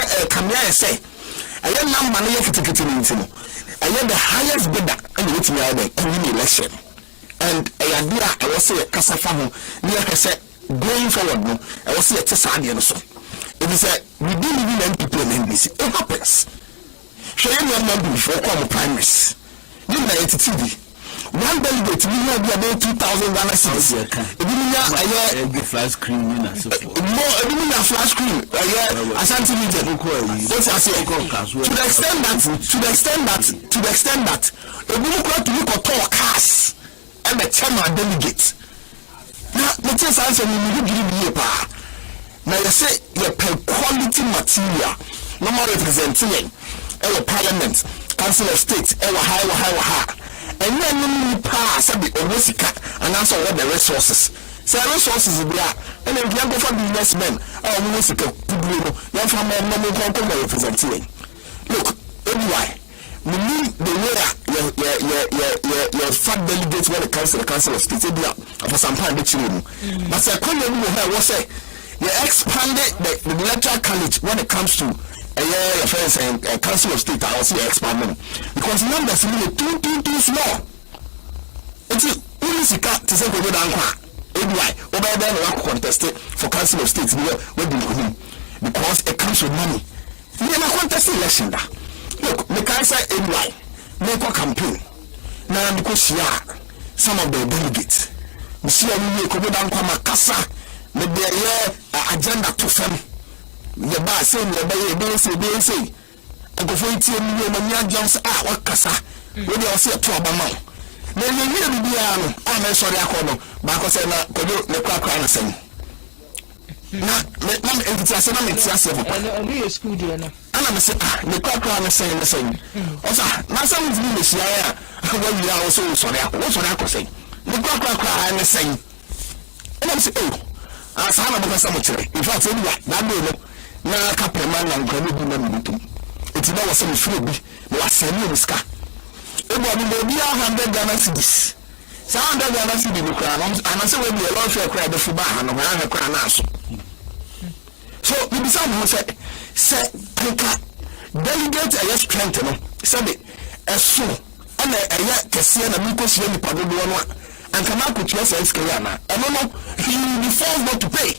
Kamya say I am now money for ticket in Intimo. I am the highest bidder and which we are the election. And I idea I was say a Casafamu near her said going forward. No, I was say a Tessadian so. It is a we didn't even people in NBC. It happens. Show you your number before come primaries. You know it's TV. One delegate we know about 2,000 Ghana cedis. It didn't have a flash screen. More, it didn't have flash screen. Ashanti region. What's I say? To the extent that a woman to look at all cars and the chairman delegate. Now, let's just answer me. You give me a power. Now you say you pay quality material. No more representing our parliament, council of state, our high. And then you pass a bit of music and answer what the resources. So resources are there. And then you go for the investment. Our music to Bruno. You're from a normal company representing. Look, anyway, we need the way your fat delegates when it comes to the council of state. For some time, but I couldn't was say you expanded the electoral college when it comes to friends and council of state. I also expand them because numbers really too small. It's easy to say go down. Anyway, over there we contested for council of state because it comes with money. We are not contesting election. Look, the council anyway make a campaign. Now because some of the delegates, we see we go down kwa kasa with their agenda to them. The bar saying they say I go for it in Jones what kasa when you see a trouble now. Then you will be I'm sorry I call but I say na kodo the crack and say na mama entity na me tiase for only school do na ana me say the crack and say the same also na some of me see ya when you are also sorry I say the crack and say and I say oh as how na so much in fact anyway that day na kapema na nkwane bi na mbutum enti na wose me free bi na wasani o ska ebo mi be bia 100 Ghana cedis 100 Ghana cedis ni kwa na say we be lot fair kwa be fuba ha no ha kwa na so so we decide no say anka delegate aye strength no say be eso ana aye kese na mi ko sie ni padodo no anka na ko tuwa say ska na no he be forced not to pay.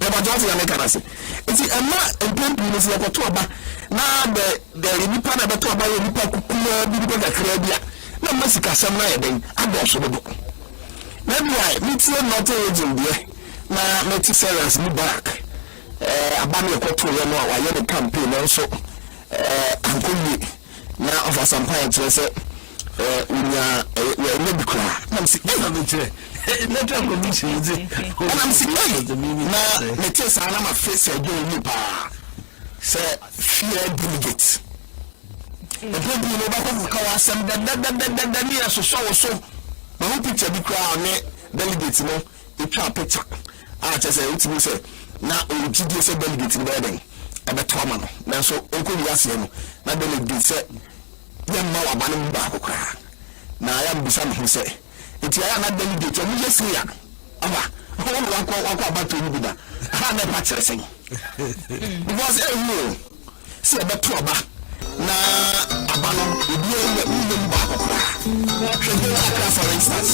Never just a mechanism. It's a man and people is like a toba. Now the nipa na beto ba nipa kukuma bi da krabia. Na masika sam na yeden aboso do. Na bia me tie not agent there. Na me ti serious ni back. Abami ekoto ye no wa ye the campaign no so ankoli na offer some point say unya we be kra. Na me say Electoral commission is it? And I'm saying, now, let's say, I'm a face a doing say, fear delegates. The people know about how some that near so. My whole picture be crown delegates, you know, the trap picture. I just say, it's me say, now, GDS delegates in building. And the Tomano. Now, so, Uncle Yassian, my delegates said, young Moa Banning Baco. Now, I am beside who say, it's a not delegate, and you see, I walk about to you. I never match a sing. Because every see a better na abano, you back for instance.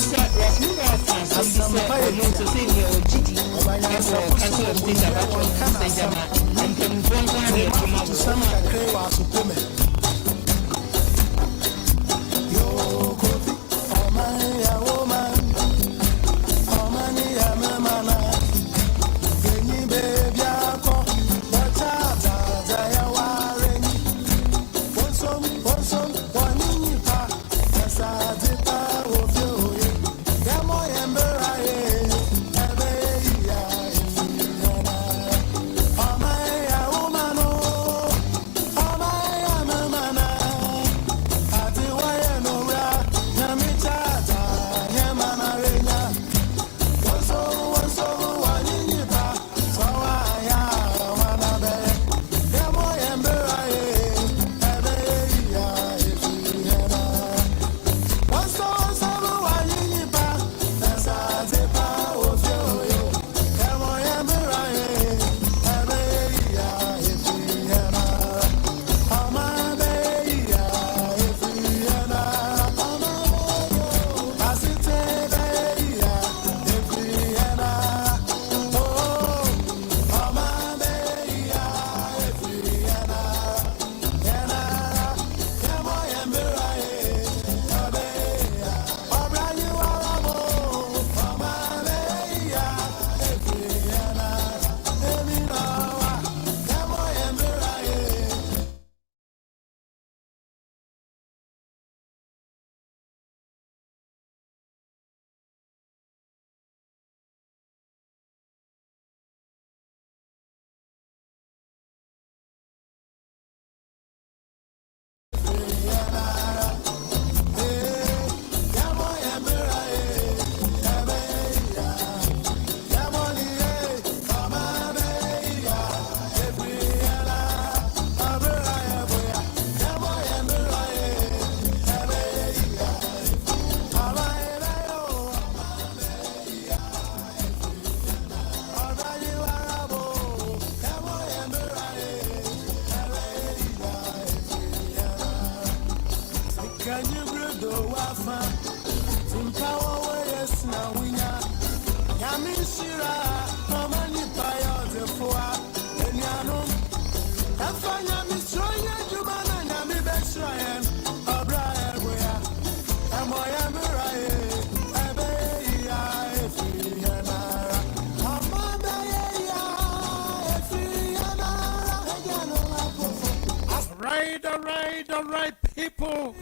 All right, people.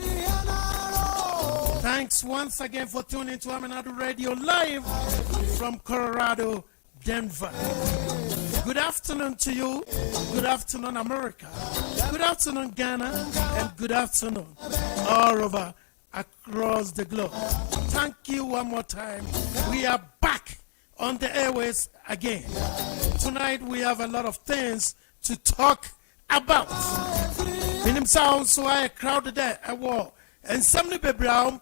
Thanks once again for tuning to Amenado Radio live from Colorado, Denver. Good afternoon to you. Good afternoon, America. Good afternoon, Ghana. And good afternoon all over across the globe. Thank you one more time. We are back on the airways again. Tonight we have a lot of things to talk about. Minim sound so I crowded there a war and some the brown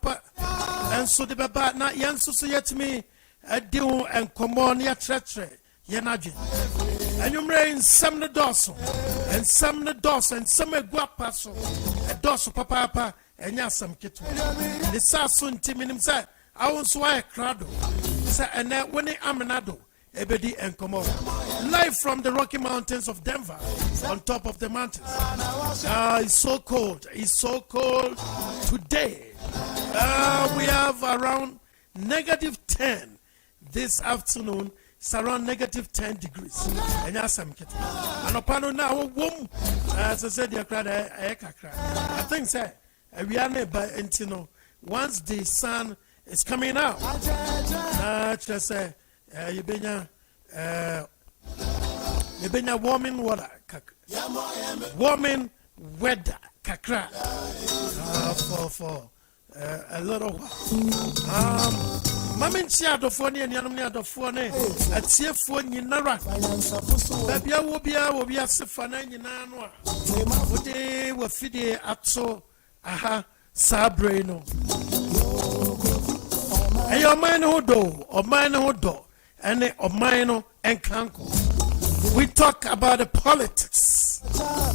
and so the baba not yan so yet me a deal and come on ya tretre yanajin and you rain some the dorsal and some the dorsal and some a guapasso a dorsal papa and ya some kit the sassun timinim say I won't sway a crowd say and that when they amenado Ebedi and Komoro. Live from the Rocky Mountains of Denver, on top of the mountains. It's so cold. It's so cold today. We have around -10 this afternoon. It's around -10 degrees. And that's some kitten. And upon now, as I said, I think, sir, we are nearby, and you know, once the sun is coming out, just say, you been warming water, warming weather, kakra, for a little while. Mamin Chiado Phone and Yanamia Phone, at Seaphone in Nara. Babia will be a Sifana in Anua. Would they were fide at so, aha, Sabrino. And your man who do, or mine who do. And Omino and Kanko. We talk about the politics.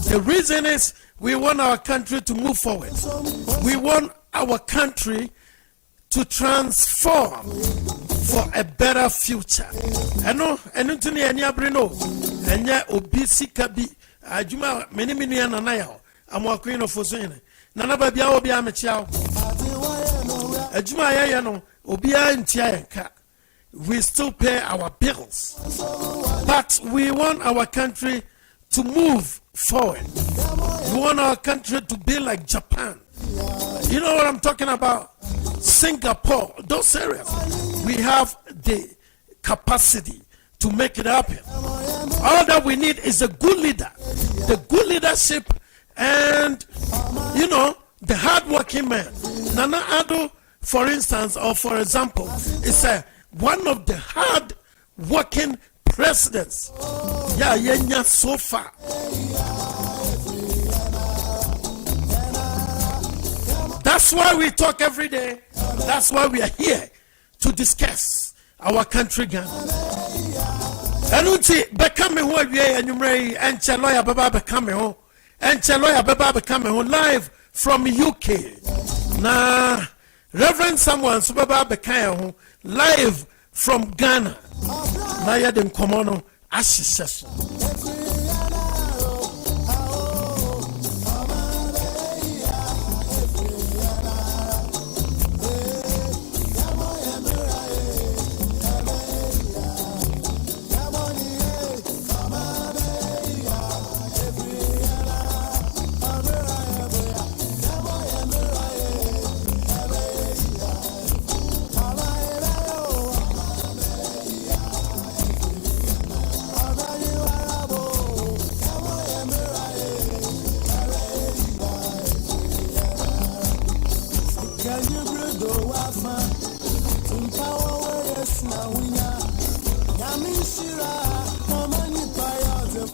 The reason is we want our country to move forward. We want our country to transform for a better future. I know, and Anthony and Yabrino, and ya obisi kabi, Ajuma, many ananayo, I'm walking of Fosine. Nanababia Obia Machao. Ajuma Yano, Obia and Tianka. We still pay our bills, but we want our country to move forward. We want our country to be like Japan. You know what I'm talking about? Singapore, those areas. We have the capacity to make it happen. All that we need is a good leader, the good leadership, and, you know, the hardworking man. Nana Addo, for instance, or for example, is one of the hard-working presidents. Yeah, so far. That's why we talk every day. That's why we are here to discuss our country Ghana. And unti become who we are and you may and lawyer Baba become home and lawyer Baba become home live from UK. Nah, Reverend someone so Baba become home. Live from Ghana. Naya dem komono ashiseso.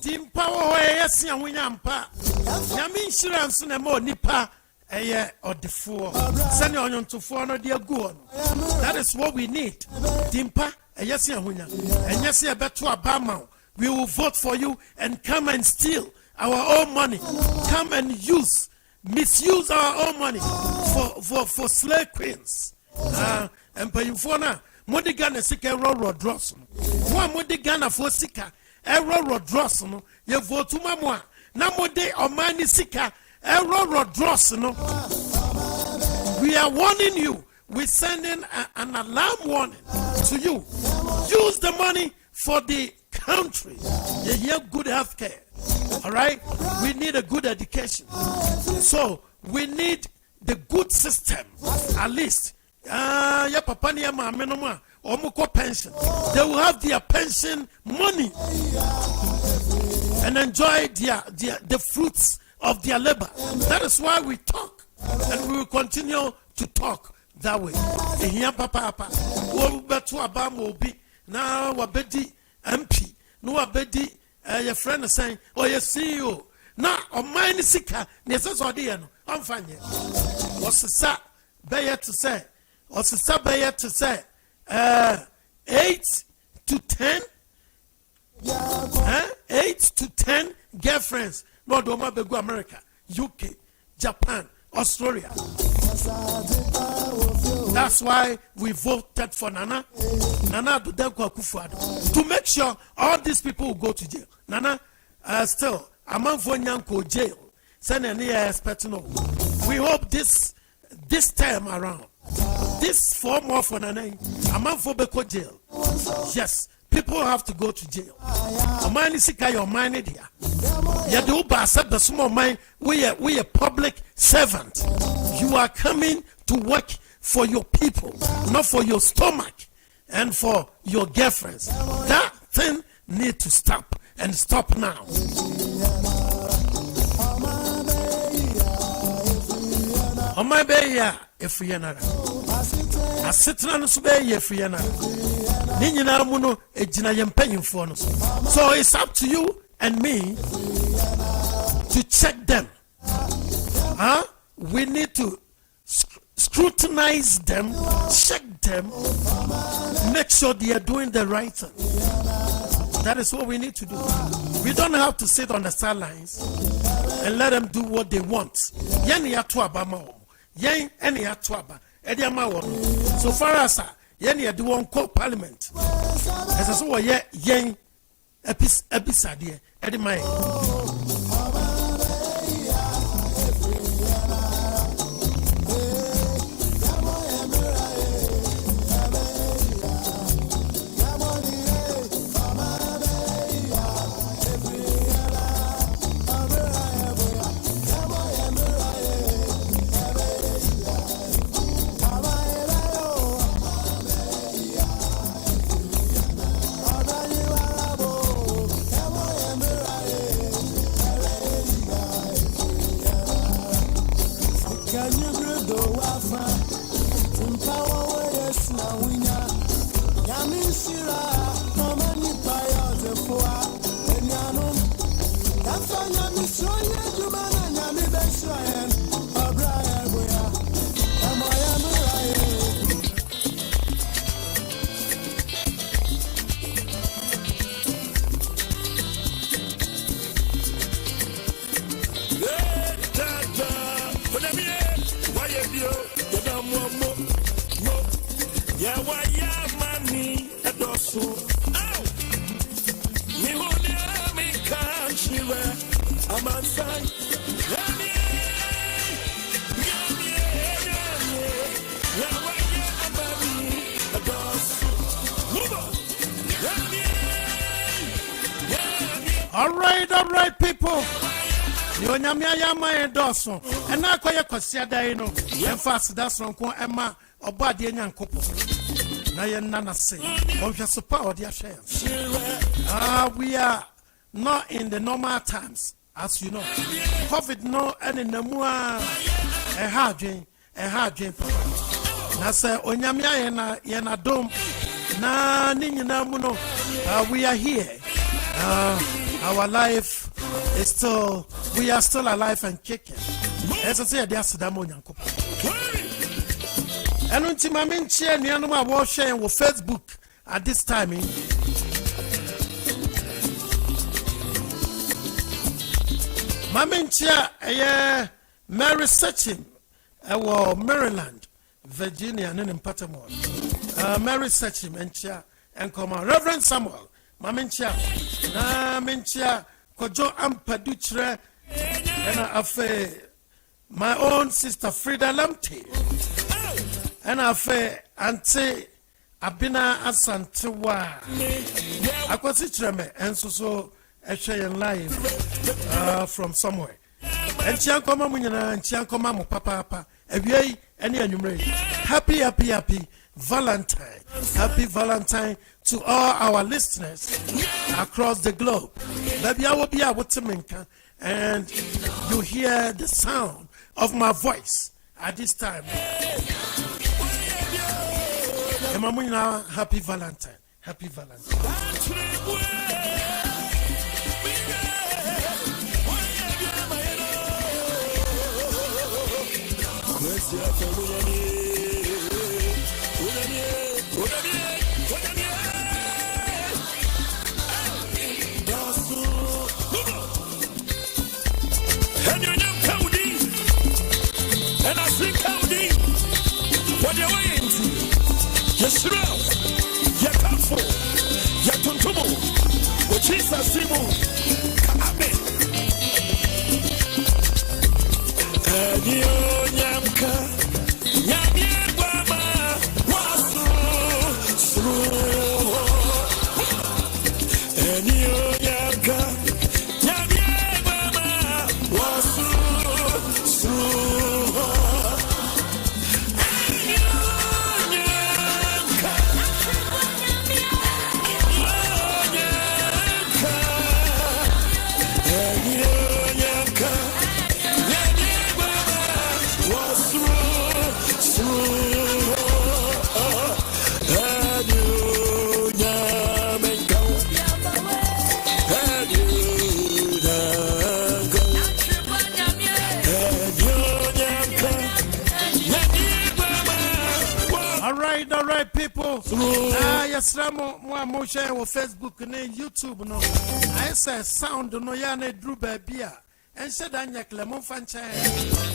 Team power, yes, and we nampa. Yamin insurance and more nipa a year or the four. Send on to 400 dear good. That is what we need. Timpa, a yes, and winner. And yes, a better Obama. We will vote for you and come and steal our own money. Come and use misuse our own money for slave queens. And paying for now. Modi Ghana sika error dross. One Modi Ghana for sika error dross. You vote to Mamma. Na Modi or Mani sika error dross. We are warning you. We're sending an alarm warning to you. Use the money for the country. You hear good health care. All right? We need a good education. So we need the good system. At least. Ya papa ni ma menoma omuko pension. They will have their pension money and enjoy the fruits of their labor. That is why we talk, and we will continue to talk that way. Ehia papa wo beto abam obi na wabedi MP no wabedi your friend saying oh your CEO na o mine sika ne se so de no amfanye wasesa beyer to say or to say 8 to 10 8 to 10 girlfriends no do ma go America, UK, Japan, Australia. That's why we voted for Nana Akufo-Addo to make sure all these people will go to jail. Nana still among Vonyanko jail. Send any expect no. We hope this time around. This 4 more for Nana, a man for Beko jail. Yes, people have to go to jail. A man is sick, your mind idea. You do accept the small mind. We a public servant. You are coming to work for your people, not for your stomach and for your girlfriends. That thing need to stop and stop now. On my bay, if we are I sit on the bay, if we are Nina Muno, a Jinayam paying for us. So it's up to you and me to check them. We need to scrutinize them, check them, make sure they are doing the right thing. That is what we need to do. We don't have to sit on the sidelines and let them do what they want. So far as Yeni do one call parliament. As I saw yen episode Eddie May. All right, people. You nyame ayama endoso. And na kwaye kwasia dai no. Emphasize that song ko ema obade nyankopo. Na ye nana say. Onhwe super odi ahwe. We are not in the normal times, as you know. COVID no any namua e hadwen na say onyame ayena ye na dom na ni nyina mu no. We are here. Our life is still, we are still alive and kicking. As I say, there's the money. And when my main chair, the animal was sharing with Facebook at this time. My main chair, Mary Sachin, Maryland, Virginia, and in Baltimore. Mary Sachin, and come on. Reverend Samuel, Mamincha, Mincha, Kojo Ampaduchre, and my own sister Frida Lamte, and Auntie Abina Asantewa. I consider and so a live from somewhere. And Chiankoma Munana and Chiankoma Papa, any happy Valentine. Happy Valentine to all our listeners across the globe. Maybe I will be able to make, and you hear the sound of my voice at this time. Happy Valentine. Happy Valentine. And I think Cody, what you're waiting to, yes, Yakafo, Yatuntumo, which is a Simo, Amen. And you, Yamka, Yamia, Baba, was through. And you, Yamka, Yamia, Baba, was through. All right, people. Yes, more share on Facebook and YouTube. No, I say sound no yane drew baby. And said Anya Clemon Fancha,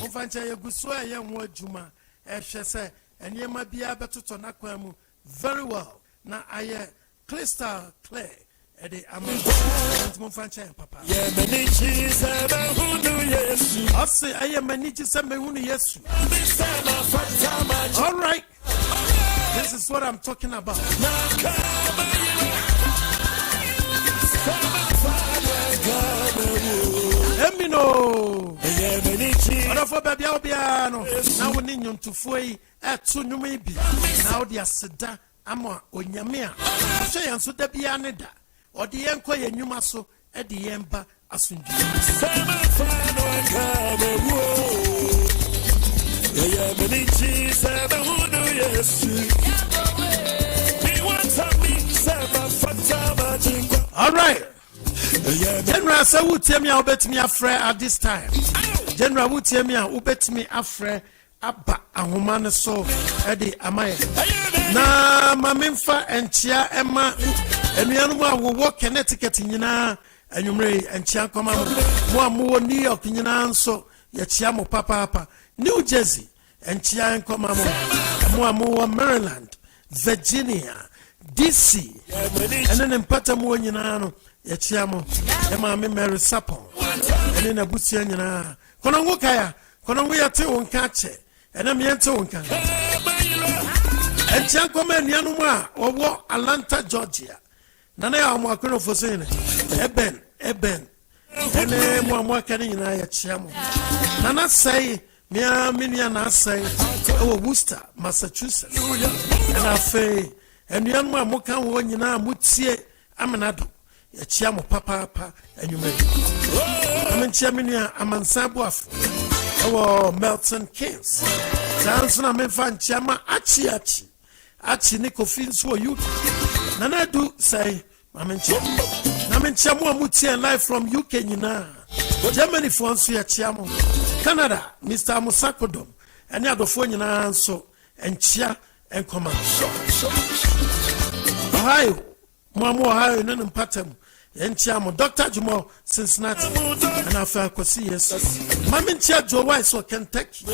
Monfancha Gusua, young word Juma, as she said, and ye might be able to turn aquamu very well. Now I crystal clear. Eddie, I'm Monfancha and Papa. Yeah, Manichi, I say, I am Manichi, Samehuni, yes. All right. This is what I'm talking about. Emino. Now we need you to fui at Sunumibi. Now the Asada Ama Onyamia. Say and so the Bianeda or the Enquire Numaso at the Emba Asunji. All right. General, so who tell me I'll bet me a friend at this time. General, who tell me I'll bet me a friend Abba and woman so Eddie Amaya. Na Mamimfa and Chia Emma and Yanuma will walk Connecticut in Yana and you may and Chia come out more New York in Yana so Yachiamo Papa New Jersey and Chia and Komamo more Maryland, Virginia, DC, and then in Patamo Yanano. Yachiamo, Emma Mary Sapon, and in a Busiana. Konongukaya, Kononguya Teon Kache, and a Miento Unka. And Chancoman Yanuma, or what Atlanta, Georgia. Nana Amakano for saying, Eben, and then one more canning in Ayachiamo. Nana say, Mia Miniana say, oh, Worcester, Massachusetts, and I say, and Yanma Mokan Wanyana Mutie, Amenado. Yachiamo Papa, and you may. I'm in Chaminia, Amansabuaf, our Melton Kings. Johnson, I'm in Fan Chama, Achi Nico Fins for you. Nana do say, I'm in Chamo Mutia live from UK, Germany, France, Yachiamo, Canada, Mr. Musakodom, and Yadophonian so, and Chia and Command. Ohio. Mamo Ohio and Patem, and Chamo, Dr. Jumo, Cincinnati, and And I felt to see yes. Mammy Chia Joe Wise or Kentucky.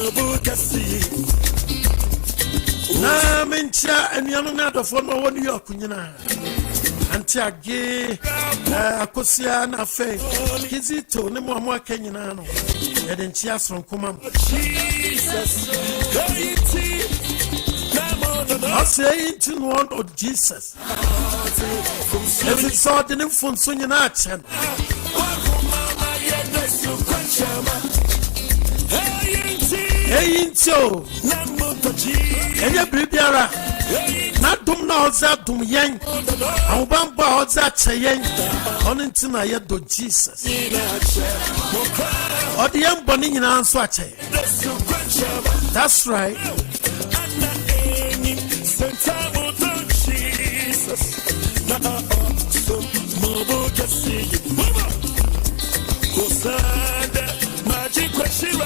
Na Mincha and Yamana from New York, Antia Gay, Akosia, na Fe, Kizito, Nemo Kenyano, and then Chias from Kumam. Jesus, I say into one of Jesus. If it's so, the new phone soon in action. Hey, into Enya Bibiara, not dum no za dum yen, and bamba oza chayen, on into my yet do Jesus. Or the young bunny in answer. That's right. Magic question.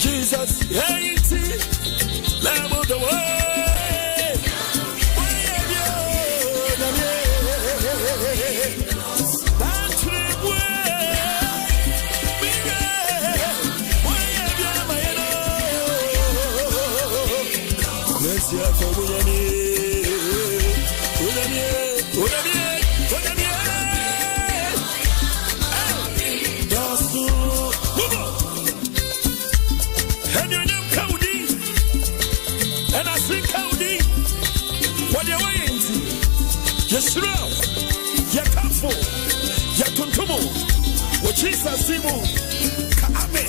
Jesus, Lamb of the world. Yeshua, Yakafo, Yakuntumo, Wachisa Simu, Kaame,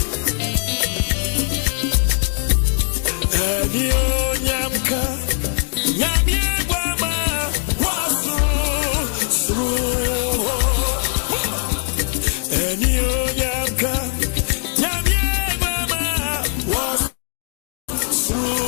Adio Nyamka, Nyamye Wama, Wasu, Sru, Adio Nyamka, Nyamye Wama, Wasu, Sru.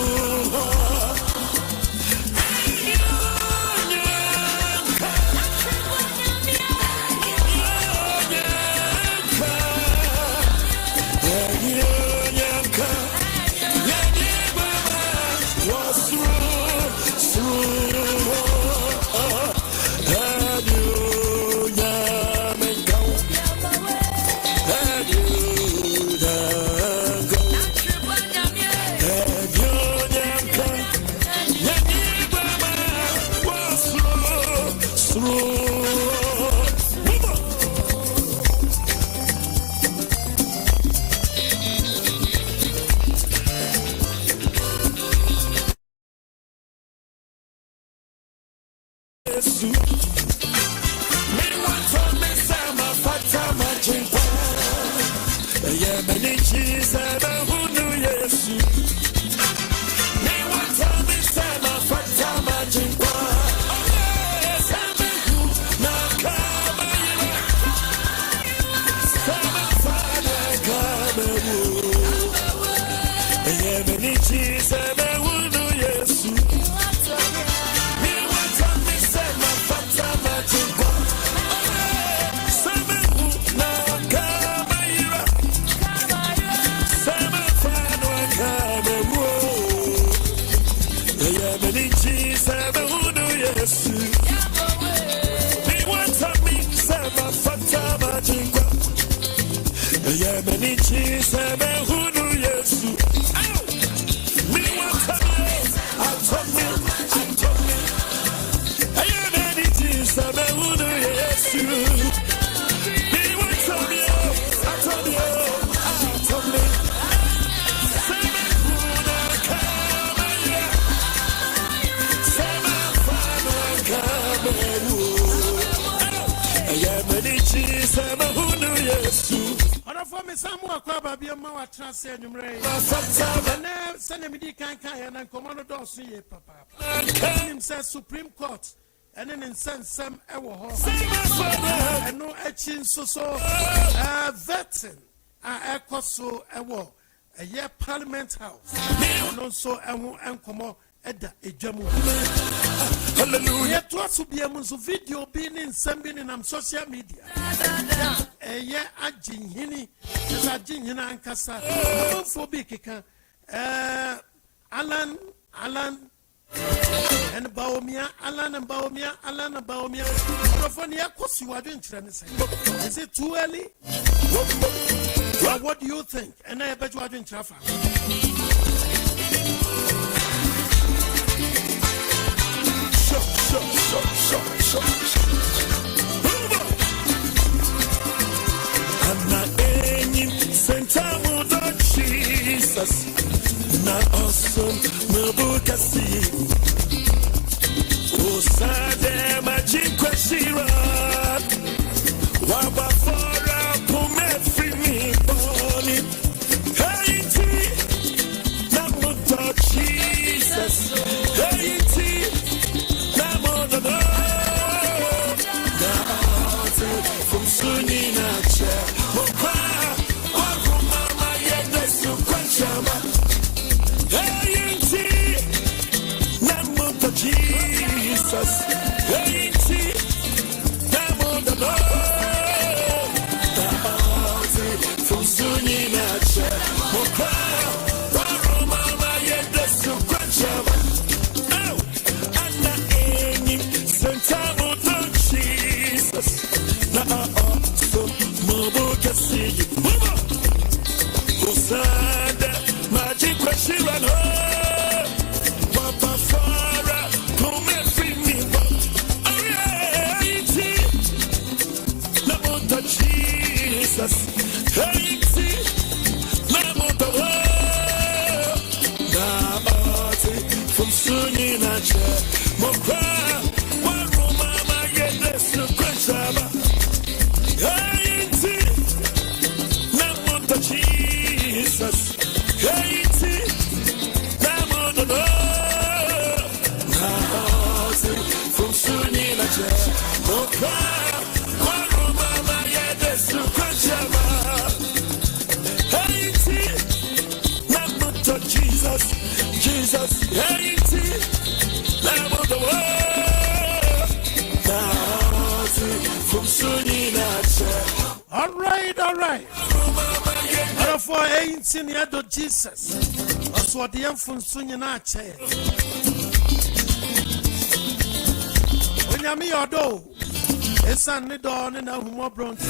more Quabia Mawa Trans and Ray. Send him the can and command Dawson, Papa. Him says Supreme Court. And then in sense, some and no etching so vetting so a war a year Parliament House and also and come on at the Jamu. Yet was to be a video being in sending in social media. A year at Jin Hini, as a Jin Hina and Cassa, for Bikika, Alan. And Baomia, Alan and Baomia. Prophonia, course you are doing training. Is it too early? Well, what do you think? And I bet you are doing traffic. I'm not any Santamo Jesus. Na awesome Mabukasi Osade Magic Kwashira Wabafora Pume Free Boni Haiti Namuto Jesus Haiti Namuto Naati From Sunina Che Mokwa Warumama Yedesu Kwanchama Jesus, Haiti, Namo the Lord, from Suninache, Moka, Warumama, Yedesu, Kwanchama, oh, Anna, Eni, Santamo, Jesus, so Mobukasi, Mama, Usada, Magic Kwashirano. Haiti, Namuto, Naati, from Suninache, Mokwa, Warumama, Yedesu, Kwanchama, Haiti, Namuto, Jesus, Haiti, Namuto, Naati, from Suninache, Mokwa. Jesus, Haiti, Lamb of the world, from Suninache. All right. For 18 years of Jesus, that's what the young from Suninache. When you mean your door, it's a needle and a humor bronze.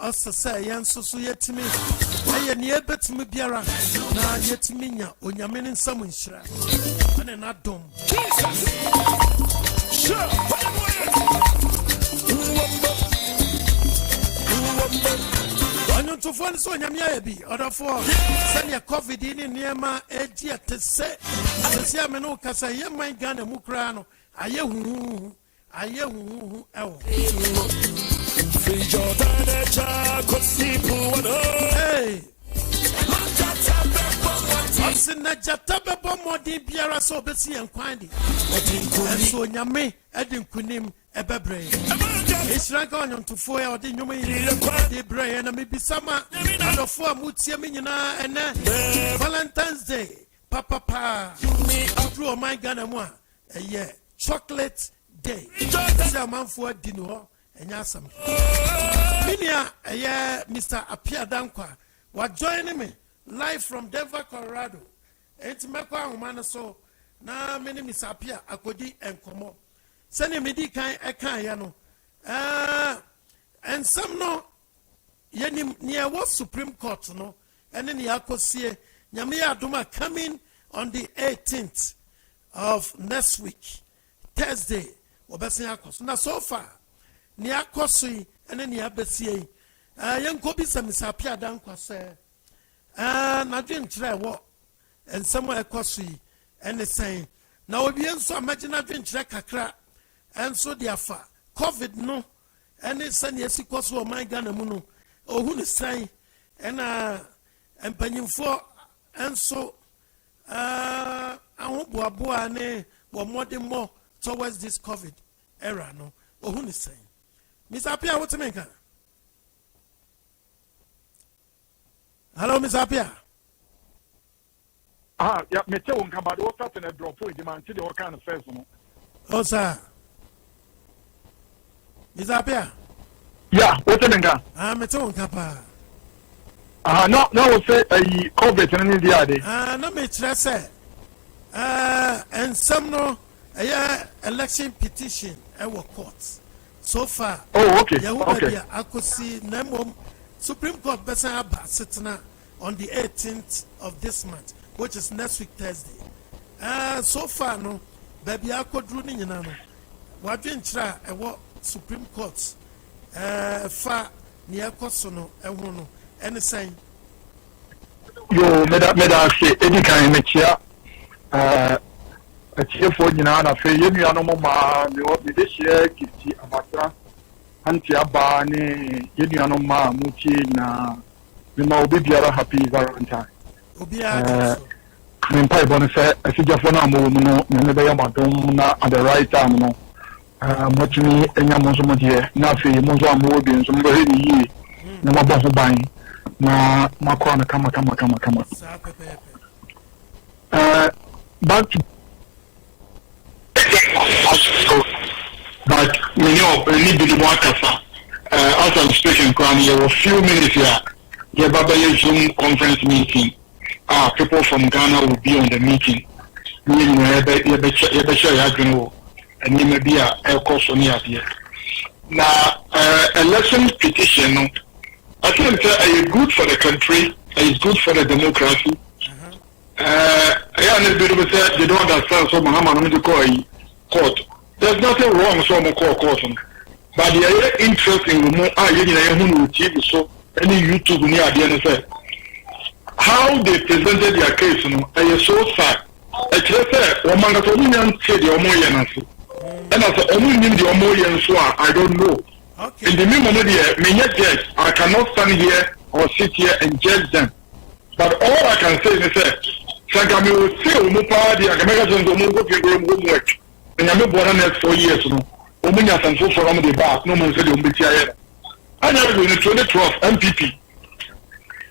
Also say, Yansu yet to me. I near bet me biara. Now yet to me, on your men in some shire. And not dumb. Jesus. Sure. I know to find so Yamiabi, other four. Send your coffee in near my edge yet to say. As Yamano Casa, my gun and Mukrano. I hear who. Hey, Jatabe Bomodi Biara so Bessie and Quindi. And so Yame, Edin Kunim, Ebebre. It's like on to 4 or the Numi, the Bray, and maybe summer, and of 4 Mutia and Valentine's Day, Papa, me through my gun and one, a year, chocolate day. Some man for dinner. And yasam. Minia, Mr. Apia Dankwa, was joining me live from Denver, Colorado. It's Makwa Umana so now many Mr. Apia Akodi and Komo. Sending me the kind yano. And some no near what Supreme Court no, and then Yakosie Yamia Duma coming on the 18th of next week, Thursday. Now so far. Nia Kosui and then Yabesie. Young Kobi Samisapia Dankwa say, I didn't try what, and somewhere Kosui, and the same. Now we so imagine I didn't try Kakra, and so therefore, COVID no, and it's Sunny Sikosu or my Ghana Muno, who is saying, and Pennyfo, and so, I hope Boaboane were more towards this COVID era, no, or who is saying, Miss Apia, what's make her? Hello, Miss Apia. Yeah, me tell you about what happened at drop point, man, to the kind of first one. Oh, sir. Miss Apia. Yeah, what's the name? I'm a tone capa. No, say a COVID in the other. No, me say. And some no, election petition, our courts. So far, okay. I could see Nemo Supreme Court better sitting on the 18th of this month, which is next week Thursday. So far, no, baby, I could run in no. What didn't try a Supreme Court far near Kosono, and one, and saying, Yo, made us say any kind of chair. A chair for Nana, for you, no ma, this year, Kitty, Amatra, Antia Barney, Yeniano Ma, Muchi, na, the Maubibiara happy Valentine. In Piebon said, I see just one more, never Yamadona at the right time, no. Much me and Yamosomodia, nothing, Mozam Wobbins, and very ye, no more buying. Na makwana kama but you know need to do what as I'm speaking a few minutes here the Baba Zoom conference meeting people from Ghana will be on the meeting and you may be a course on here now election petition I think it's good for the country. It's good for the democracy. They don't understand so Muhammad court. There's nothing wrong so much court. But they are interested in so any YouTube near the end how they presented their case. Is so sad. I don't know. Okay. In the meantime, I cannot stand here or sit here and judge them. But all I can say is that Sagami will say, Mupadi, I can make us work. And I'm not born next 4 years. Omunya and so from the back, no one said you'll be here. I never in 2012 MPP.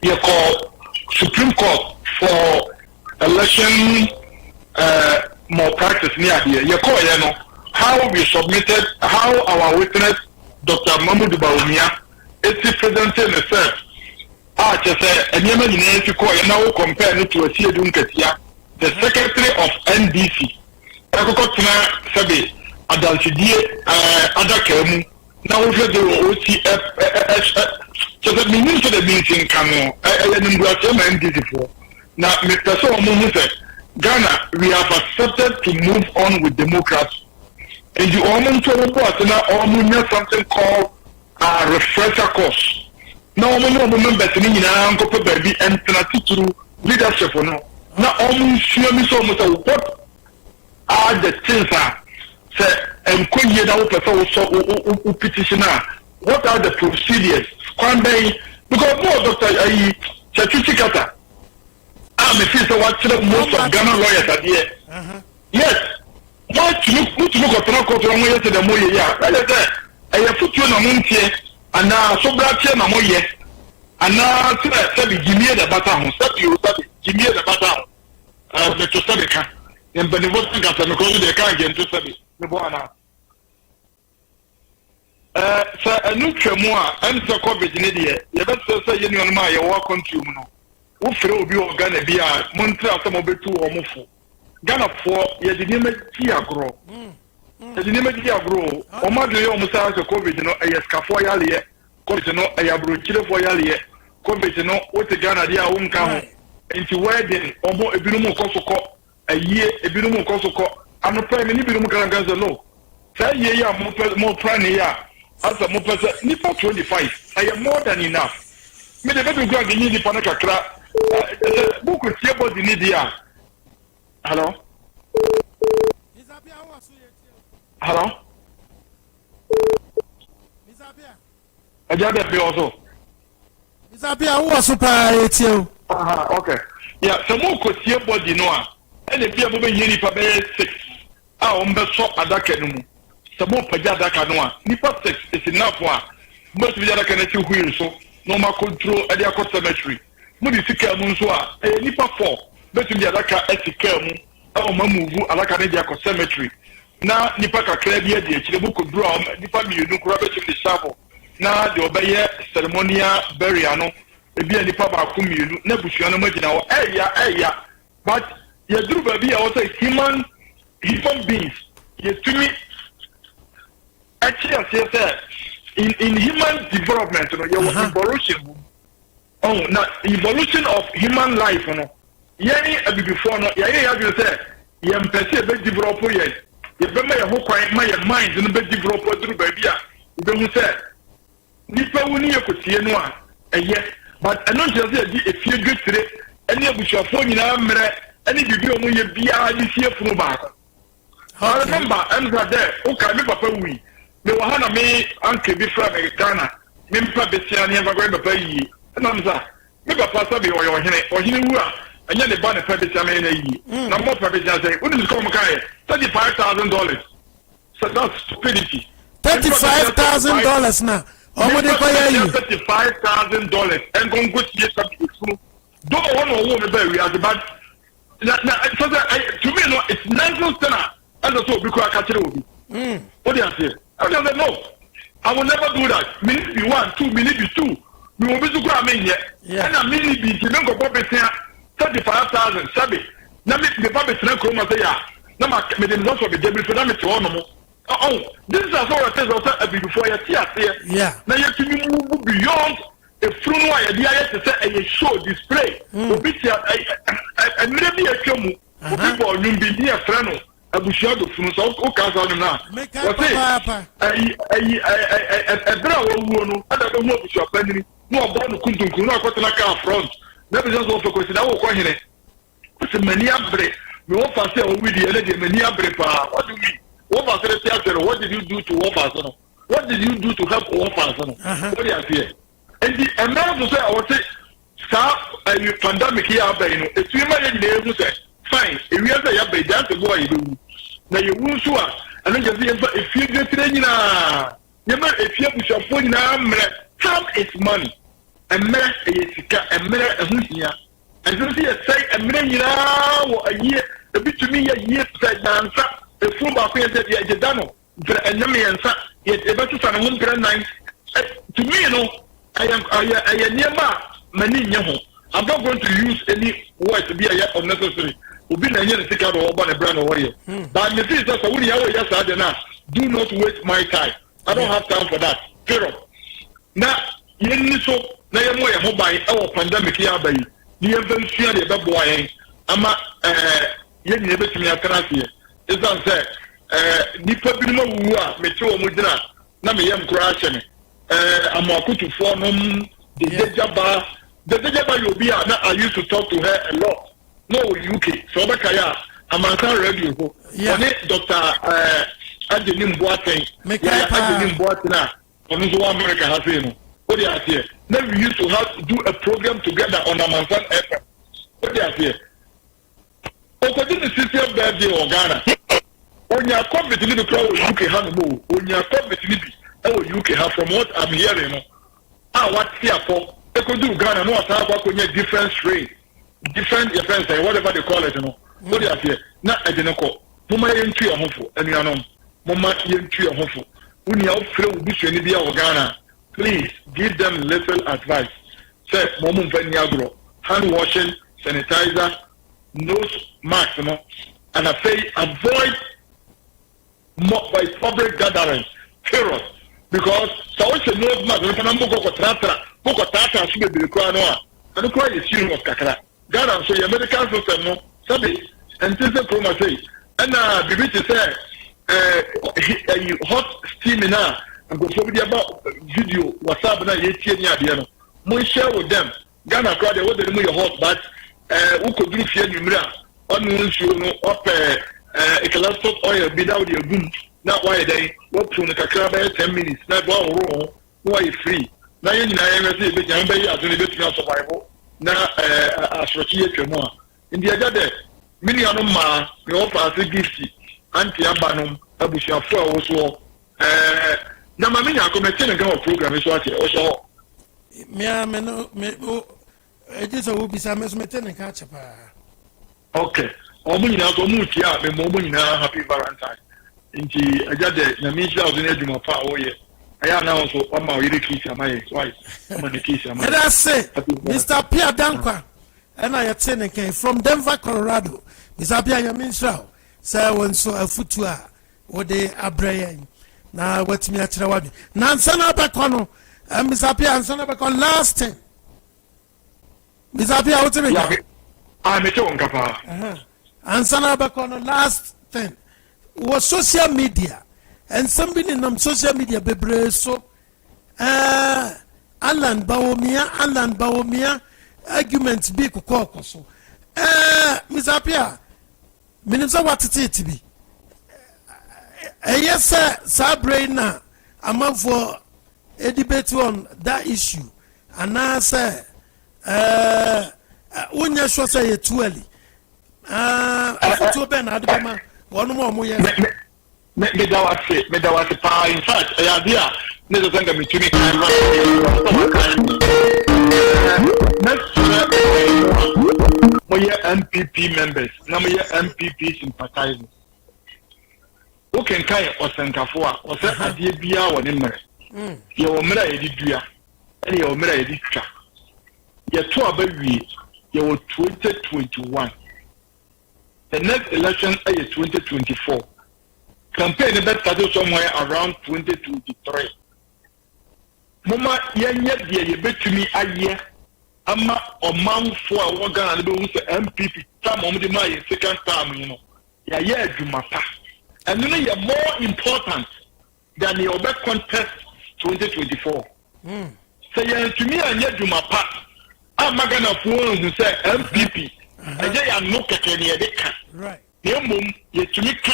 You call Supreme Court for election more practice near here. You call, how we submitted, how our witness. Dr. Mahmoud Baumia, it's presenting itself. Just a Yemen in now compared to a Siadun Katia, the secretary of NDC. Akokotna Sabi, Adalchidie, Adakemu, now we do OCF, so that means the meeting can NDC for. Now, Mr. Somu said, Ghana, we have accepted to move on with democracy. And you almost something called a refresher course. Now, members in baby and through leadership. Now, almost what are the things and could you now petitioner? What are the procedures? Because more Dr. Chachichikata, I'm a sister what most of Ghana lawyers are here. Yes. What you look at the Moya, yeah, I have put you on a moon and now so black na moye, and now said, give me the baton, give me the baton, the Tosabica, and Benevolent got them because they can't get to Sabi, the Buana. Sir, a new Tremoa, and so COVID in India, you better say, you know, my walk on to who will be going to be a Montreal, some of it too or more. Ghana for ye did not grow. Ye did not grow. Omadu yo musa se COVID no ayeskafo yale, COVID no ayabrochire fo yale, COVID no wote Ghana dia wonka ho. Enti wedding omo ebinu mu kosoko, aye ebinu mu kosoko. Anopa me ni binu mu kan ganzo no. Say ye ya mo plan ya. Asa mo pesa nipa 25. I am more than enough. Me de bedu gwa gini ni pana kakra. Buku tie body ni dia. Hello? Hello? I got that also. Zabia was super. Okay. Yeah, some more could see a body no. And if you have been here for 6. On the shop at that canoe. Some more Pajada canoa. Nipa 6 is enough one. Most of the other can do wheels so no more control at the cemetery. Mudi Sika Munswa, a Nipa 4. But in the other car at the Kermu, our Mamu, Alaka cemetery. Now Nipa Crabia, the Chibuku drum, Nipa you do grab it in the shovel. Now the Obey ceremonia buriano. Ebi ani papa akumienu na busuano magina wo eya but ye duru ba bi also human beings ye tumi actually say in human development no ye evolution na evolution of human life no ye ni before no ye ya do say ye mpese be develop ye be ma ye ho kwan ma ye mind no be develop duru ba bi a be hu say nipa woni ye kotie no a eye. But I don't just say a few good today, any of which are phone in Amere, any video when you be this year from back. I remember, and there, okay, me papa we. Me wahana me uncle be from Americana, me papa Bessian never going to pay ye. And I'm saying, me papa sabi or hine wua, and then the banner papa Bessian no more papa Bessian say, what is come kai? $35,000. So that's stupidity. $35,000 now. $35,000 and go to get something. Don't want to woman very as bad. To me, no, it's nonsense. And also because I catch it. What do you say? I don't know. I will never do that. Minute be 1, 2, minute be 2. We will be to go. I mean, yeah. And a minute be to go up 35,000. Sabi. Now, the Baba Snake say, yeah. Now, me the results of the debut for them to honor. Oh, this is all I said also before you see us here. Yeah. Now you have to move beyond a front idea to say a show display. Maybe a film people you be near friend a bushado from so okay now. A brown woman, I don't know if you're pending. No, born to Kuntum, no, got a car front. Never just also consider our question. It's a mania break. We won't pass it with the mania break. What do you mean? What did you do to one person? What did you do to help one person? What do you say? And the amount to say, I would say, stop a pandemic here. If you might say, fine, if you have a that's the boy you do. Now you won't sure. And then if you get training, if you push your phone now, time is money. And man, and man, and so see a say, and man, a year, a bit to me a year, said answer. The full back said, yeah, you done and let me answer. Yet, a better son, 1.9. To me, you know, I am near many young. I'm not going to use any words to be a unnecessary. We've been a year to take out of one brand of warrior. But the thing is that we have yes, I don't know. Do not waste my time. I don't have time for that. Period. Now, you need so, now you're more mobile, our pandemic here by you. You haven't seen the boy. I'm you never to me a canopy. It's not that Nipa Bima Wua, Metro Mudra, Namayam crashing. I'm a good to form the Dejaba. The Dejaba will be I used to talk to her a lot. No, UK, so Bakaya, I'm a radio. Dr. Angelim Boateng, Angelim Boatena, on America has been. What do you say? Then we used to have to do a program together on a Mansan FM. What do you say? Okoji the system birthday or Ghana. When you are competing in the crowd with UK Hannibal, when you are competing in UK have from what I'm hearing, what here for? They could do Ghana, no, I different strain, different offense, whatever they call it, you know. What do you say? Not a denoco. Mama entry a hopeful, and you know, Mama entry a hopeful. When you are filled with India or Ghana, please give them little advice. Say, Momum Veniagro, hand washing, sanitizer, nose mask, you know, and I say avoid by public gatherings, period. Because so what's the nose mask? If I'm going to Tata, should be the crown, and the crown is serious, Kakara. Ghana, so your medical system, no, Sabi, and this is from say, and BBC say, hot steam now, and go for about video, WhatsApp, and 18 years, we share with them. Ghana crowd, they want to remove your hot, but who could do fear numera on you up a castor oil without your boom. Not why they work from the Kakaba 10 minutes, not one wrong, why free. na yɛn nyinaa yɛn sɛ ebi nyame bɛyi ado ne betumi asɔbaeho na asorɔkye yɛ twɛ mu a nti ɛgya dɛ me nuanom maa ne ɔfa ase gift anti aba nom abusuafo a wɔ soɔ na ma me nya akɔmɛte ne ka wɔ program so akyerɛ ɔhyɛ hɔ me no me o eji so obi sa me so mete ne ka chepa okay ɔmo nyinaa so ɔmo tie a me mo ɔmo nyinaa happy valentine nti ɛgya dɛ na me nhyira ɔdo ne adwuma pa a wɔyɛ ɛyɛ na so ɔma ɔyere kisi ama yɛ why ɔma ne kisi ama yɛ say Mr. Pierre Dankwa ɛna yɛte ne kan from Denver, Colorado. Mr. Pierre Yaminshra sɛ wɔn so afutu a wɔde abrɛ yɛn na watumi akyerɛ wadwe na nsa na abɛkɔ no Mr. Pierre nsa na abɛkɔ last thing Mr. Pierre wotumi ka me te wɔn kapa ansa na abɛkɔ no last thing wɔ social media nsɛm bi ne nam social media bebree so Alan Bawomia argument bi kokɔɔkɔ so Mr. Pierre minim sɛ watete bi ɛyɛ sɛ saa brain na amanfoɔ debate on that issue anaasɛ wonyɛ sure sɛ yɛ too early afotuo bɛn na ade bɛma wɔnom a ɔmo yɛ meda wase paa in fact ɛyɛ ade a ne sɛ sɛ nka metumi moyɛ MPP members na moyɛ MPP sympathizers wokenkan ɔsɛnkafo a ɔsɛ adeɛ biara wɔ ne mmerɛ yɛwɔ mmerɛ a yɛde dua ɛne yɛwɔ mmerɛ a yɛde twa yɛto aba wie yɛwɔ 2021 the next election ɛyɛ 2024 campaign bɛ start somewhere around 2023 moma yɛnyɛ deɛ yɛbɛtumi ayɛ ama ɔmanfo a wɔwɔ Ghana no bɛhu sɛ MPP tam ɔmde ma yɛ second term yi no yɛayɛ adwuma pa ɛno no yɛ more important than the ɔbɛ contest 2024 sɛ yɛntumi anyɛ adwuma pa ama Ghanafoɔ ahu sɛ MPP ɛgye yɛano kɛkɛ ne yɛde ka na mmom yɛtumi ka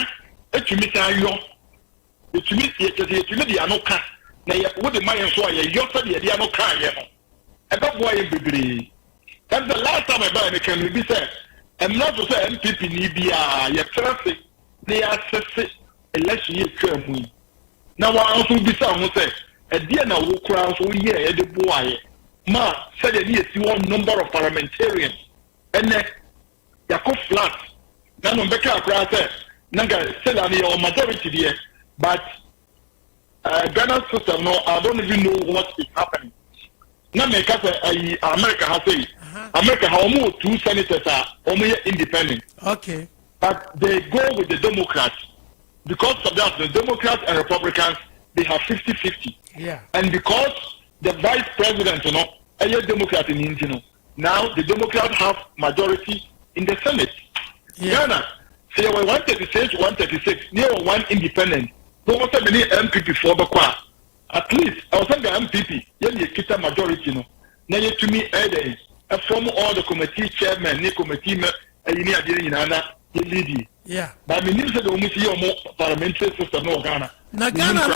etumi san yɔ yɛtumi de ano ka na wode ma yɛn so a yɛyɔ sɛ de yɛde ano ka yɛ no ɛbɛboa yɛn bebree and the last time ɛbaa ne kan bi sɛ ɛmna so sɛ MPP ni biara yɛtrɛ se na yɛasese election yɛ twa mu yi na wɔn nso bisa ho sɛ ɛdeɛ na wo kura nso yɛ yɛde boa yɛ ma sɛdeɛ ne yɛsi wɔn number of parliamentarians ɛnɛ yɛkɔ flat na no mbɛka akora sɛ nanga said I mean majority there, but Ghana system no, I don't even know what is happening. Now make us America has say America have almost 2 senators are almost independent. Okay. But they go with the Democrats because of that. The Democrats and Republicans they have 50-50. Yeah. And because the vice president, you know, a Democrat in India, now the Democrats have majority in the Senate. Yeah. Ghana. So you were 136, near one independent. Don't want to be MPP for the qua. At least I was saying the MPP, you kita majority no. Now you to me either form all the committee chairman, the committee you lead. Yeah. But I mean, the only more parliamentary system no Ghana. Na Ghana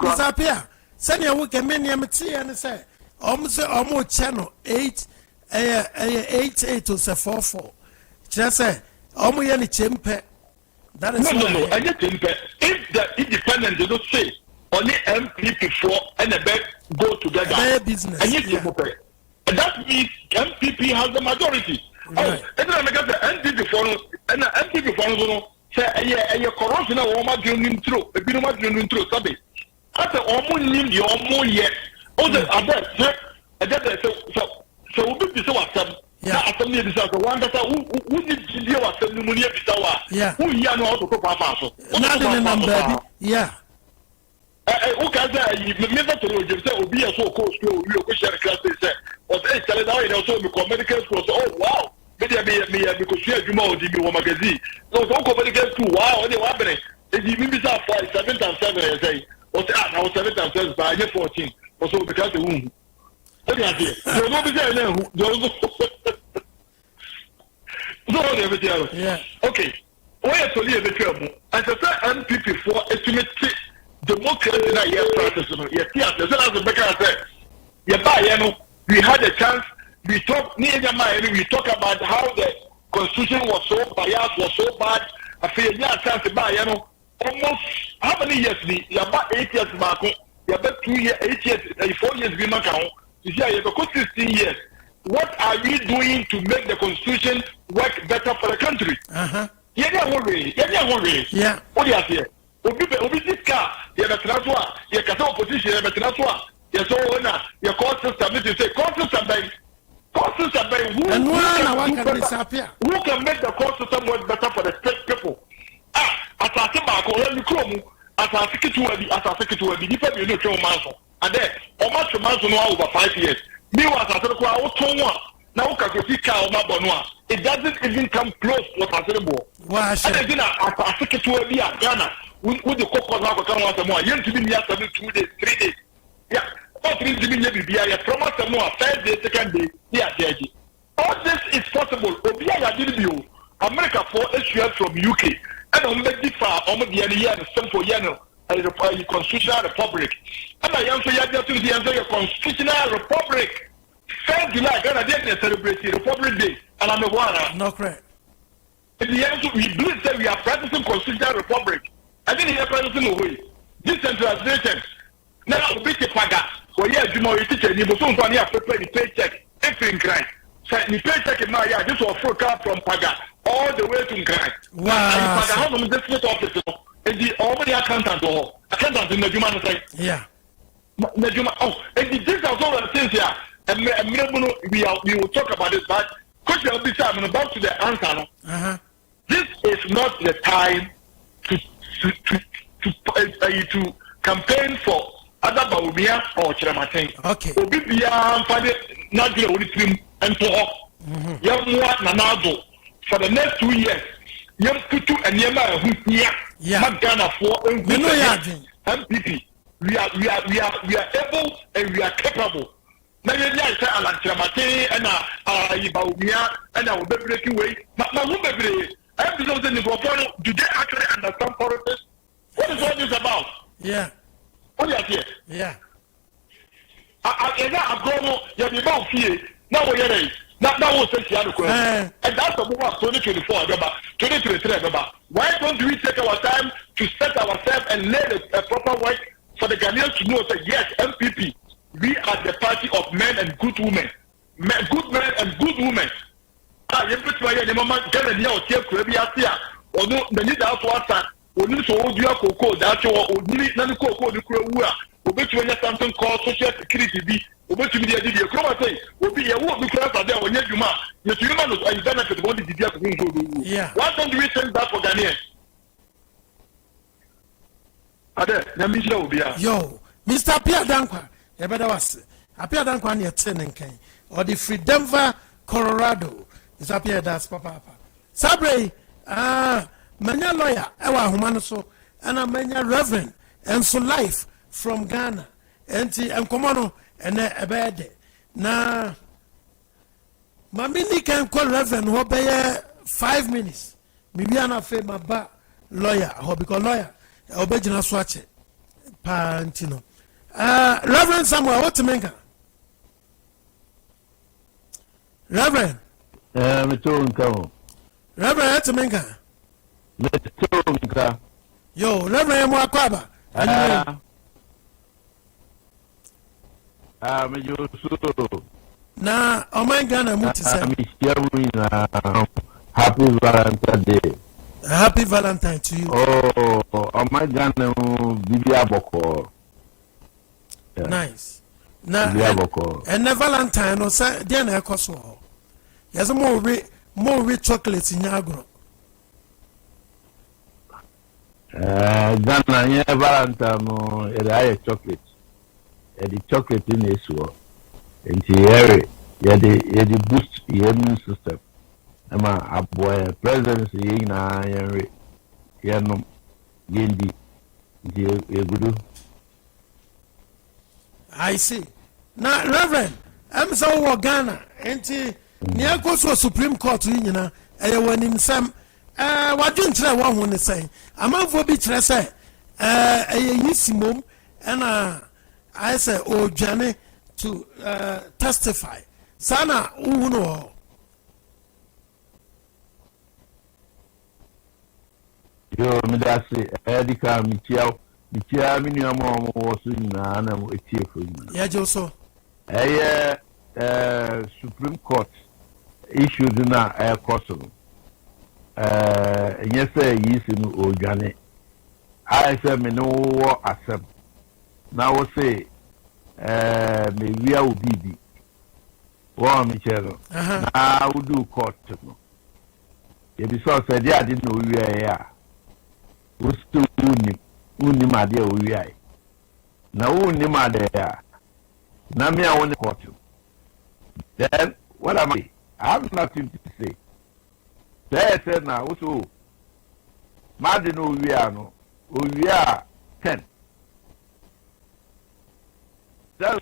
disappear. Send your work and many and say almost channel 8 to 44. Just say Omo yani chempe. That is no. I get chempe. If the independent they don't say only MPP for and the back go together. Their business. I get chempe. And that means MPP has the majority. Right. And then I get the MPP for and the MPP for no say a corruption of Oma doing through. A bit of doing through. Sabi. After Omo nim the Omo yet. All the other so we be so awesome. Yeah. Assembly is the one that who did you assembly money yeah. Who you know how to talk about? Not in a baby. Yeah. Okay, you remember to you say be a so close to you share class say or say tell it also because medical school oh wow maybe me because you know the magazine so medical school wow they want it if you maybe say 7 times 7 say or say now 7 times 7 by 14 also because the womb. Okay, I see. You know be say yeah. Okay. Why to leave the trouble? As I said, MPP for estimate democracy in a year process. Yes, as the Becker said, we had a chance. We talk about how the constitution was so biased, was so bad. I feel chance almost how many years? About 8 years back. About 2 years, 8 years, 4 years. You see, you have 16 years. What are we doing to make the constitution work better for the country? Yeah. What do you say? Obi this car, you have a transfer, you have a opposition, you have a transfer. Yes, your court system, you say court system by who can make the court system work better for the state people? As I say back, as I think it will be different, you know, Manson. And then, how much Manson now over 5 years? Me was I said, now can see car Bonua. It doesn't even come close to what I said. And then I think it will be a Ghana with the cocoa now more. You to be near 2 days, 3 days. Yeah. All 3 days, you promise some more, 1st day, 2nd day, yeah, Daddy. All this is possible. Obia did you. America for Israel from UK. And on the far, almost the year, the simple Yano, a constitutional republic. And I answer the answer your constitutional republic. 3rd July, Ghana didn't celebrate the Republic Day, and I'm a one. No correct. In the end, we believe that we are practicing constitutional republic. I think we are practicing away. Decentralization. Now, we take Paga. For years, you know, you teach a new person for a paycheck. Everything crime. So, the paycheck in my yard, this was from Paga all the way to crime. Wow. Paga, how many district officers? And the already accountant in the human side. Yeah. Oh, and this is all the things here. And we will talk about it, but Coach I'm about to the answer. This is not the time to campaign for other Baumia or Chiramatin. Okay. Obibia not the only team and for Amenado for the next 2 years. Young Putu and Yama who Ghana for MPP. We are able and we are capable. Now you say Alan Chramate and Baumia and I will be breaking away. But my woman, I have to know the do they actually understand politics? What is all this about? Yeah. What do you say? Yeah. I go you have about fear. Now we are now we'll say and that's the moment 2024 2023. Why don't we take our time to set ourselves and lay a proper work for the Ghanaians to know that yes, MPP, we are the party of men and good women. Good men and good women. You put my name on Ghana or Tia, or no, the need out water, or need to hold your cocoa, that's your old cocoa, the crew, or bet you something called social security be, or bet you be a video. Come say, will be a woman because there when you ma, your human is benefit what did you yeah. Why don't we send that for Ghanaians? Yo, Mr. Pierre Dankwa, you better was Pierre Dankwa near 10 and Kane, or the Free Denver, Colorado. Mr. Pierre, that's Papa. Sabre, many lawyer, our humanoso, and a many reverend, and so life from Ghana, and Komono, and a bed. Now, Mamini can call reverend, who pay 5 minutes. Maybe I'm not my bar lawyer, or because lawyer. Obejina swatch Pantino. Reverend Samuel, what to make? Reverend. Reverend, what to make? Yo, Reverend Mwakwaba. Na, oh my God, I'm what to say. Happy Valentine's Day. Happy Valentine to you. Oh my God, Bibia Boko. Nice. Now, and the Valentine, no, sir, then I cost all. There's more rich chocolates in Yagro. Ghana, yeah, Valentine, and I chocolate. And the chocolate in this war. And the boost the immune system. Emma, a boy, presence in a yanum, yendi, good. I see. Now, Reverend, I'm so Ghana, and near goes to Supreme Court, you know, and when in some, what didn't try one when they say, a man for beach, I say, a yissimum, and I say, oh, Johnny, to testify. Sana uno. Yo, me da say, Edika, Michel, minimum was in an etier for you. Yeah, Joso. Supreme Court issued in a Kosovo. Yes, sir, yes, in Ojane. I said, me no war accept. Now, say, me we are Bibi. War Michel. I will do court. If you saw said, I didn't know we are here. We still uni my dear, we are. Now, uni my dear. Now, me, I want to court you. Then, what am I? I have nothing to say. There said now, also, Madino, we are no, we are 10. That's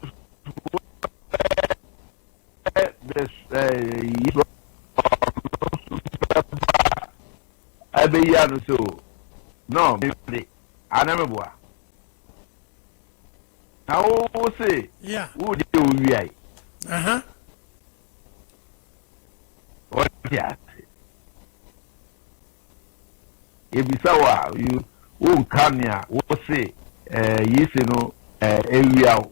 I be young so. No, I never was. Now, who say, yeah, who do we are? What, yeah. If you saw you won't come here, what say, yes, you know, area.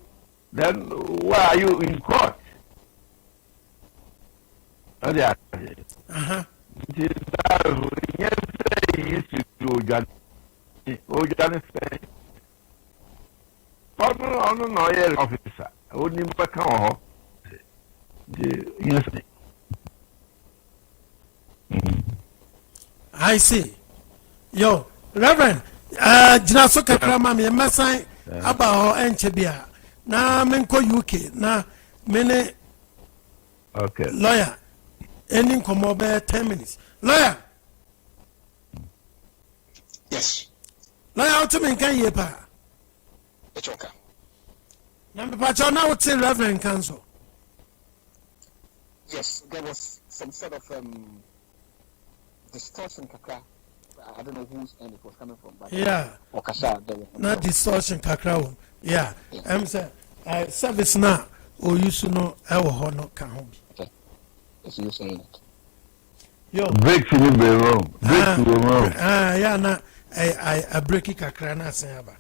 Then why are you in court? Oh, yeah. Yes, yes, you do, oh, Johnny say, oh, no, officer. I wouldn't even come. Yes. I see. Yo, Reverend, Jinaso Kakrama, me Masai, about Enchebia. Na menko UK, na mene okay. Lawyer, ending come 10 minutes. Lawyer. Yes. Lawyer, how to make a yepa? It's okay. Number Pacho, now what's the Reverend Council? Yes, there was some sort of distortion, kakra. I don't know whose end it was coming from, but yeah, Okasha, not distortion, kakra. Yeah, I'm saying, service now, or you should know our honor can home. Okay, it's you saying it. Yo, Break to the room. Break to the room. Yeah, na I break it, kakra, na sayaba.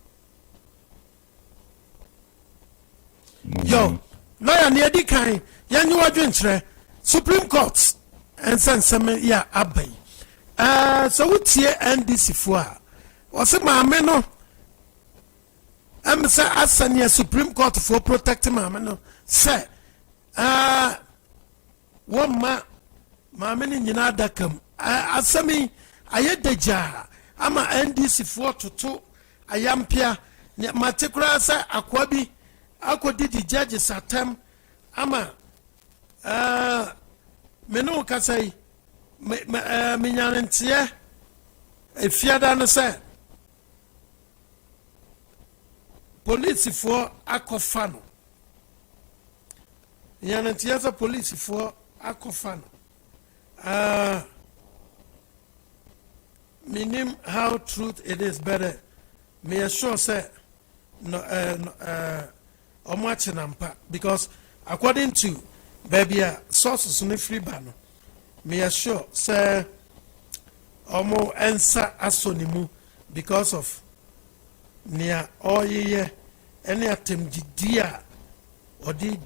Yo, lawyer near the kind, yan you are doing Supreme Court, and send some, yeah, abbey. So what's here and this for? Was it my meno? I'm say asanya Supreme Court for protecting my meno. Say, one my many in Yadakam. Asami, I had the jar. I'm a NDC 4 to 2. I am Pia, Matikrasa, Aquabi, Aqua did the judges at them. Ama, Meno Kasai. Minyantia, if you don't say, police for Akofano. Yantia, police for Akofano. Meaning how truth it is better. Me assure say, no, much because according to baby, sources on the free banner. Me assure say omo answer asonimu because of near all ye any attempt dia or di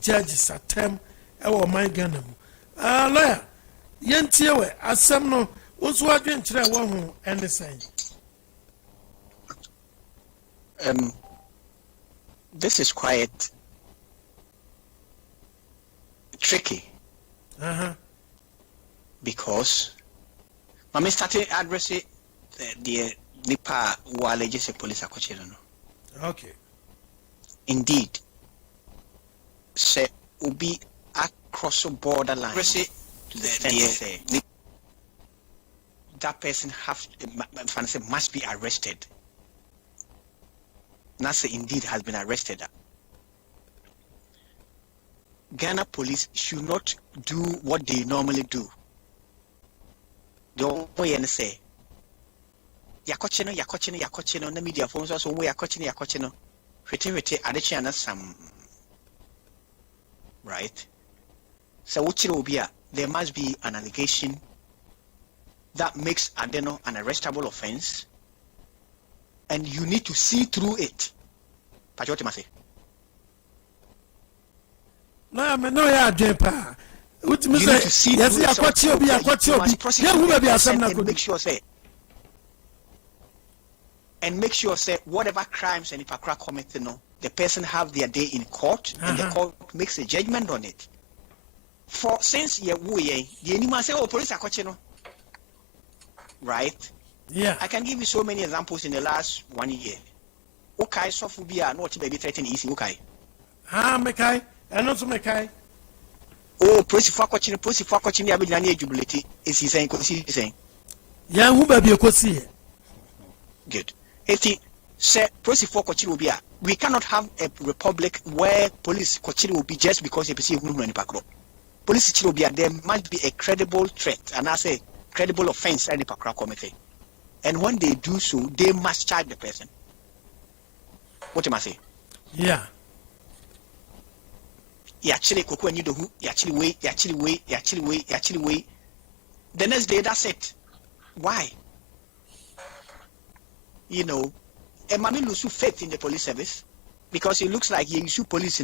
judges attempt our my ganam. Lawyer, yentiewe asem no wonso adwen kire wo ho ene say. This is quite tricky. Because Mami started addressing the Nipa who alleges a police acquisition. Okay. Indeed, say ubi across the borderline. That person must be arrested. Nasa indeed has been arrested. Ghana police should not do what they normally do. Don't say yakochino na media phones so we yakochino wete addition some right? So there must be an allegation that makes Adeno an arrestable offense, and you need to see through it. What must say? No, I'm no ya jepa. What you need to see yes, through it. And make sure say whatever crimes and if commit, the person have their day in court, and the court makes a judgment on it. For since the enemy say, oh, police are catching, right? Yeah, I can give you so many examples in the last 1 year. Okay, so phobia not baby threatening easy. Okay. Mekai, and also Mekai. Oh, police for catching, the ability jubility is he saying? Yeah, who baby you see? Good. If say police for catching will be we cannot have a republic where police catching will be just because they perceive who any pakro. Police will be there must be a credible threat, and I say credible offense any pakra committee. And when they do so, they must charge the person. What am I saying? Yeah. You actually cook when you do you actually wait. The next day, that's it. Why? You know, a man lose faith in the police service because it looks like you issue police,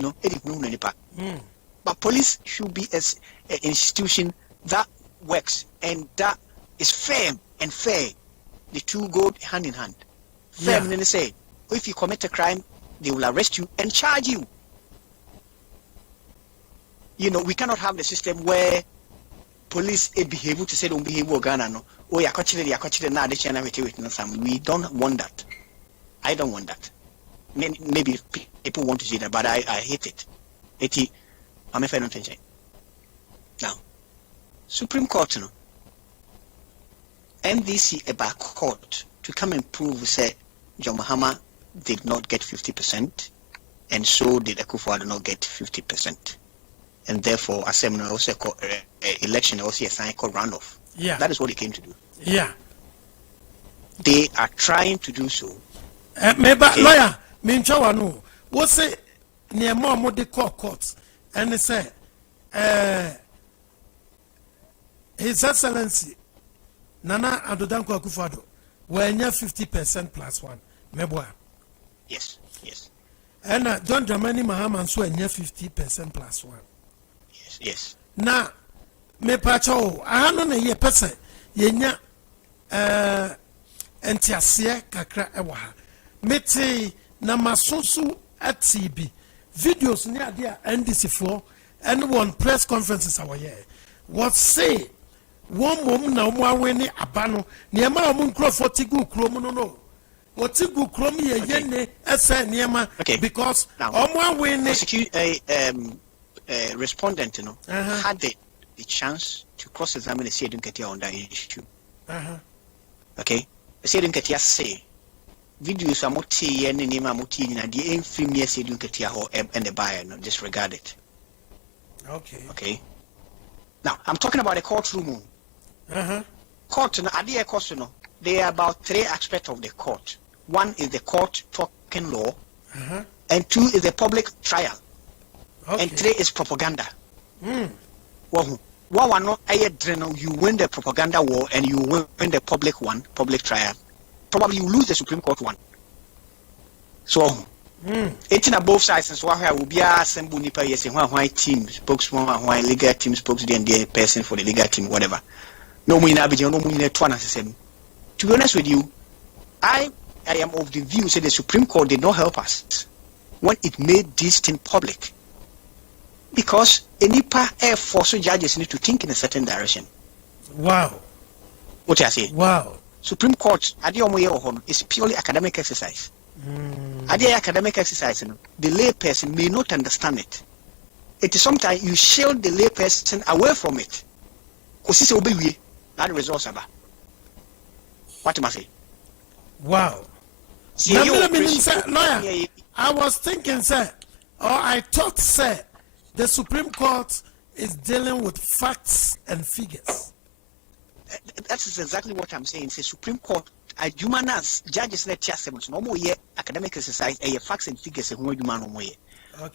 but police should be as an institution that works and that is firm and fair. The two go hand in hand. Firm, then they say, if you commit a crime, they will arrest you and charge you. You know, we cannot have the system where police behave to say don't behave Ghana. No, oh, you're catching now. We don't want that. I don't want that. Maybe people want to see that, but I hate it. I'm a fan of attention. Now, Supreme Court, NDC about court to come and prove say John Mahama did not get 50%, and so did Akufo-Addo not get 50%. And therefore, assembly also election also a sign called runoff. Yeah, that is what they came to do. Yeah, they are trying to do so. Maybe lawyer, Minchawanu, what say near more the court, and they say, His Excellency Nana Addo Akufo-Addo were near 50% plus one. Meboa. Yes. And John Dramani Mahama so near 50% plus one. Yes. Na me pacho ano na ye pese yenya entiase kakra ewa ha meti na masoso atibi videos ni ade a NDC for and one press conferences awoye what say one mom na omo aweni abano niema omo nkrofo tigu krom no what tigu krom ye yene ese niema because omo aweni respondent, had the chance to cross-examine the Sedum Ketia on that issue. Okay, the Sedum Ketia say videos are moti and name moti in the infamous Sedum Ketia and the buyer disregard it. Okay. Now I'm talking about the courtroom. Court no idea course no. There are about three aspects of the court. One is the court talking law, and two is the public trial. And three is propaganda. Well, no, you win the propaganda war and you win the public trial. Probably you lose the Supreme Court one. So, it's in both sides. And so I will be assemble nipa yes, why team spokesman, why legal team spokesman, the person for the legal team, whatever. No more in Abidjan, no more in Tuana. To be honest with you, I am of the view that the Supreme Court did not help us when it made this thing public. Because any air force judges need to think in a certain direction. Wow. What I say? Wow. Supreme Court, is purely academic exercise. Academic exercise, the lay person may not understand it. It is sometimes you shield the lay person away from it. Because it's not the results of what am I say? Wow. Lawyer, I was thinking, sir, or I thought, sir, the Supreme Court is dealing with facts and figures. That is exactly what I'm saying. The Supreme Court, as judges, no more academic exercise, facts and figures,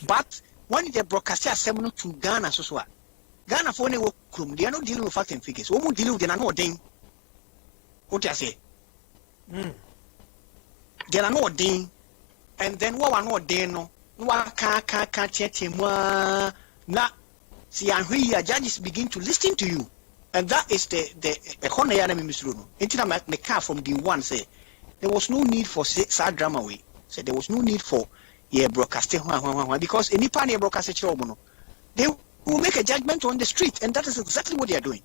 but when the broadcaster assembly to Ghana so Ghana for any room, they are not dealing with fact and figures. Who dealing with an ording? What I say? They are not ording, and then what are not ording? No, can't chat him. Now, see, and here judges begin to listen to you, and that is the honor enemy misruno. Until I make car from the one say there was no need for sad drama. We said there was no need for broadcasting because any pan broadcasting they will make a judgment on the street, and that is exactly what they are doing.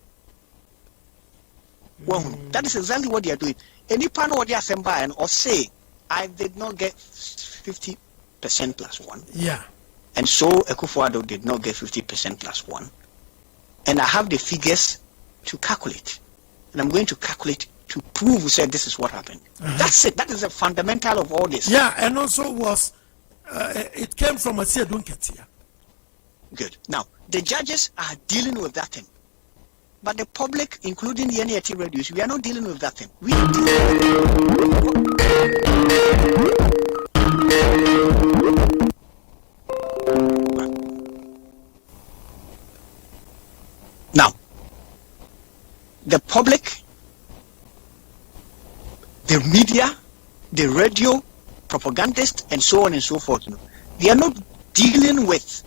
Well, that is exactly what they are doing. Any pan or they assemble or say, I did not get 50% plus one. Yeah. And so Akufo-Addo did not get 50% plus one. And I have the figures to calculate. And I'm going to calculate to prove who said this is what happened. That's it. That is the fundamental of all this. Yeah, and also was it came from a Siadunketia. Good. Now, the judges are dealing with that thing. But the public, including the NET radios, we are not dealing with that thing. We are dealing Now, the public, the media, the radio, propagandists, and so on and so forth, they are not dealing with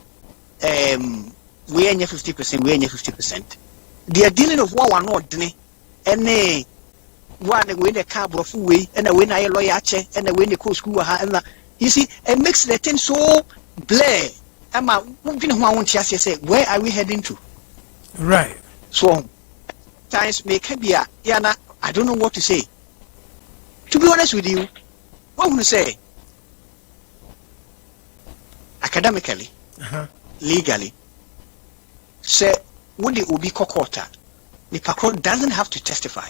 we are 50%, we are 50%. They are dealing with what one not doing, and one way the car broke away, and when I lawyer check, and when the school and you see, it makes the thing so blare. Emma, say, where are we heading to? Right. So, times make be Yana. I don't know what to say. To be honest with you, what would you say? Academically, legally, say, would the Ubi Kokota, the Pakro doesn't have to testify.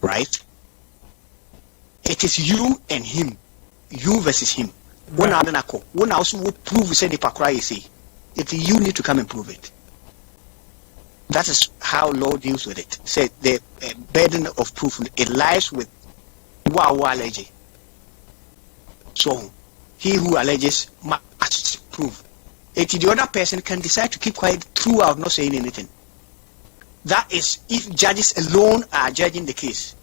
Right? It is you and him. You versus him. One also will prove, say, the Pakra is say. It's you need to come and prove it. That is how law deals with it. Say the burden of proof, it lies with who allege. So he who alleges must prove. The other person can decide to keep quiet throughout, not saying anything. That is if judges alone are judging the case.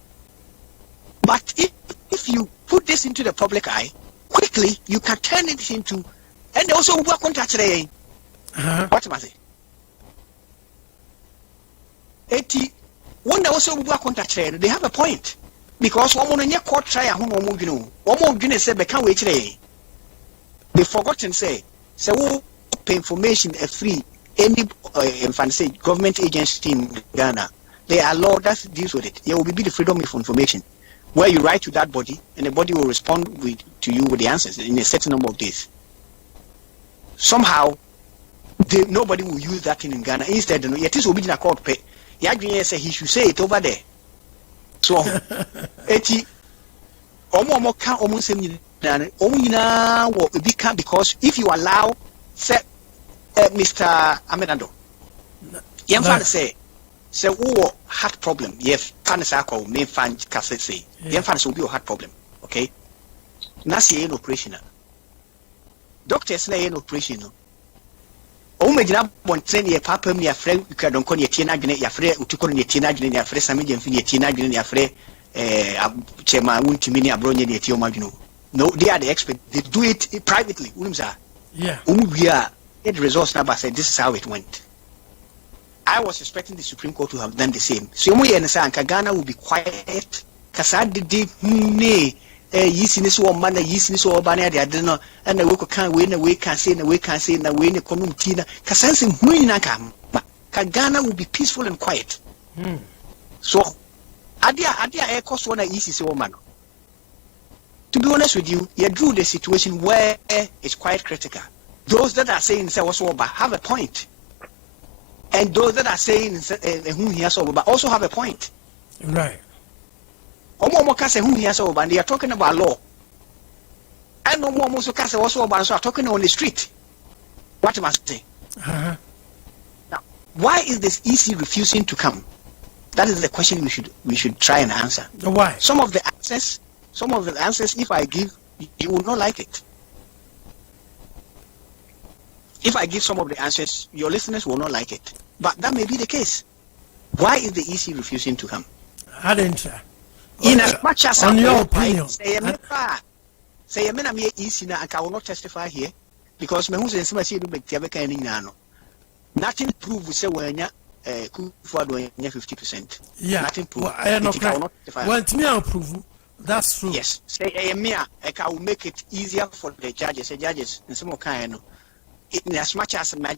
But if you put this into the public eye, quickly you can turn it into, and also work on today. What am I saying? When they also work on today, they have a point. Because one on your court trial, one more goodness said, can't wait today. They forgot and say, so pay information free any government agency in Ghana. They are law that deals with it. There will be the freedom of information where you write to that body and the body will respond to you with the answers in a certain number of days. Somehow, nobody will use that thing in Ghana. Instead, it is obedient court pay. Yagri say he should say it over there. So, because if you allow, say, Mr. Amenado, Yamfan say, oh, heart problem. Yes, Panisako may find cassette say, Yamfan will be a heart problem. Okay, Nasi ain't operational. Doctors say ain't operational. O me gina bonten ye papa mi afre ka don kon ye tie na dwene ya fre utukon ye tie na dwene ya fre same jemfi ye tie na dwene ya fre chema wuntumi ni abronye ne tie o madwene. No, they are the experts. They do it privately. Yeah. We are the results number said this is how it went. I was expecting the Supreme Court to have done the same. So we and Ghana will be quiet. Kasad did ne yisinis wo man yisinis wo bana de ade no na we kan we na we kan say na we kan say na we ne konum tina kasanse hu na ka Ghana will be peaceful and quiet. So adia e koso na yisisi wo man. To be honest with you, you drew the situation where it's quite critical. Those that are saying say was over have a point. And those that are saying who he has over also have a point. Right. And they are talking about law. And no more also are talking on the street. What must I say? Now, why is this EC refusing to come? That is the question we should try and answer. Why? Some of the answers, if I give, you will not like it. If I give some of the answers, your listeners will not like it. But that may be the case. Why is the EC refusing to come? I didn't. In as much as on your opinion, say a man EC now, I will not testify here because my husband is saying nothing proves say when you 50%. Yeah, nothing proves. I am not well, to me, I'll prove that's true. Yes, say a mere I will make it easier for the judges and some kind of. In as much as my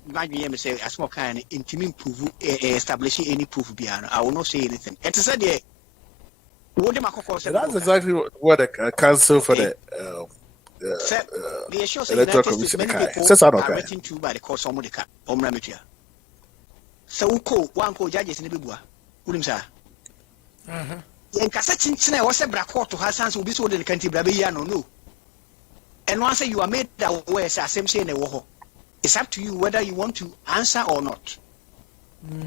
say as more kind intimate proof establishing any proof beyond, I will not say anything. It is said that's exactly what the council for the electoral commission are written to by the court some of the car so one judges in the bibua wouldn't say in Cassette was a black court to her sons will be sold in the country Brabiano no and once you are made that way as same say in the war. It's up to you whether you want to answer or not.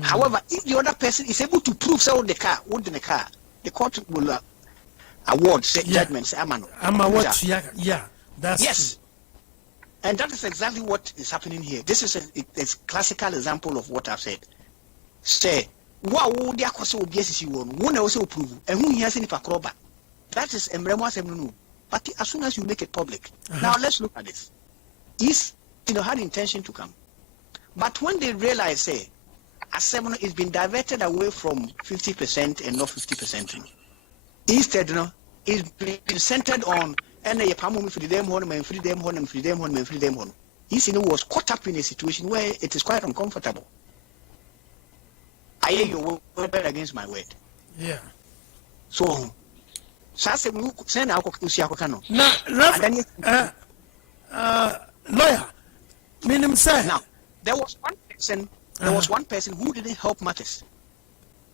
However, if the other person is able to prove so the car, what in the car, the court will award judgment. Say, yeah, that's yes. True. And that is exactly what is happening here. This is a classical example of what I've said. Say, wow, the accusation will be one also prove, and who has any pakroba. That is emblematic. But as soon as you make it public, now let's look at this. Had intention to come, but when they realize, say, Assembly is being diverted away from 50% and not 50%. Instead, it's been centered on and a pamu for them home and free them home and free them home and free them home. Was caught up in a situation where it is quite uncomfortable. I hear your word against my word. Yeah. So, send out lawyer. Now, there was one person who didn't help matters.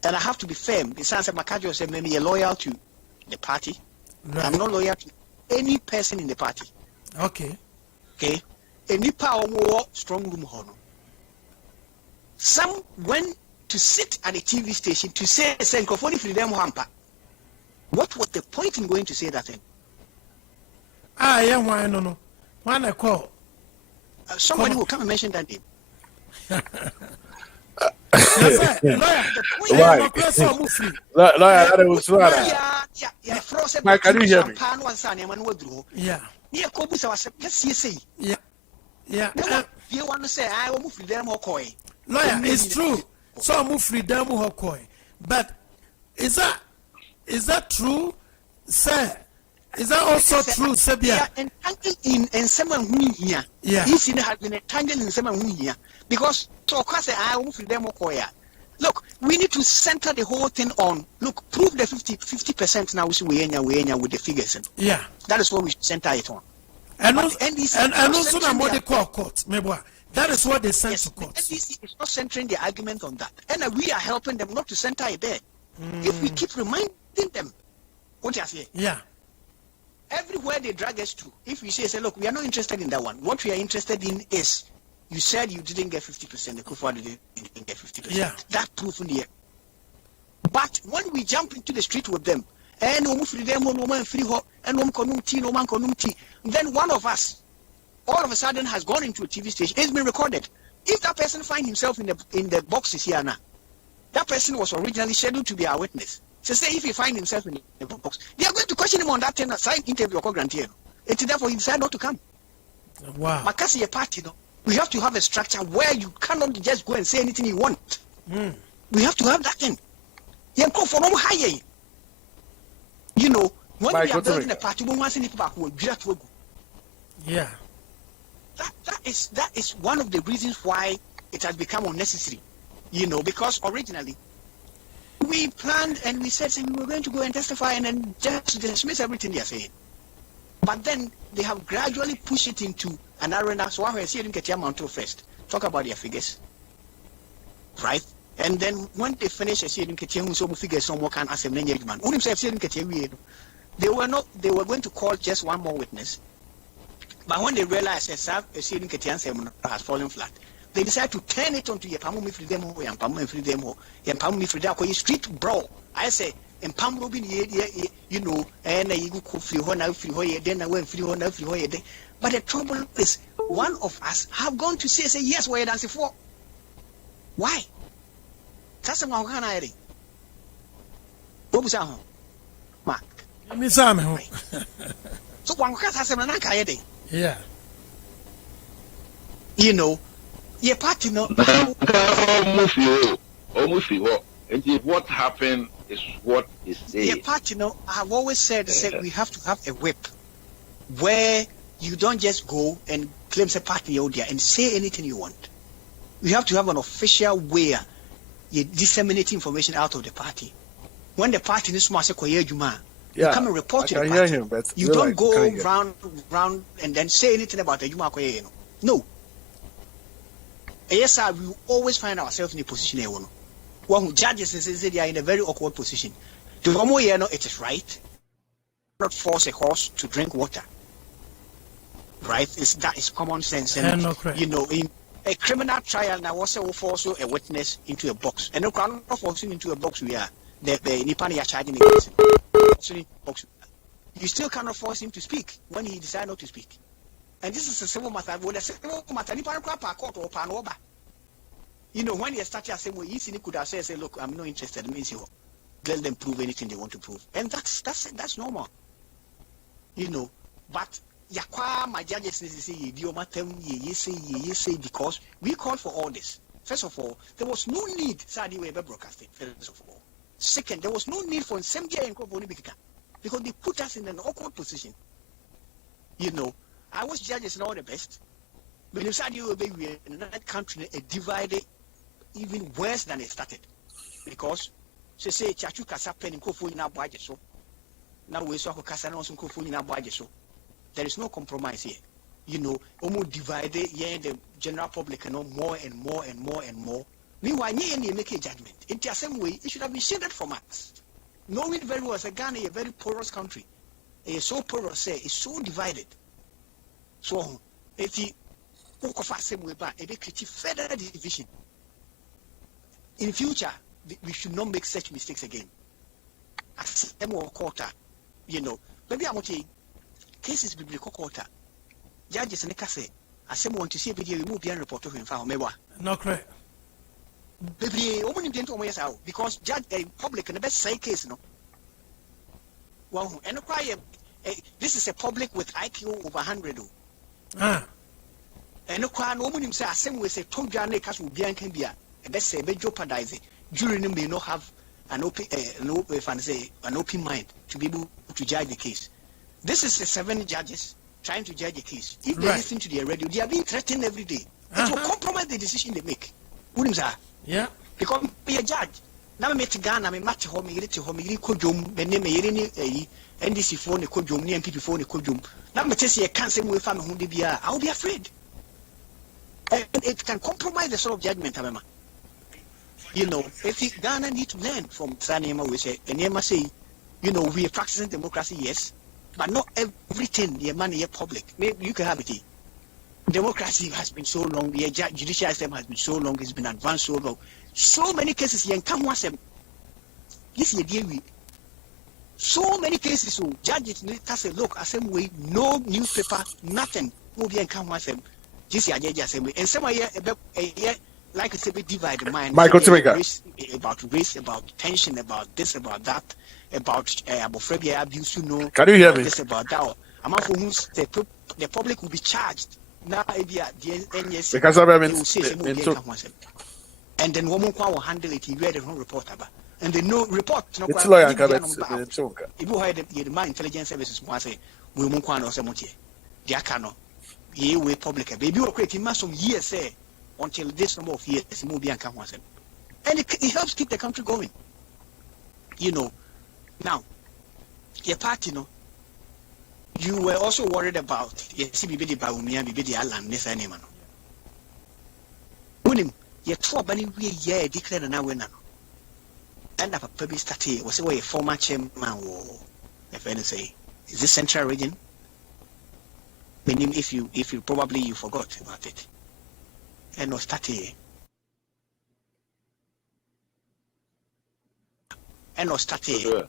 And I have to be firm. The sense of Makajo said, maybe you're loyal to the party. Right. I'm not loyal to any person in the party. Okay. Any power more strong room honor. Some went to sit at a TV station to say Senkofoni Freedom Hampa. What was the point in going to say that thing? Yeah, why no. When I call. Somebody will come and mention that name. Mike, can you hear me? Yeah. You want to say I will move freedom or coy? Lawyer, it's true. So move freedom or coy. But is that true, sir? Is that also true, Sabia? Entangled in someone who here. Yeah. This has been entangled in someone who here. Because to say I will for them or look, we need to center the whole thing on prove the 50% now we with the figures. Yeah. That is what we should center it on. And also the court. That is what they sent to court. NDC is not centering the argument on that. And we are helping them not to center it there. If we keep reminding them what you say. Yeah. Everywhere they drag us to, if we say, look, we are not interested in that one. What we are interested in is, you said you didn't get 50%, the Kufuor didn't get 50%. Yeah. That proof in here. But when we jump into the street with them, and then one of us, all of a sudden, has gone into a TV station. It's been recorded. If that person finds himself in the boxes here now, that person was originally scheduled to be our witness. So say if he finds himself in the box, they are going to question him on that side interview or grantee. It's therefore he decided not to come. Wow. Makasi a party, we have to have a structure where you cannot just go and say anything you want. We have to have that thing. You go for no higher. When we are building a party, we want to see back. Yeah. That is one of the reasons why it has become unnecessary. Because originally we planned and we said we were going to go and testify and then just dismiss everything they are saying. But then they have gradually pushed it into an arena. So I see them get your mount first. Talk about their figures. Right? And then when they finish, I see them get your figures somewhere can ask them man. They were going to call just one more witness. But when they realized that has fallen flat, they decided to turn it onto Yapamu Freedom or Yampamu Freedom or Yampamu Freedom street brawl. I say, and Pam Robin, and you go free one out free hoy, then I went free one out free hoy. But the trouble is, one of us have gone to say yes, we're dancing for. Why? That's what I'm saying. What was that? Mark. So one has a yeah. You know, your party no. Almost what happened is what is said. Your party no. I've always said we have to have a whip where you don't just go and claim a party out there and say anything you want. You have to have an official way you disseminate information out of the party. When the party is smart, you come and report to the party. Him, but you don't go round and then say anything about the Juma. No. Yes, sir, we always find ourselves in a position here. Well, judges they are in a very awkward position. The Romo it is right. Not force a horse to drink water. Right? That is common sense. And you know, in a criminal trial now also force a witness into a box. And no crowd not forcing into a box we are. The Nipani are charging against him. You still cannot force him to speak when he decides not to speak. And this is a civil matter. Well, a civil matter, you know, when you start your same way, he could have said, look, I'm not interested. It means you let them prove anything they want to prove. And that's normal. You know, but my judges say because we called for all this. First of all, there was no need Sadi Weber broadcasting. First of all. Second, there was no need for Semdia and because they put us in an awkward position. You know, I wish judges know the best. But if Saudi Arabia in that country divided even worse than it started. Because she say Chachu Kasa pen in Kofu in our budget so now we saw Kasa no Kofu in our budget so there is no compromise here. You know, almost divided the general public more and more and more and more. Meanwhile, you make a judgment. In the same way, it should have been shaded from us. Knowing very well, Ghana is a very porous country. It's so porous, it's so divided. So, if you walk off same way back, it creates further division. In future, we should not make such mistakes again. As a more quarter, you know, maybe I want to cases biblical quarter. Judges and say, as someone to see a video, we move the report to him for Mewa. No correct. Because judge a public and the best say case, no. Well, and this is a public with IQ over 100. And no crime, no one say, same way say, Tom Jane Cash will be and can be a best say, be jeopardize it. Jury may not have an open, an open mind to be able to judge the case. This is the 7 judges trying to judge the case. If they listen to their radio, they are being threatened every day. It will compromise the decision they make. Yeah. Because be a judge. Now me to Ghana, me match home, me to home, me kojum, me name me NDC phone, kojum, ni MPP phone, kojum. Now me tell you, can't say we family who be I will be afraid. And it can compromise the sort of judgment, Amema. You know, if Ghana need to learn from Sanema, we say, and Yema say, you know, we are practicing democracy, yes, but not everything, your money, your public. Maybe you can have it. Democracy has been so long, the judicial system has been so long, it's been advanced so long. So many cases here come once this year deal with so many cases so judges need to say look same way, no newspaper, nothing will be come once this year same way. And some year like I said, we divide the mind about race, about tension, about this, about that, about amophobia abuse, you know. Can you hear me? This about that. I'm for whom the public will be charged. Now, NS, because I and then woman will handle it. He read the wrong report about, and the no report. No, it's lawyer. If you had the my intelligence services, was say we won't know some money. They cannot. He will public. Baby, will create him some years say until this number of years move and come once, and it helps keep the country going. You know, now your party, no. You were also worried about CBD Baumia, BBD Alan, this animal. When you talk about it, declared an hour now. And a public statue was a former chairman, or if any say, is this central region? Meaning, if you probably you forgot about it. And no statue. And no statue.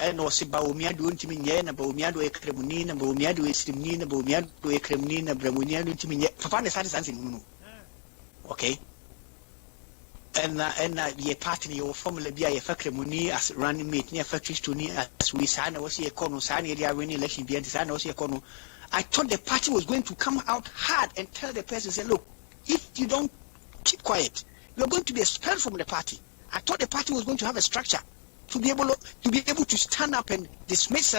and or say Baumia do intimate, and Baumia do a cremuni, and Baumia do a strimni, and Baumia do a cremuni, and Bramunia do intimate. Papa is something. Okay. And ye party your formula be a factory money as running mate near factories to near as we sign or see a corner, sign area when election be design or see a corner. I thought the party was going to come out hard and tell the person, say, look, if you don't keep quiet, you're going to be expelled from the party. I thought the party was going to have a structure to be able to stand up and dismiss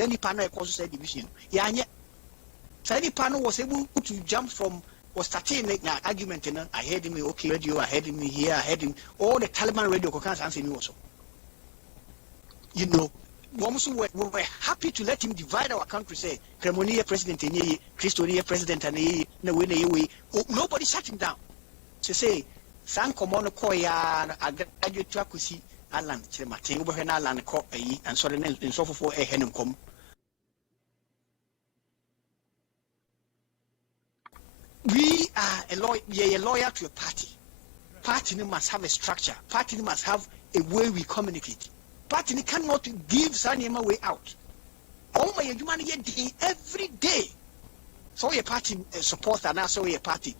any panel across the division. Yeah, so any panel was able to jump from was starting like an argument. I heard him okay radio, I heard him here, I heard him all the Taliban radio can't answer me also. We were happy to let him divide our country, say Cremonia president and Christonia president and nobody shut him down. To say San Comono Koya, a graduate Trakusi, Alan, Chematin, over Alan, and so on and so forth, a henum come. We are a lawyer to a party. Party must have a structure. Party must have a way we communicate. Party cannot give Sanyama way out. Oh my humanity every day. So a party supporter and also a party,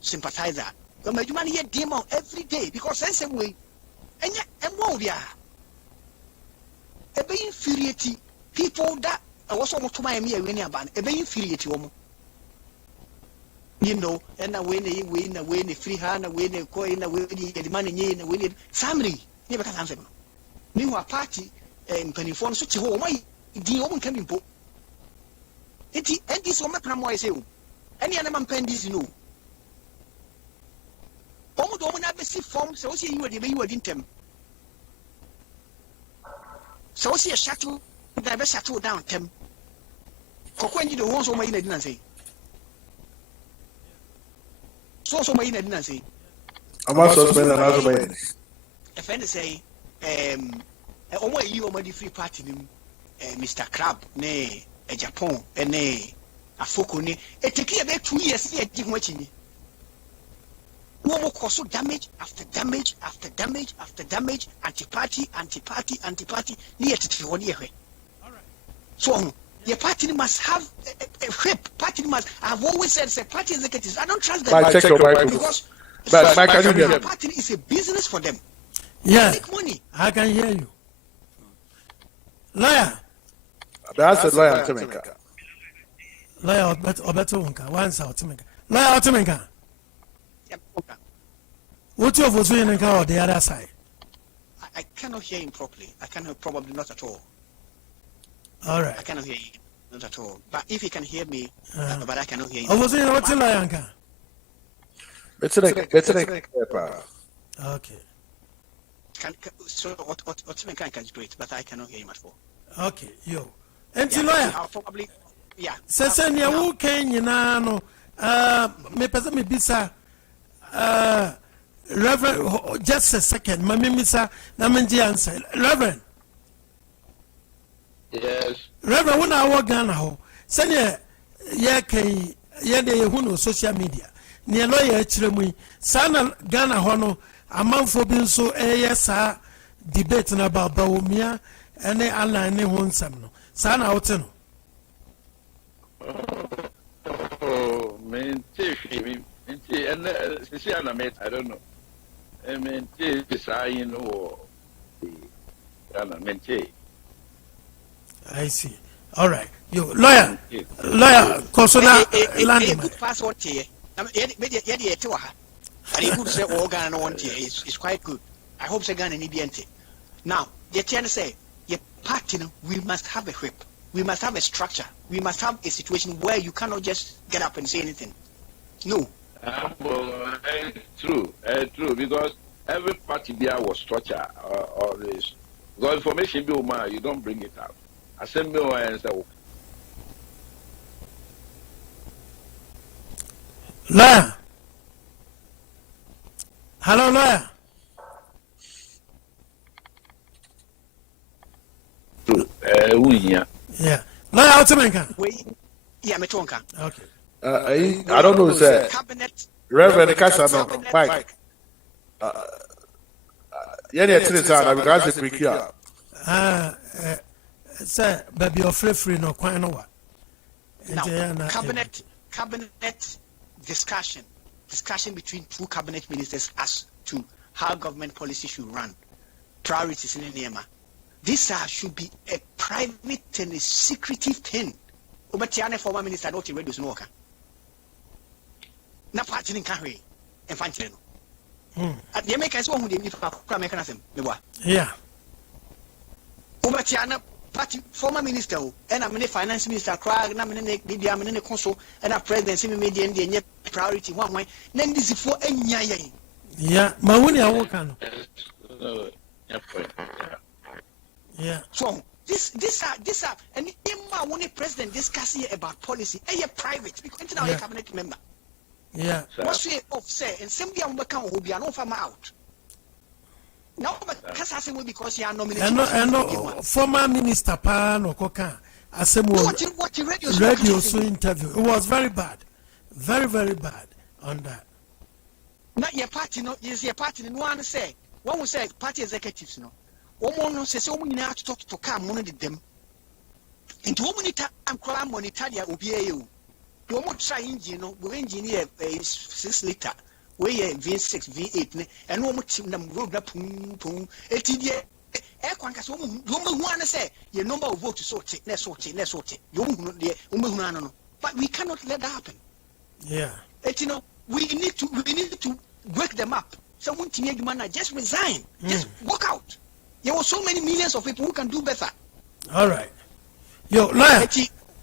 sympathizer. But my humanity demon every day because sense of way. And what we are. A very infuriating people that also want to my me a ban. A very infuriating. And away the free hand, away the coin, away the money, and away the family. Never can answer. Meanwhile, party and Pennyphone, such a home, the woman can be put. And this woman, I say, any other man pen this, Almost woman have see form, so see you were the way you were in them. So see a shuttle, never shuttle down them. For when you the ones who didn't say. So my didn't say. I'm also spending another way. A friend say, almost you already free party, Mr. Crab, ne, a Japan, and ne, a Fokone, it take about 2 years yet, Jim watching. No more cause damage after damage after damage after damage, anti-party, near to 1 year. So, your party must have a whip. Party must. I've always said, say party executives. I don't trust them. Check your Bible. Because party is a business for them. Yeah. They make money. I can hear you. Lawyer. That's a lawyer, Timika. Lawyer, Obeto Wonka. Once out, Timika. Lawyer, Timika. What's your voice in the other side? I cannot hear him properly. I cannot, probably not at all. All right. I cannot hear you, not at all. But if you can hear me, but I cannot hear you. I was saying, what's the Lionka? It's Okay. So what can great, but I cannot hear him at all. Okay, yo. And the lawyer, I'll probably, yeah. Sesania, who can you know? Me pesa me bisa. Reverend, just a second. Mami misa, namenji answer. Reverend. Yes. Reverend, when I work Ghana ho, send ye can ye de who social media. Near lawyer chiremui, sana Ghana hono, a man for being so yes, debating about Baumia and the online one samno. Sana outeno. Oh, man, and I don't know. I mean, this I know. I see. All right. You lawyer, Kosona a good password here. And he could say organ no one here is quite good. I hope they Ghana Nibiente. Now, the Tiana say, your party, we must have a whip. We must have a structure. We must have a situation where you cannot just get up and say anything. No. True, because every party there was structure or this. The information you don't bring it out. Assembly and so. Lawyer. Hello, lawyer. Yeah. Lawyer, how to make it? Yeah, me tonka. Okay. I don't know, sir. Reverend Casano, Mike. Yeah, it's time. I'm going to pick you up. say baby of free no quite no what. Now, cabinet discussion between two cabinet ministers as to how government policy should run, priorities in Nema. This should be a private and a secretive thing. Obatiane former minister not radio no worker. Na party in Kahwe and Fantino. At the Americans one who did for mechanism. Yeah. Obatiana party former minister and I'm a finance minister cry and I'm in a consul and a presidency media and the priority one way. Then this is for any. Yeah, Mawuni Awokano. Yeah. So this are and when the president discussing about policy, private because into now cabinet member. Yeah. What's way of say and somebody on account will be an offer out. Now because you are nominated. And former minister Pan or Koka what radio so interview. It was very bad. Very, very bad on that. Not your party, no, yes, your party. No one say, one will say party executives, no. One says, oh, we need to talk to come, one of them. Into woman time, crime on Italia will be a you. You won't try engine, no, we engineer a 6 liter, we a V6, V8, and one would them road up, ATD. Airquancas, woman, one say, your number of votes sort it, let's sort it. You won't know, but we cannot let that happen. Yeah. You know, we need to wake them up. Someone to make the man just resign. Just walk out. There were so many millions of people who can do better. All right. Yo, lawyer,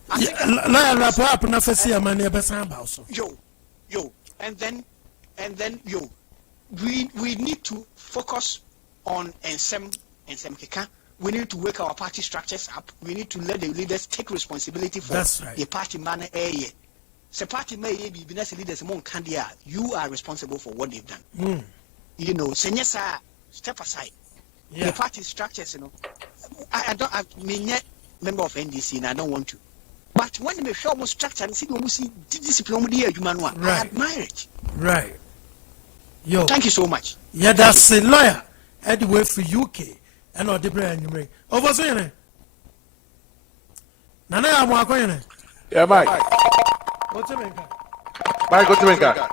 wrap up na fesi amani ebesa about. Yo, and then we need to focus on Ensem Keka. We need to wake our party structures up. We need to let the leaders take responsibility for the party manner area. So party may be business leaders among Candia. You are responsible for what they've done. You know, Senyasa, step aside. The party structures, you know. I mean, yet member of NDC, and I don't want to. But when they show more structure and see discipline, I admire it. Right. Yo. Thank you so much. Yeah, that's a lawyer. Anyway, for UK and all the brand new. Over saying, Nana, I'm walking. Yeah, Mike. What's the matter? Mike, what's the matter?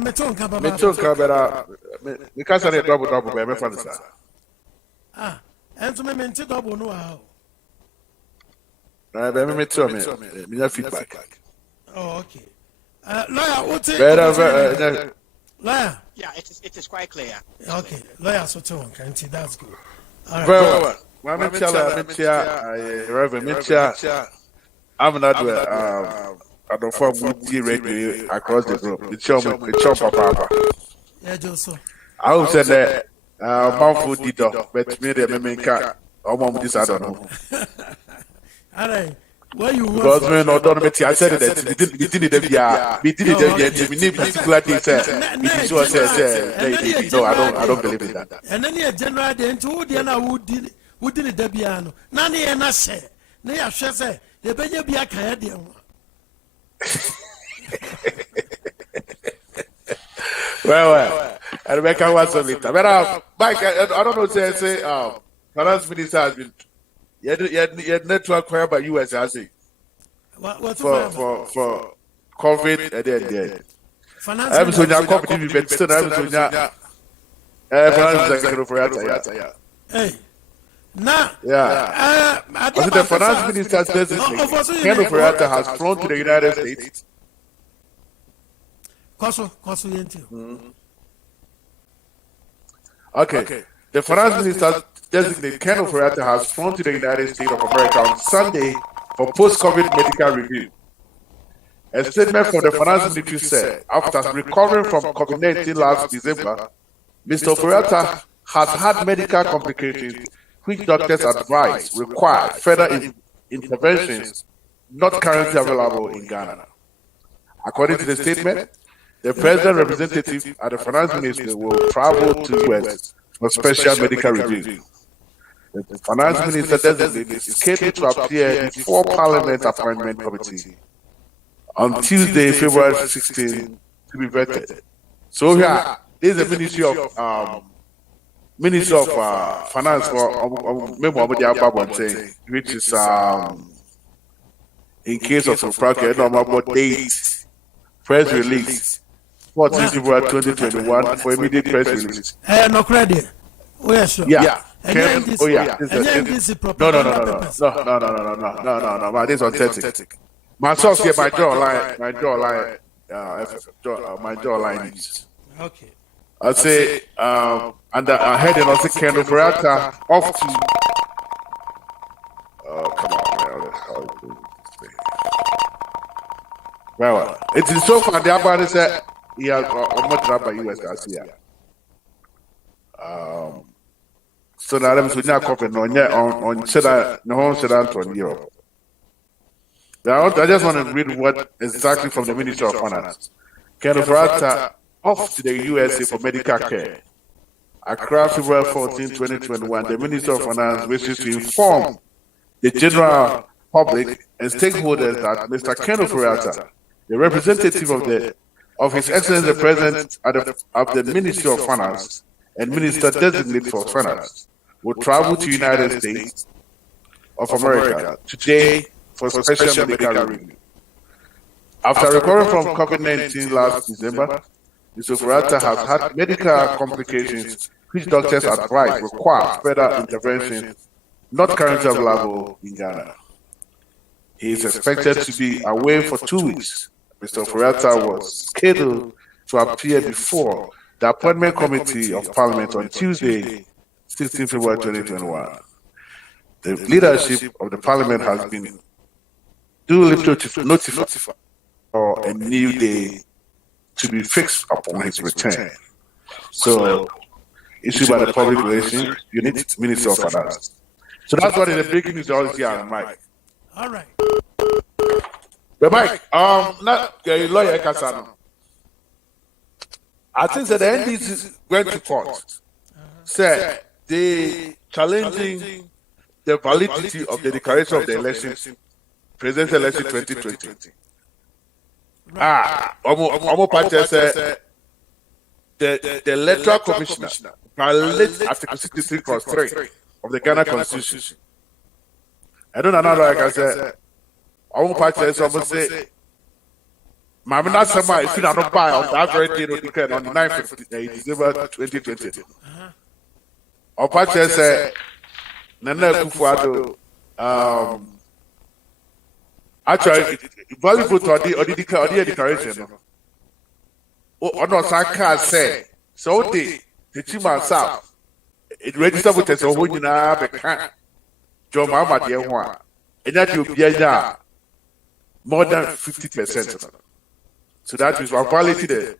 Me too, because I double, baby, for the and to me, double no how. Me too, me feedback. Oh, okay. Lawyer, what's it? Lawyer? Yeah, it is quite clear. Okay, lawyer, so too, can see that's good. All right. Very well. Reverend Amenado, I don't form multi radio across the group. It's your papa. Yeah, Joseph. I would say that Mount did but me the Memeka or Mom this I don't know. All right. Where you because me no don't me I said that we did it yeah we did it we need particular things no I don't believe in that. And then the general then to the who did it debiano. Nani and I say na ya hwe say the benye bia kan de ho. Well, and we can watch some later. But Mike, I don't know. Say, finance minister has been yet network acquired by US. I say for COVID and then finance. I'm so young. COVID, but still I'm so young. Finance secretary for Hey. Nah. Yeah. The finance minister says Ken Operator has flown to the United States. Okay. The finance minister designated Ken Operator has flown to the United States of America on Sunday for post-COVID medical review. A statement from the finance ministry said, after recovering from COVID-19 last December, Mr. Operator has had medical complications which doctors advise require further interventions not currently available in Ghana. According to the statement, the president representative at the finance ministry will travel to the US for special medical review. The finance minister designated is scheduled to appear before Parliament Appointment Committee on Tuesday, February 16, to be vetted. So here, this is the Ministry of Minister of Finance for member of the which is in case of Sopraka, about date press release 14 February 2021 for immediate press release. No credit. Oh yeah, sure. Yeah. Oh yeah. No. This is authentic. My source here, my jawline. Okay. I say, and I heard it also Kendall Ferrata off to. Oh, come on, man. Well, it is so far. The about is that he has much by US last year. So now I'm so now copying on Sedan, no home Sedan to Europe. I just want to read what exactly from the Ministry of Finance. Kendall Ferrata off to the USA for medical care. Accra, February 14, 2021, the Minister of Finance wishes to inform the general public and stakeholders that Mr. Kendall Ferrata, the representative of His Excellency the President of the Ministry of Finance and Minister Designate for Finance, will travel to the United States of America today for special medical review. After recovering from COVID-19 last December, Mr. Ferrata has had medical complications which doctors advise require further intervention not currently available in Ghana. He is expected to be away for 2 weeks. Mr. Ferrata was scheduled to appear before the Appointment Committee of Parliament on Tuesday, 16 February 2021. The leadership of the Parliament has been duly notified for a new day to be fixed upon his return. So, issued by the Public Relations Unit, Minister of Finance. So that's what is the breaking news all here, Mike. All right. But Mike, not the lawyer Kasano. I think that the NDC went to court, said they challenging the validity of the declaration of the election, presidential election 2020. Omo Party said the electoral commissioner violates Article 63(3) of the Ghana Constitution. I don't know like I said. Omo Party said almost say, "Mamina Sama, if you don't buy on that very day, declared on the 9th of December 2020." Omo Party said, "Nana Kufuado, actually, valuable to the declaration. Oh, no, Sanka said, so the Chima South, it registered with us, oh, you know, John Mama, dear one, and that you'll be more than 50%. So that is what validated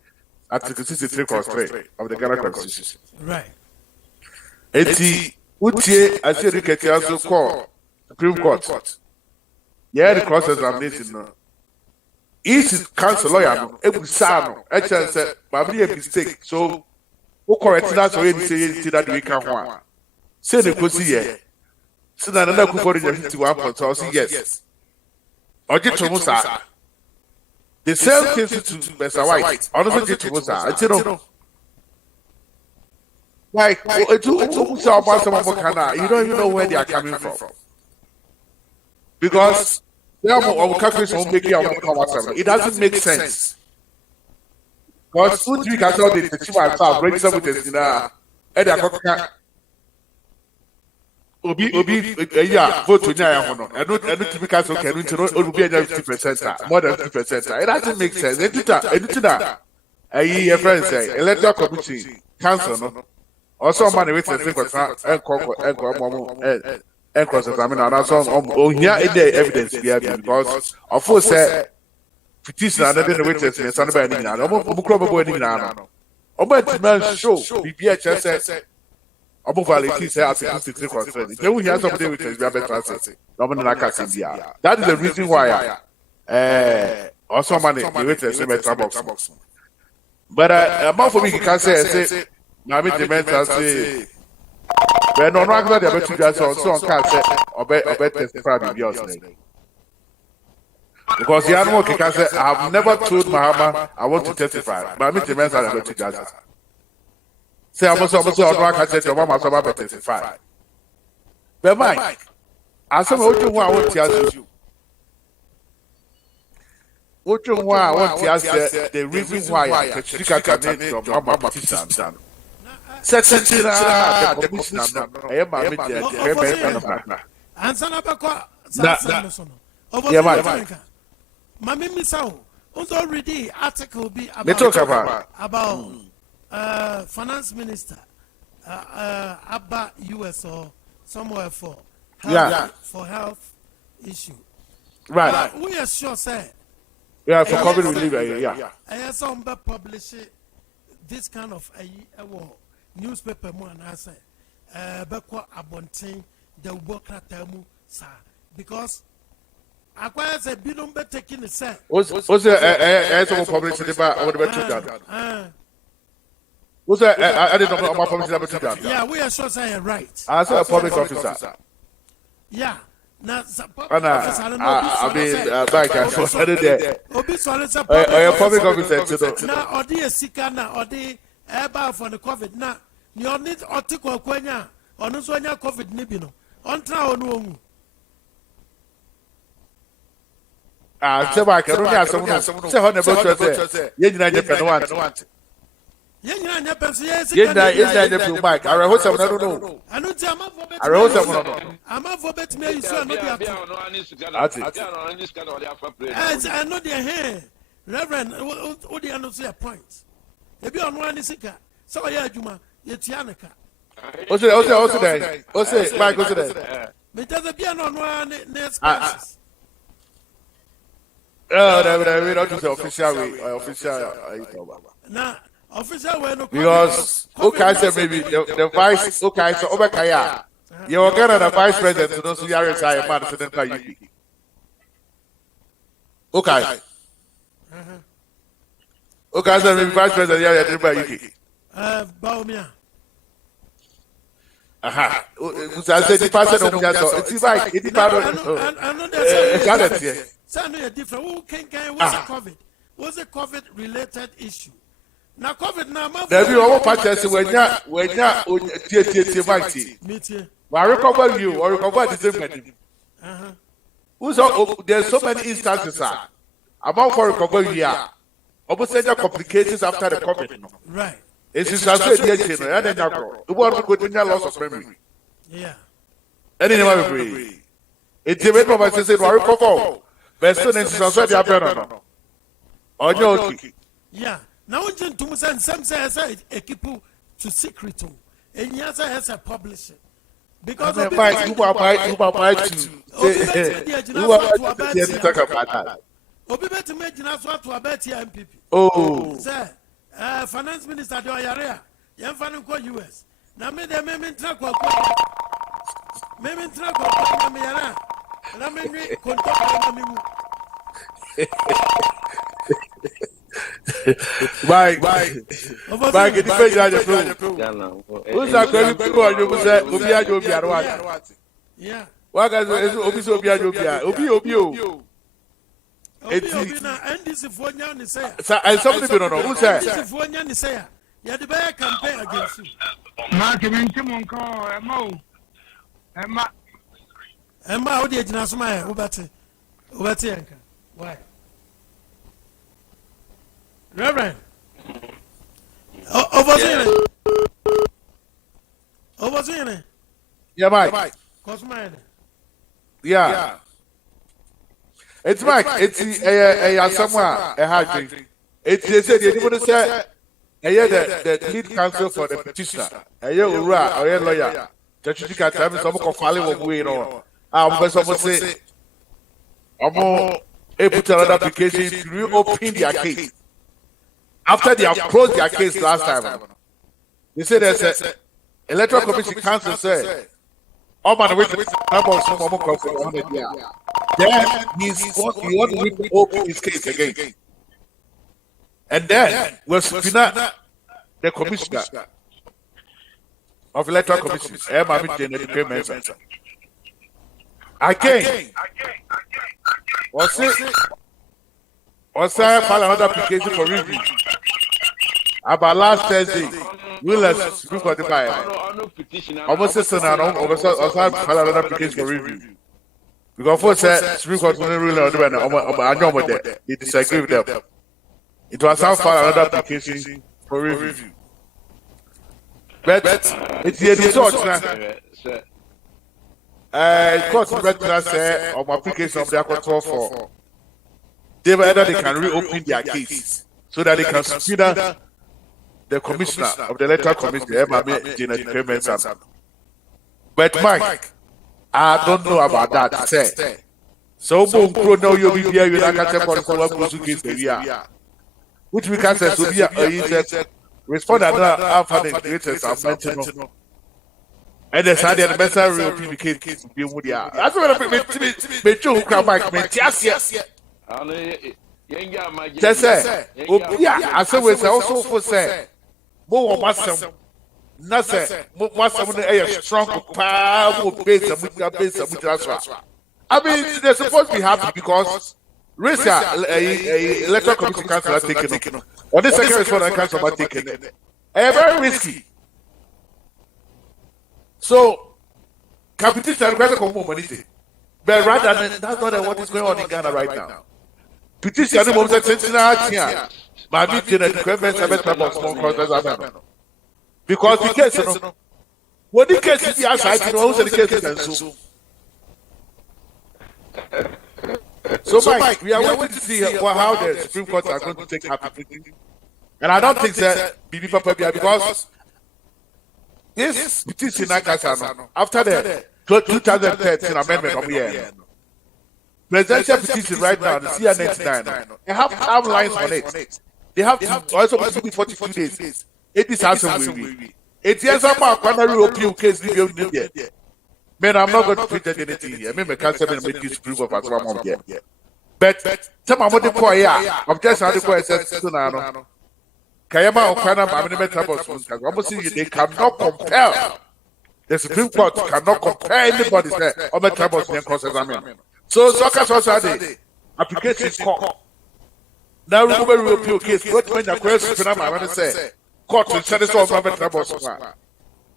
Article 63(3) of the Ghana Constitution. Right. Eti, Utie, I said, you can also call Supreme Court. Yeah, the cross examination. No. Each council lawyer, every son, actually said, but be a mistake. So, who correct that or anything that we can want? Say the pussy, yeah. So that another could for the 51.0, yes. Oje Tomusa. The same thing to Mr. White. Honestly, Tomusa. I don't know. Like, you don't even know where they are coming from. Because it doesn't make sense. Because 2 3 can tell the chief and staff register with us in a Obi, vote to Nyaya. I don't typical so can will be 50%, more than 50%. It doesn't make sense. A friend say, electoral committee, council, no. Also, money with and cross examine and also here in the evidence because of course petition and then the witness and somebody in show BBHS validity say Article 63 they will hear somebody with his translate. That is the reason why also money the witness box. But about for me can say now me the say but no, not that they're better so on can't say or better testify because the animal can say I have never told Mahama I want to testify, but I mean the men are better judges. Say I'm also on one said your mama about 35. But Mike, I said what you want to ask you. What you want to ask the reason why I can speak at your mama petition. Secretary, the commissioner, I am my media. Answer Nabako. Yeah, Mike. Mammy Missao. Already article be They talk about finance minister Abba US or somewhere for health issue. Right. We are sure say. Yeah, for COVID relief. Yeah. I saw publish this kind of a newspaper more and I say Bekwa Abontin the worker temu sir because I say Bidon be taking the set. What's the publicity about what about what's I didn't know about publicity about that. Yeah, we are sure saying right. I saw a public officer. Yeah. Now, I mean, back and forth. I did that. A public officer. Now, or the Sikana or the airbar for the COVID. Now, you need Otiko Quenya or Nusonia COVID Nibino. On trial, no. So I can only have someone say, how the butcher you didn't want. Yes, Yes, Mike. I wrote some, I don't know. I know Jama for I wrote some. I'm a for bet me, so I know I know their hair. Reverend, what do you say a point? If you are one is sick, so I heard Juma, yet Yanaka. What's it? What's it? Mike, what's it? But doesn't be on one next crisis. Oh, we don't do official. Now, official way no because okay, so maybe the vice, okay, so Obakaya, you're going to the vice president to those who are retired, man, so then you. Okay. Okay, so maybe vice president, you're retired. Baumia. Aha. I said, the person of that, it's like, it's part of I know there's a different. Who can what's a COVID? What's a COVID related issue? Now COVID now. There be all patches when you mighty. I recover you or recover the same. There's so many instances about for recovery here. Almost any complications after the COVID. Right. It's just as well and then you want to go loss of memory. Yeah. And then you agree. It's the way my sister recover. Best students is also the apparent. On your yeah. Now, to some say a people to secret and yes, has a publisher. Because of oh, sir, finance minister do area, young fan US. Now, me the men track or men track or Yara. Mike, it's very good. Who's that going to go on? You say, Ubia, you'll be at one. Yeah. What guys is Obia, Obio. It's and this is for Yan is say. And somebody don't know who said, this is for Yan is say. Yeah, the bear campaign against you. Mark him into Monco, Emma. Emma, how did you not smile? Ubati, why? Reverend. Overseeing. Yeah, Mike. Cosmine. Yeah. It's Mike. It's a somewhere a hard drink. It's they said you want to say the lead counsel for the petitioner. A year or a lawyer. That you can tell me some of Fali will win or I'm going to say I'm able to another application to reopen their case. After they have closed their case last time, they said there's an electoral commission council said, oh man, wait, number of some more then he want to reopen his case again. And then we'll spin the commissioner of electoral commission, again. Or say file another application for review. about last Thursday, Willis Supreme Court by almost a son and almost another application for review. Because for said Supreme Court wouldn't really I know what they disagree with them. It was how far another application for review. But it's the result now. Court retina say of application of their control for they whether they can reopen their case so that they can subpoena the commissioner of the electoral commission, but Mike, I don't know about that. Say so no you'll be here, you like which we can say so be respond after the creators of mentioned. And they said the best reopen the case be with you. That's what me too come back me yes. Just say, yeah, I said we also for say more masam na say masam no strong power base with transfer. I mean they're supposed to be happy because Risa electoral commission council has taken or the second responder council has taken it. Very risky. So competition requires community. But rather than that's not what is going on in Ghana right now. Petition the moment sentinel my meeting at the government about small crossers because the case what the case is the outside the case and so Mike, we are waiting to see how the Supreme Court are going to take application. And I don't think that BB Papa because this petition after the 2013 amendment of the year. Presidential petition right now, the CR99, they have timelines on it. They have to also be 42 days. It is awesome. It's yes, I'm a primary appeal case. Man, I'm not going to pretend anything here. I can't say make you proof of as one here. But some of the choir, I'm just how the choir says, Kayama or Kana, they cannot compel. The Supreme Court cannot compare anybody's there. Other tribals and cross-examine. So, Society application is court. Now, remember, we appeal case. What when the question I'm going to say, court will send us all other tribals.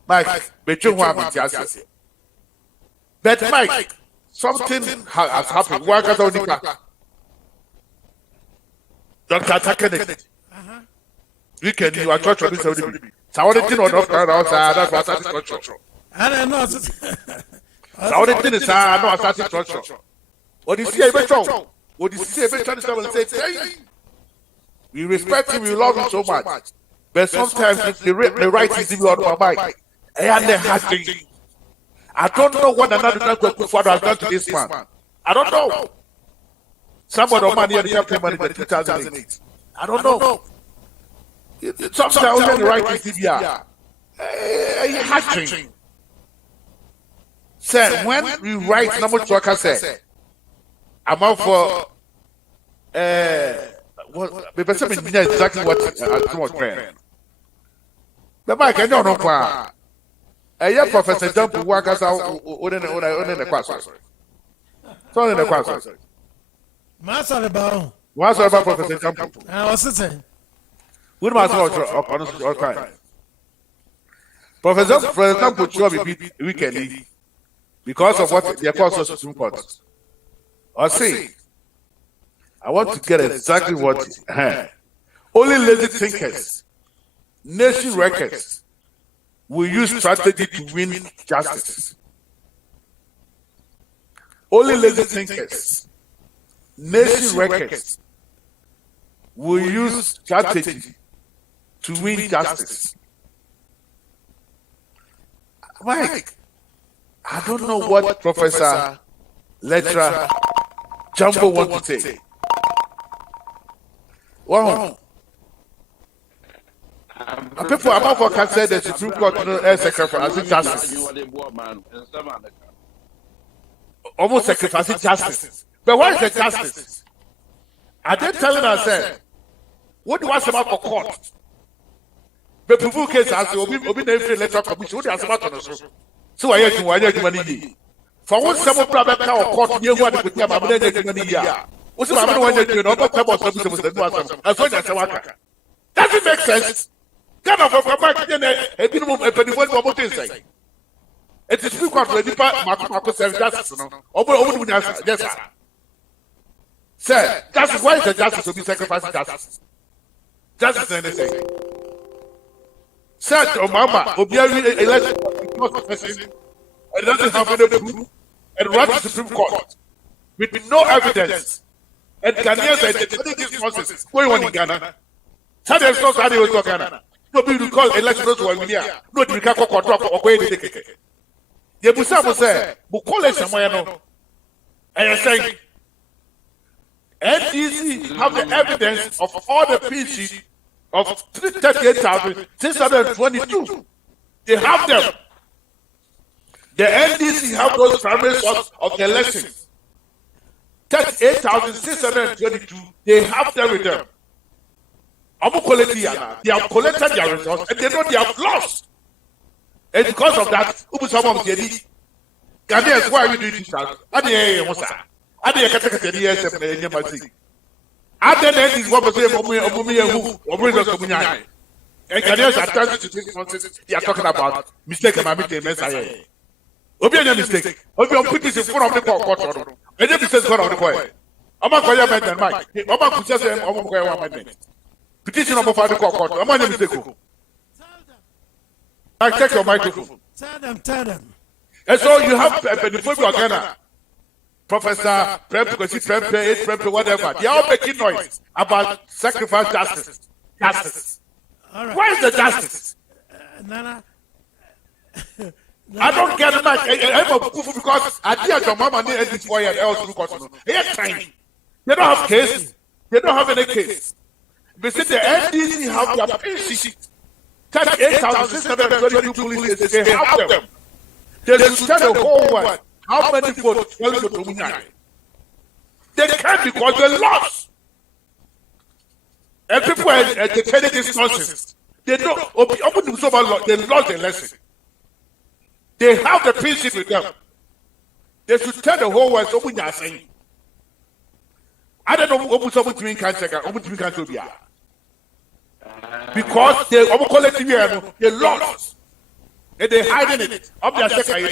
Mike, but you want me to but Mike, something has happened. Why can't I Dr. Takenet? You can do a church on this. So, I didn't know outside. That's what I structure. I don't know. So, the thing is, I know I started structure. What is he ever told? What is he ever trying to say? We respect him, we love him so much. But sometimes the right is in your mind. And they have things. I don't know what another father has done to this man. I don't know. Somebody of money helped him in 2008. I don't know. Sometimes when the right is in here, hatching. Say, when we write number trucker say, I'm out for but something exactly what I was saying. The Mike, I don't know why. A Professor Jump who work us out on the class. So in the class. Master about What's about Professor Jump? I was saying. What must all time? Professor Jump would show me weekly because of what the Apostle Supreme Court. I see. I want to get exactly what only lazy thinkers, nation records will use strategy to win justice. Only lazy thinkers, nation records will use strategy to win justice. Mike, I don't know what Professor Lecturer Jumbo want to say. Wow. People about what can say that the Supreme Court sacrificing justice. Almost sacrificing justice. But why is the justice? Are they telling us, what do you want about for court? But people case as will be the electoral commission. What do you want about on us? So I have money. For one, some of the court near what would have money. What's the matter when you know what type of service was the doesn't make sense. Ghana for back then a minimum a penny for what is say. It is frequent for the Marco says justice. Over yes, sir. Sir, justice, why is the justice to be sacrificed justice? Justice anything. Sir, Mama, Obiari election and doesn't have any proof and run to the Supreme Court with no evidence. And Ghanaians said these forces going on in Ghana. Saturday is not Saturday was not Ghana. Nobody will call election to a million. Nobody can call drop or go in the ticket. The Busabo said, Bukole somewhere no. And you're saying, NDC have the evidence of all the PC of 38,622. They have them. The NDC have those primary sources of the elections. 38,622. They have them with them. They have collected their results and they know they have lost. And because of that, Ghanaians, why are we doing this? Is what was and Ghanaians are trying to take nonsense. They are talking about mistake and mistake. Obianya mistake. Obianya put this in front of the court. And then says God of the boy. I'm not going to amend Mike. I'm not going to amend. Petition number 5 the court. I'm not going to mistake. I take your microphone. Tell them. And so you have before you are Ghana, Professor Prep, whatever. They are all making noise about sacrifice justice. All right. Where is the justice? Nana. I don't get it. I'm a proof because I did your mama need this boy and else because they don't have case. They don't have any case. But see the NDC have their PC. 38,622 police. They have them. They should tell the whole world how many votes tell you to win. They can't because they lost. And people are telling this nonsense. They don't. They lost the lesson. They have the principle with them. They should tell the whole world what they are saying. I don't know what someone to me can say. Because they lost. And they hiding it. Up their second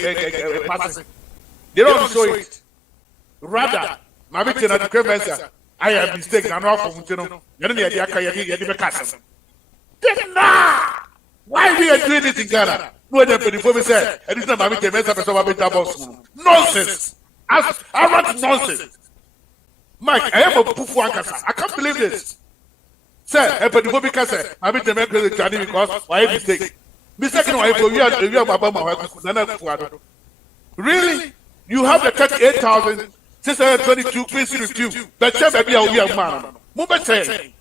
they don't show it. Rather, my victim at the cremation, I am mistaken. I'm not from Tino. Why we are doing this in Ghana? No, before we say, and it's not my victim. Nonsense. I want nonsense. Mike, I am a poof. I can't believe this. Sir, I put the movie say, I'm in the American because why mistake? Mistaken wife, you are really? You have the 38,622 please refuse. But maybe I'll be a man. Movement say.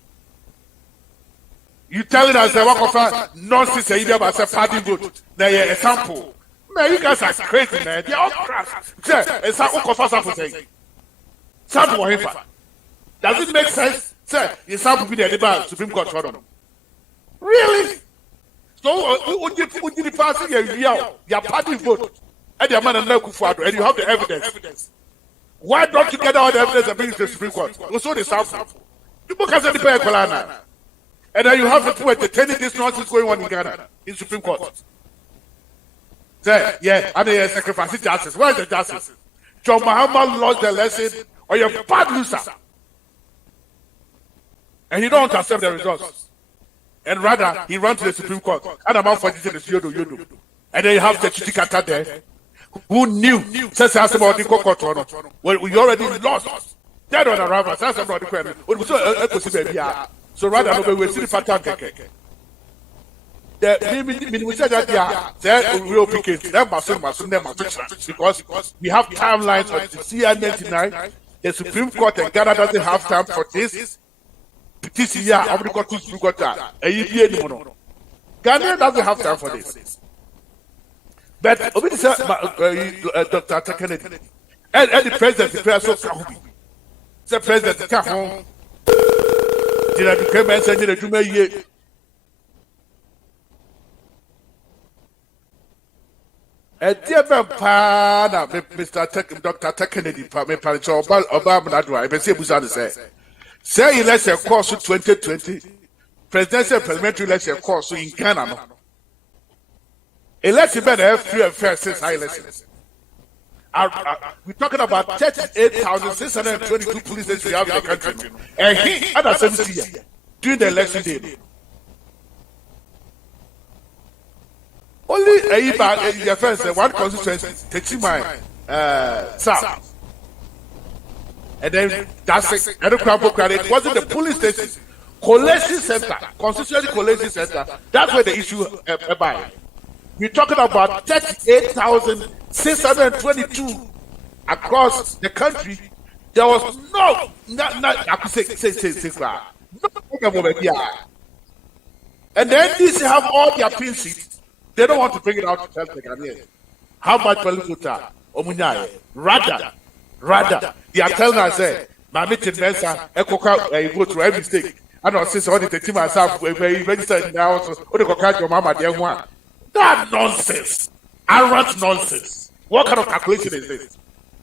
You telling us that what of nonsense say about a party vote. Now a sample. Man, you guys are crazy, man. They are all crap. Sir, it's a sample saying. Sample him. Does it make sense? Sir, you sample be the Supreme Court for them. Really? So, would you pass your party vote and your man and and you have the evidence? Why don't you get all the evidence and bring it to the Supreme Court? Also, the sample. People can say the pay and then you have the people entertaining this nonsense going on in Ghana in Supreme Court. Say, yeah, and they sacrifice justice. Where is the justice? John Mahama lost the lesson, or you're a bad loser. And you don't accept the results. And rather, he ran to the Supreme Court. And I'm out for this in the Yodo. And then you have the Chichikata there, who knew, says about the court. Well, we already lost. Dead on arrival, says about the question. So rather, we see the pattern. We said that they real pickings, because we have timelines of the CN99. The Supreme Court and Ghana doesn't have time for this. This year, I'm going to Supreme Court. Ghana doesn't have time for this. But Dr. Kennedy and the president declared so the president come home. Did I become a senior to me? A dear Pana, Mr. Dr. Kennedy, Amenado, I may say, say, let's say, course 2020, presidential parliamentary election course so in Ghana. No. Election better free and fair since high elections. We're talking about 38,622 police stations we have in the country. And he had a 70 year during the election day. Only a friend said one constituency takes my south. And then that's it. And it wasn't the police station. Collation center, constituency collation center. That's where the issue about. We're talking about 38,622 across the country. There was no I could say and then these have all their pin sheets. They don't want to bring it out to tell the Ghanaians how much political time. Rather, they are telling us, my meeting Mensa, vote to every mistake. I don't see all the team myself, registered now, so your mama, dear one. That nonsense. Arrant nonsense. What kind of calculation is this?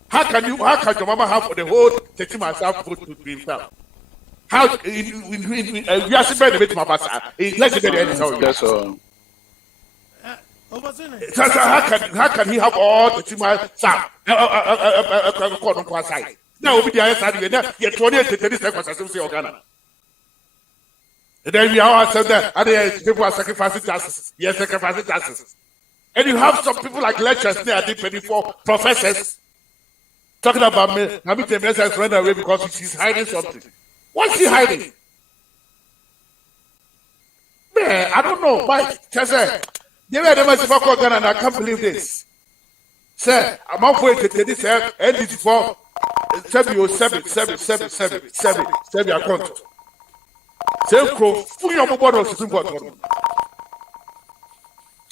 How can your mama have for the whole team myself vote to himself? How, we are simply the bit of my past. Let's get the end of it. How can he have all the team myself? Now, we are saying that you're 28 seconds of Ghana. And then we are saying that other people are sacrificing taxes. Yes, sacrificing taxes. And you have some people like lecturers there, 24 professors talking about me. I mean, the message run away because she's hiding something. What's she hiding? Man, I don't know. Mike, they were the most difficult Ghana, and I can't believe this. Sir, I'm not going to this and this for 7 account.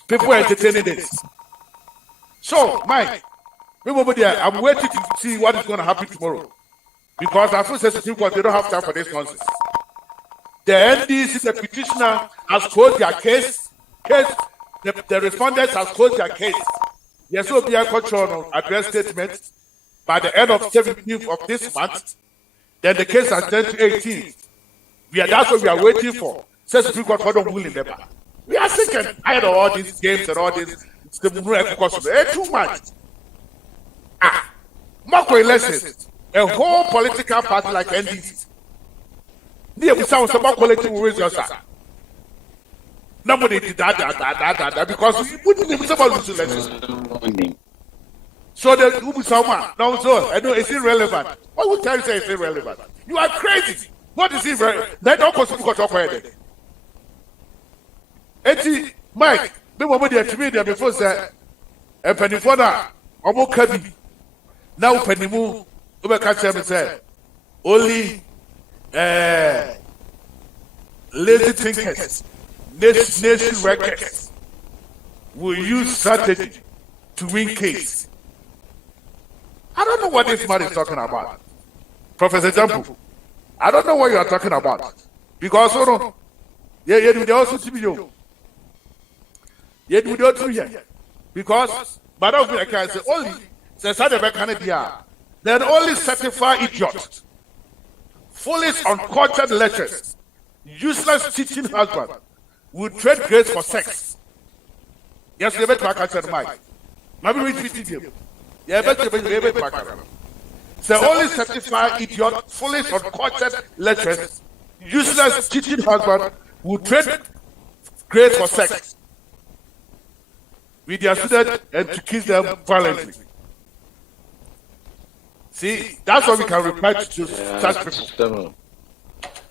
People are entertaining this. So, Mike, I'm waiting to see what is going to happen tomorrow. Because I feel Supreme Court, they don't have time for this nonsense. The NDC, the petitioner, has closed their case. The respondents has closed their case. Yes, will be a control address statement by the end of 17th of this month. Then the case has turned to 18th. That's what we are waiting for. Says Supreme Court for the ruling never. We are sick and tired of all these games and all this. It's the too much. Mock elections. A whole political party like NDC. We sound about political reasons. Nobody did that because we wouldn't even about lose elections. So there will be someone. No, so I know it's irrelevant. What would tell you say it's irrelevant? You are crazy. What is irrelevant? Let don't talk about it. Eti Mike, me mo dey timi dey before say e penifo na omo kabi. Now penimu o be catch me say only lazy thinkers, nation workers will use strategy to win case. I don't know what this man is talking about. Professor Jampu, I don't know what you are talking about. Because they also see you. Yet we don't do here. Because but I can say only says then only certified idiot, foolish uncultured lecturers, useless teaching husband will trade grace for sex. Yes, you better back and Mike. Maybe we repeat him. Yeah, better back. The only certified idiot, foolish uncultured lecturers, useless teaching husband will trade grace for sex with their students and to kiss them violently. See, that's what we can reply to such people.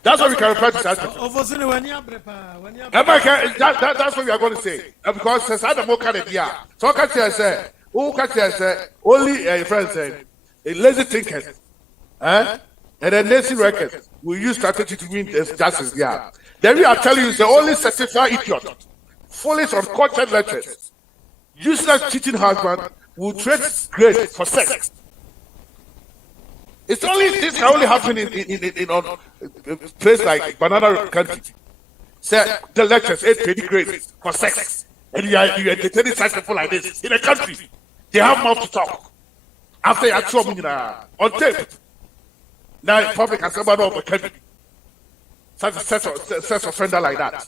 That's what we can reply to such people. That's what we are going to say. Because since I don't know kind of idea, so I can say, only a friend said, a lazy thinkers, and then lazy records will use strategy to win this justice. Yeah. Then we are telling you the only certified idiot, foolish uncultured lecturers, useless cheating husband will trade grace for sex. It's only this can only happen in a place like Banana Country. Say the lecturers 8 grace for sex, and you entertaining such people like this in a country. They have mouth to talk. After you are trouble on tape, now public has somebody over country. such a sex offender like that.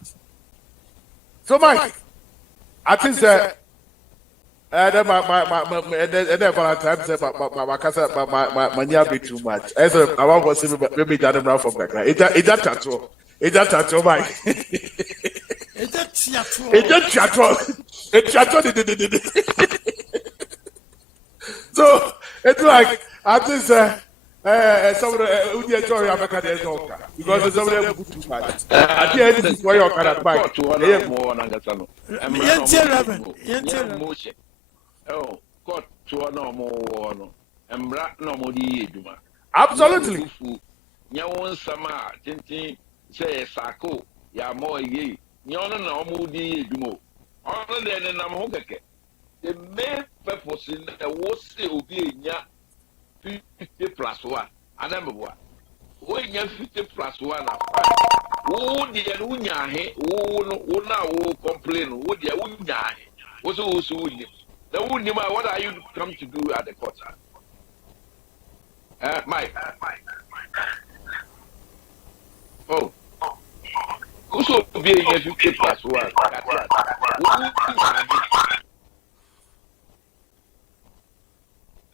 So, Mike, I think that. And then Valentine said, my near be too much. As I want to see maybe that around from the guy. It's that tattoo. It's that tattoo, Mike. It's that tattoo. It's tattoo. So it's like I think some of the Udia story Africa is okay because some of them put too much. At the end, this is why you're kind of back. Oh, court to no more, and black no more the Absolutely. Yawn Sama, Tintin, say Sako, ya more ye, Yon no more the Dumo. Other than an Amhokake. The main purpose in the was still be ya 50 plus 1. I never what. When you 50 plus 1, oh, dear Unya, oh, now complain, oh, dear Unya, was also with you. The wound, what are you come to do at the court? Mike. Oh. Also, being a 50 plus 1.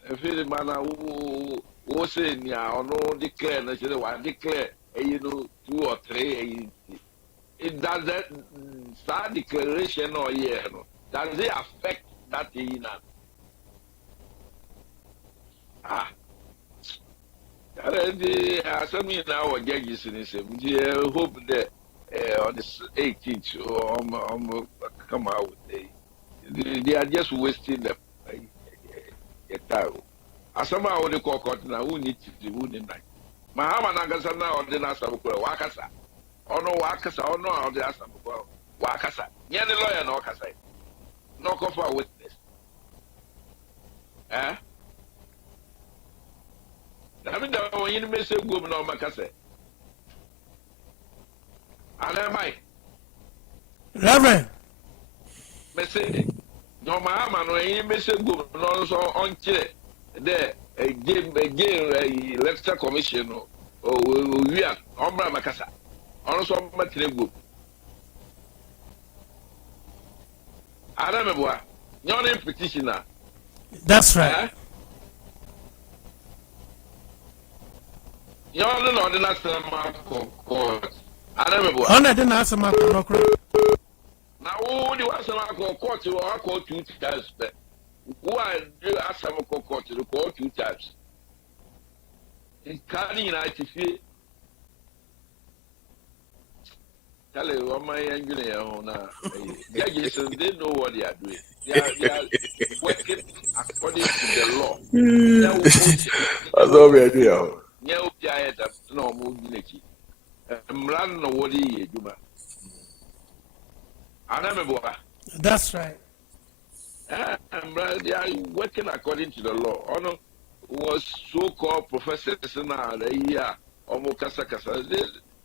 If the man who say, yeah, or no declare, and one declare, you know, 2 or 3, it does that start declaration or year. Does it affect that in some now judges in this. Hope that on the 18th come out with they are just wasting the time. As somehow they call court now, who needs to do the night. Mahama Nagasana or the Nasa Wakasa. Or no Wakasa or no, the Asa Wakasa. Yan lawyer no Kasa. No cover witness. I mean, the you may say, go no Macassa. And am I? Reverend. Message. No, my man, when you may say, go no so on chair. There, a lecture commission or we are on Macassa. Also, Matri. I remember. Your name petitioner. That's right. You're not the national court. I remember. On the national court. Now, who do you ask a court to our court 2 times? Who are you ask a court to the court 2 times? In Kani United States. Tell you what my engineer on judges, they know what they are doing. They are working according to the law. That's all we are doing. No more. What do you do? I remember. That's right. They are working according to the law. Ono was so-called professors now here.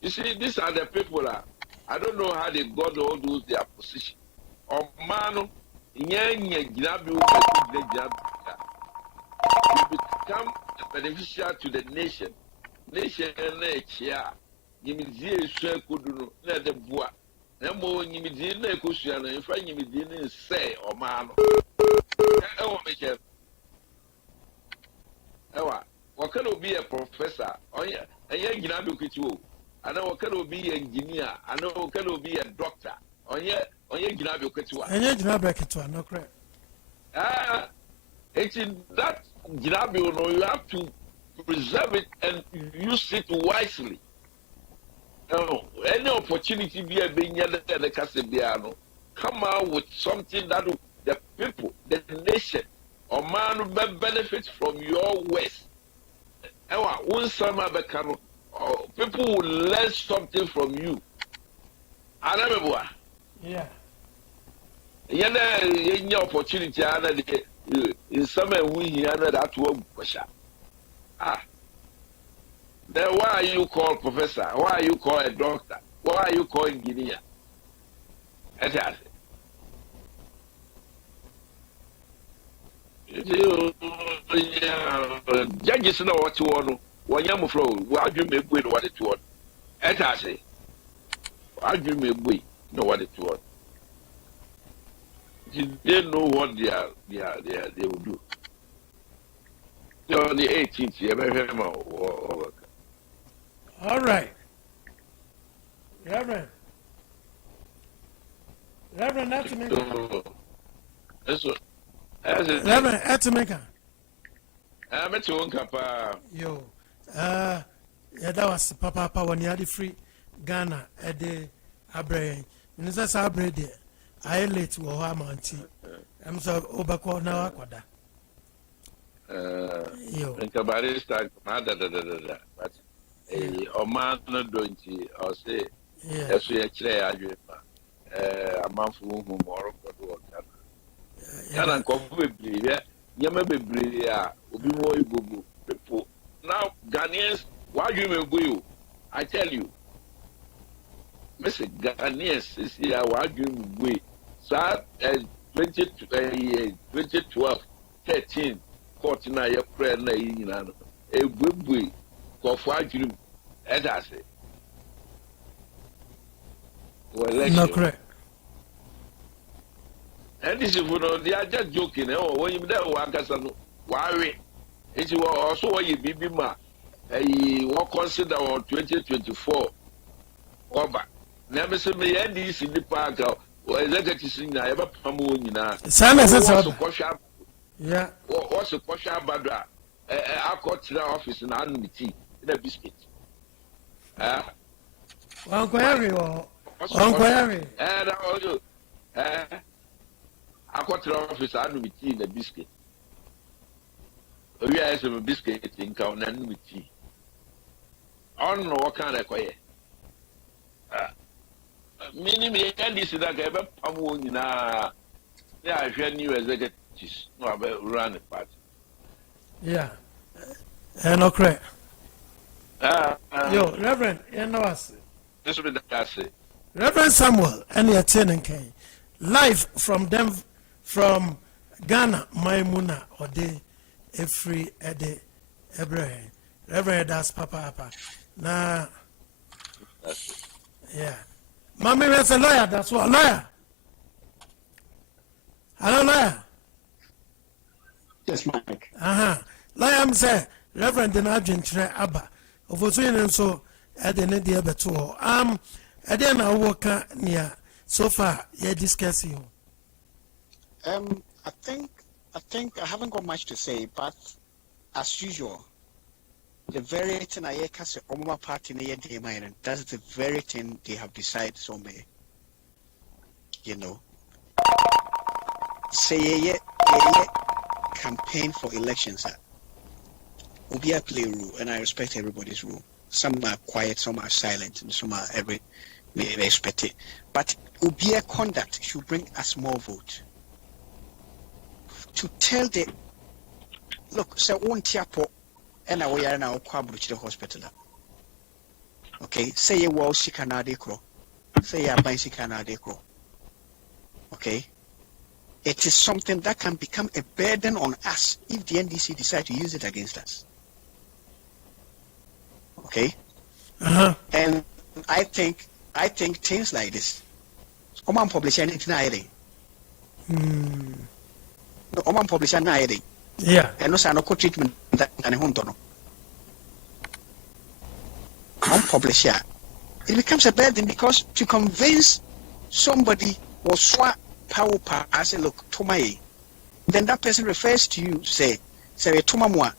You see, these are the people that I don't know how they got all those their position. Or man, you become beneficial to the nation. Nation and chair. You mean so could do not the bois. No more you mean no cushion and find you didn't say or man. Oh, Michael. What can be a professor? Oh, yeah, and young Ginabu. I know what can be an engineer. I know what can be a doctor. On your Ginabu Ketua. And you grab back to no crap. It's in that Ginabu, you have to preserve it and use it wisely. No, any opportunity be a being the Casabiano. Come out with something that will, the people, the nation, or man will benefit from your ways. People will learn something from you. I remember. Yeah. Any opportunity in summer we hear that work. Then why are you called professor? Why are you called a doctor? Why are you called engineer? Judges know what you want. When you flow, why do you make good what it was? I dream a boy, know what it was. They know what they will do. On the 18th, All right. Reverend, Etimeka. Reverend Etimeka. I met you on Kappa. Yo, yeah, that was Papa when you had free Ghana at the Abre. And that's Abre there. I late to Ohamanti. I'm so overcalled now. Yo, and Cabarista, but a man not doing tea, or say, yes, we actually are a month whom more of what can come with me. Yamabria, Ubi Bubu. Now, Ghanaians, why do you go? I tell you, Mr. Ghanaians is here, why do you go? So, 2012, 13, 14, year prayer, a good boy, for 5 years, as I say. Well, no correct. And this is for they are just joking. Oh, when you there, worry. It was also why you be ma. What consider on 2024 over. Never say me and this in the park or executive in I ever promote you now. Yeah. What's a kosha badra? I got to the office in Anmiti in a biscuit. Uncle Harry or Uncle Harry. And also, I got to the office and with tea in a biscuit. We have some biscuit in town and with tea. I don't know what kind of quiet. Meaning, me and this is like a pamu in a. Yeah, if you new executives, no, about run the party. Yeah. And no correct. Yo, Reverend, you know us. This will be the say. Reverend Samuel, and your tenant came live from them. From Ghana, Maimuna, or de Efri Ede Ebrahim. Reverend das Papa. Nah, yeah. Mommy is a lawyer, that's what lawyer. Hello, lawyer. Yes, Mike. Lawyer, I'm saying, Reverend Denajin Abba, of Osuin and so at the Nadia Beto. I didn't know what near so far, you're discussing. I think I haven't got much to say, but as usual, the very thing I hear say Omama party in the minor, that's the very thing they have decided. So me, you know, say campaign for elections. Will be a play rule, and I respect everybody's rule. Some are quiet, some are silent, and some are we respect it. But Ubia conduct should bring us more vote. To tell the look, say one tiapo and we are now to the hospital. Okay, say you will see Canada crow. Say you are buying Canada crow. Okay, it is something that can become a burden on us if the NDC decide to use it against us. Okay, and I think things like this. Oman publish anything. No, Oman publish an idea. Yeah. And no no treatment that and a hunter. Oman publish it becomes a burden because to convince somebody or swap power pass and look to my then that person refers to you, say to Mamma,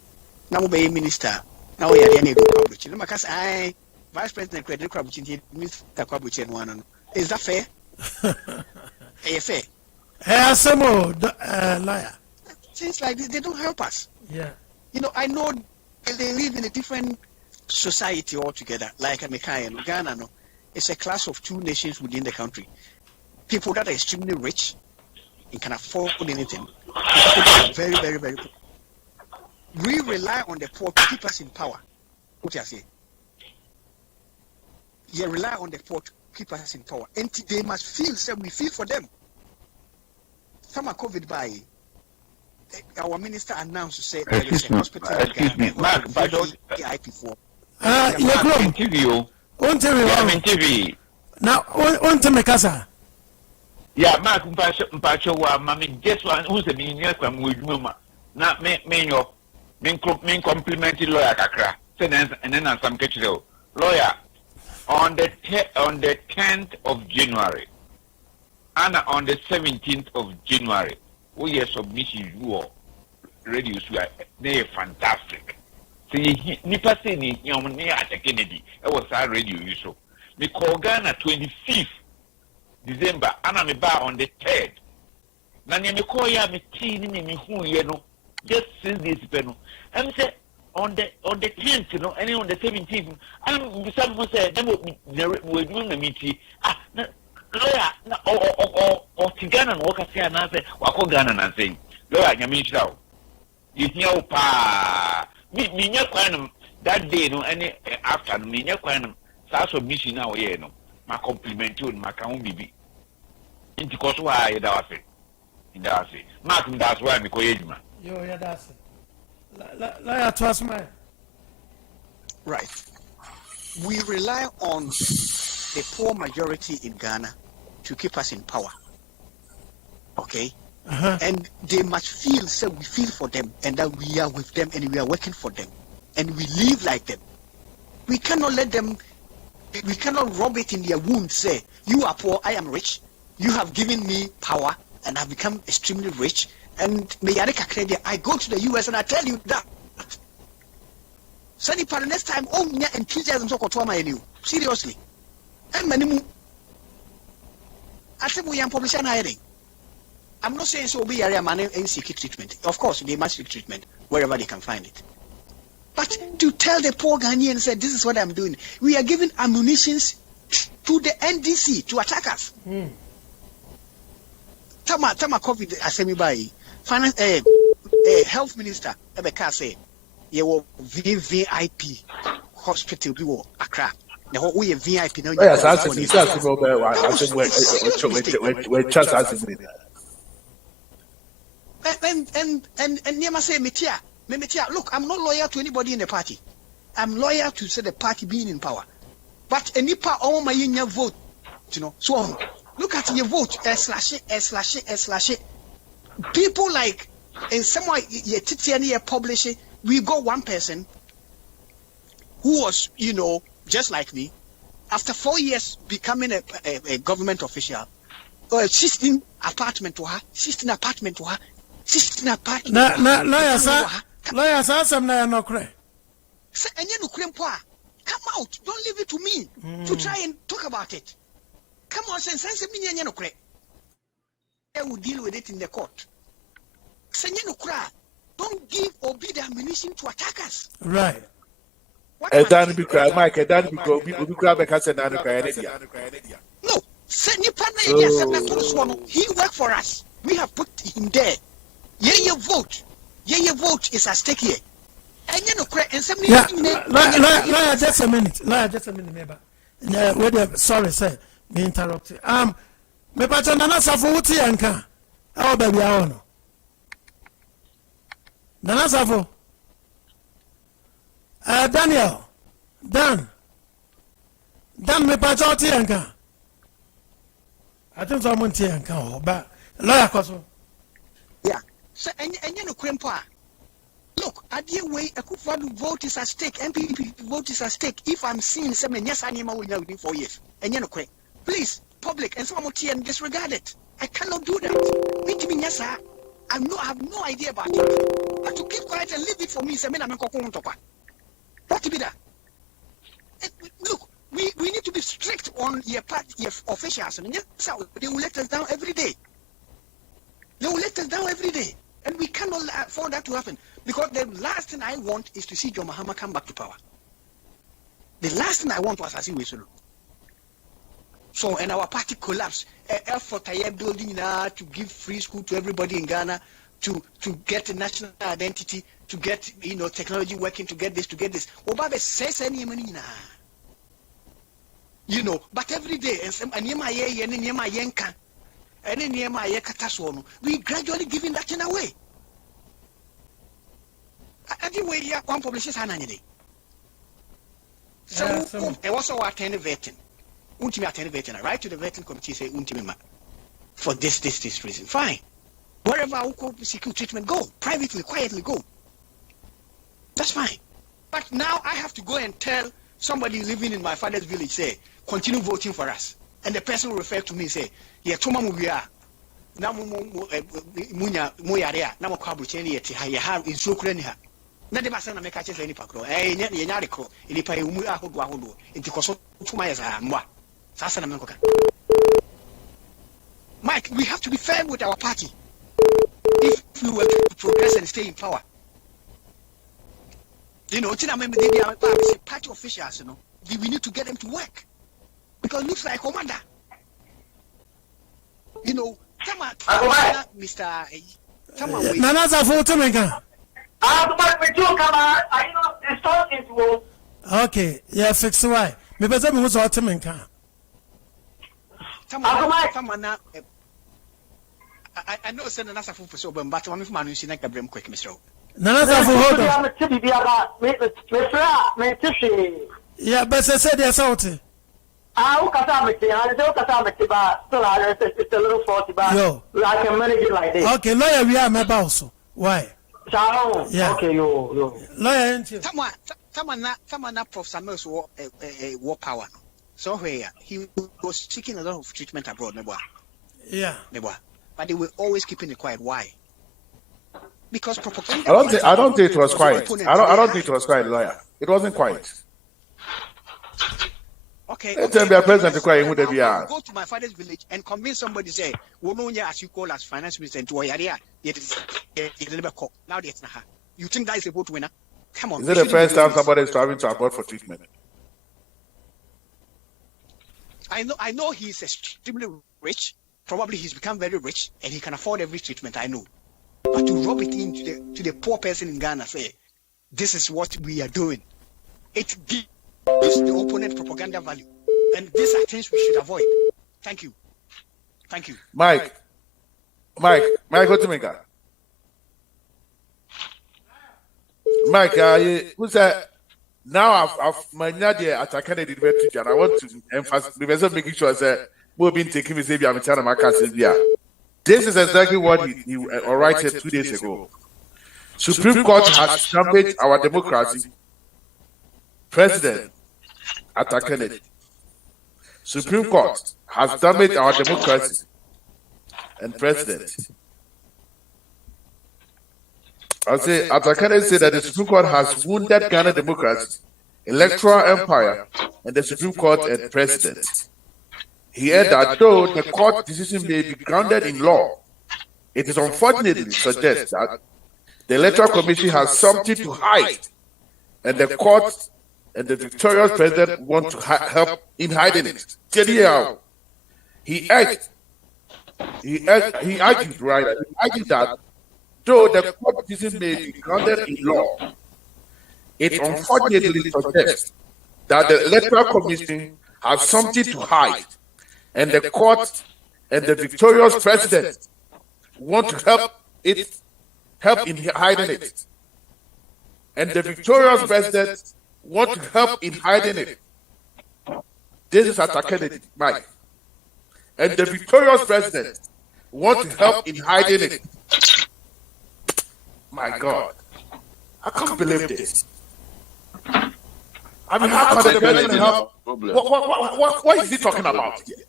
now be a minister, now we are any public. Because I Vice President Credit Crab Mr. Kwabuchi and one. Is that fair? Fair. Some liar. Things like this, they don't help us. Yeah. You know, I know they live in a different society altogether, like America and Ghana. No, it's a class of two nations within the country. People that are extremely rich and can afford anything. People that are very, very, very poor. We rely on the poor to keep us in power. What you say? You rely on the poor to keep us in power. And they must feel, so we feel for them. Some are COVID by our minister announced to say there is a hospital in Ghana. Mark, but don't IP4. You're TV. I'm in TV. Now, on to make us. Yeah, Mark Mpacho wa mami just one who's a millionaire from Wujuma. Not me compliment lawyer kakra. And then some catch lawyer on the 10th of January and on the 17th of January. We have submission you radio they are fantastic. See, nipa say ni yomni at Kennedy. It was our radio you so. Me call Ghana 25th December, and I'm about on the 3rd. Nanya me call ya me tea me who you know just since this panel. I'm say on the 10th, you know, and on the 17th, and someone said we're doing a meeting. Lawyer or Tigana and Walker say and I say Wako Ghana and saying lawyer Yamisha. You know pa me that day no any after me quanum Sasso mission now yeah no. My compliment you my can be into cause why that was it. Mark that's why me koyejuma. Yo, yeah, that's it. Trust me. Right. We rely on the poor majority in Ghana to keep us in power. Okay? And they must feel, so we feel for them, and that we are with them and we are working for them. And we live like them. We cannot let them, we cannot rub it in their wounds, say, you are poor, I am rich. You have given me power, and I've become extremely rich. And I go to the US and I tell you that. Sunny para next time, oh, yeah, enthusiasm so you. Seriously. And many I said we are publishing hiring. I'm not saying so be area man and seek treatment. Of course, they must seek treatment wherever they can find it. But to tell the poor Ghanaians that this is what I'm doing, we are giving ammunitions to the NDC to attack us. Tama COVID asemi by finance health minister Ebeka say you will VVIP hospital be Accra. The whole we VIP now. Yes, I think and Nema say Metia, look, I'm not loyal to anybody in the party. I'm loyal to say the party being in power. But any part all my union vote, you know. So look at your vote, /. People like in some way you publish it, we got one person who was, you know, just like me, after 4 years becoming a government official, 16 apartment to her, 16 apartment to her, 16 apartment. Lawyer, some no cry. Say, and you come out, don't leave it to me to try and talk about it. Come on, sense me no cry. I will deal with it in the court. Say, no cry. Don't give or be the ammunition to attack us. Right. And then be cry, Mike, and then be cry because I no, send your partner, he worked for us. We have put him there. Your vote is at stake here. And you know, and some lawyer, just a minute, maybe. Sorry, sir, me interrupted. Me pacha nana safo wuti yanka. Awo baby awono. Nana safo. Daniel, Dan me pacha wuti yanka. I think someone ti yanka, but lawyer koso. Yeah. So and you know, Krempa. Look, at the way a Kufuadu vote is at stake, MPP vote is at stake. If I'm seeing some yes, anima will know within 4 years. And you know, please, public and someone and disregard it. I cannot do that. Yes, I have no idea about it. But to keep quiet and leave it for me, what to be that? Look, we need to be strict on your officials. And yes, they will let us down every day. And we cannot afford that to happen. Because the last thing I want is to see John Mahama come back to power. The last thing I want was Asi Wesulu. So, and our party collapsed. Effort I building to give free school to everybody in Ghana, to get a national identity, to get technology working, to get this. Obabe says any money na. But every day we gradually giving that thing away. Anyway, yeah, one publishes an annual. So, I also attend vetting. Untimi attend vetting, right to the vetting committee say untimi for this reason. Fine. Wherever I go seek treatment, go privately, quietly, go. That's fine. But now I have to go and tell somebody living in my father's village, say, continue voting for us. And the person will refer to me, say, yeah, toma we are. Now munya moyarea, now kabucheni yeti ha in so kreniha. Na de basa na make catch any pakro. Ye nya rekro. Ini pa umu ahodo ahodo. Inti koso tuma ya za mwa. Sasa na menkoka. Mike, we have to be fair with our party. If we were to progress and stay in power. You know, they are party officials, you know. We need to get them to work. Because it looks like commander. You know, Mr. Nana's a photo maker. Okay, yeah, fix why. Maybe that was automatic. I know send another food for so but I'm from Manu Sinek Abram quick, Mr. Nana's yeah, but I said they're salty. I it's a little 40 back. I can manage it like this. Okay, lawyer, we are my boss. Why? Yeah. Okay, yo. Lawyer, someone not Prof. Samuel's war power. So where he was seeking a lot of treatment abroad, yeah. But they were always keeping it quiet. Why? Because propaganda. I don't think it was quiet. I don't think it was quiet, lawyer. It wasn't quiet. Okay. Tell me a president to cry. Who they be? Go to my father's village and convince somebody say, "Wononya as you call as finance minister to Oyaria." Now that's not her. You think that is a vote winner? Come on. Is it the first time somebody is traveling to abroad for treatment? I know he's extremely rich. Probably he's become very rich and he can afford every treatment. I know. But to rub it into the poor person in Ghana, say, this is what we are doing. It gives the opponent propaganda value. And these are things we should avoid. Thank you. Mike, what do you mean? Mike, who said, now I've my idea at a Kennedy debate, and I want to emphasize, because making sure that we've been taking his baby, I'm telling my cousin, this is exactly what he wrote 2 days ago. Supreme Court has damaged our democracy. President at a Kennedy. Supreme Court has damaged our democracy. And President. I'll say, Atakane said that the Supreme Court has wounded Ghana democracy, electoral empire, and the Supreme Court and President. He added that though the court decision may be grounded in law, it is unfortunately suggests that the Electoral Commission has something to hide, and the court and the victorious president want to help in hiding it. He argued that though the court decision may be grounded in law, it unfortunately suggests that the Electoral Commission has something to hide, and the court and the victorious president want to help in hiding it. And the victorious president want to help in hiding it. This is at Kennedy, Mike. And the victorious president want to help in hiding it. My God, I can't believe this. I mean, how can the president help? What is he talking about here?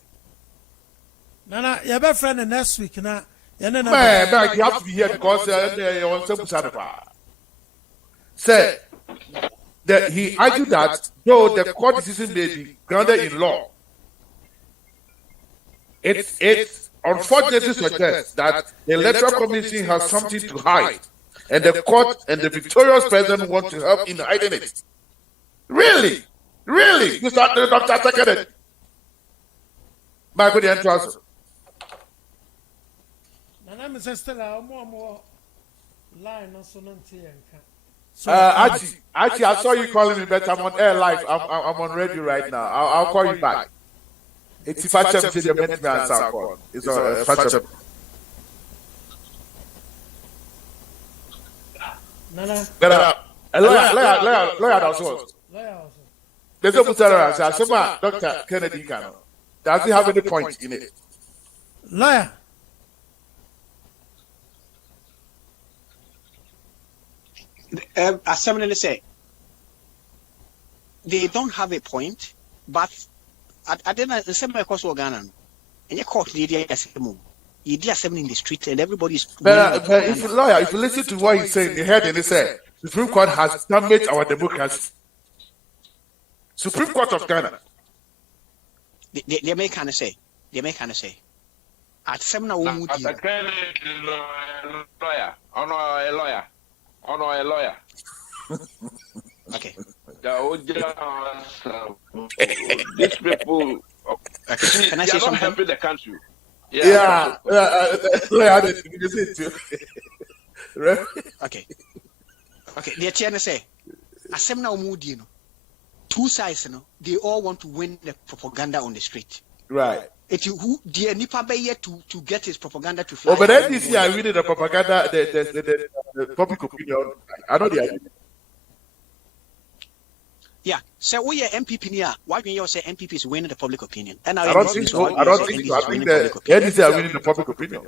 Nana, your best friend next week, man, you have to be here because say that he argued that though the court decision may be grounded in law, it unfortunately suggests that the Electoral Commission has something to hide, and the court and the victorious president want to help in hiding it. Really, Mr. Dr. Secretary, my good answer. I'm Stella, more line on Actually, I saw you calling me, but I'm on air live. I'm on radio right now. I'll call you back. It's if I check to the meant me answer call. It's a fact. Nana, lawyer also. There's a Dr. Kennedy Kano. does it have any point in it? Lawyer. As someone say, they don't have a point, but I didn't say my course organ. And you caught the idea as you did in the street, and everybody's. But if you listen to what he's saying, they heard and they said the Supreme Court has damaged our democracy. Supreme Court of Ghana. They may kind of say. At some lawyer. Oh no, a lawyer. Okay. These people, Can I say something? Helping the country. Yeah. Okay. The chair say, "Asem na omudi no. Two sides, no. They all want to win the propaganda on the street. Right. If you who the nipa be here to get his propaganda to fly. Oh, but NDC are winning the propaganda, the public opinion. I know they are. Yeah. So we are MPP here. Why do you say MPP is winning the public opinion? And I don't think so. I think the NDC are winning the public opinion.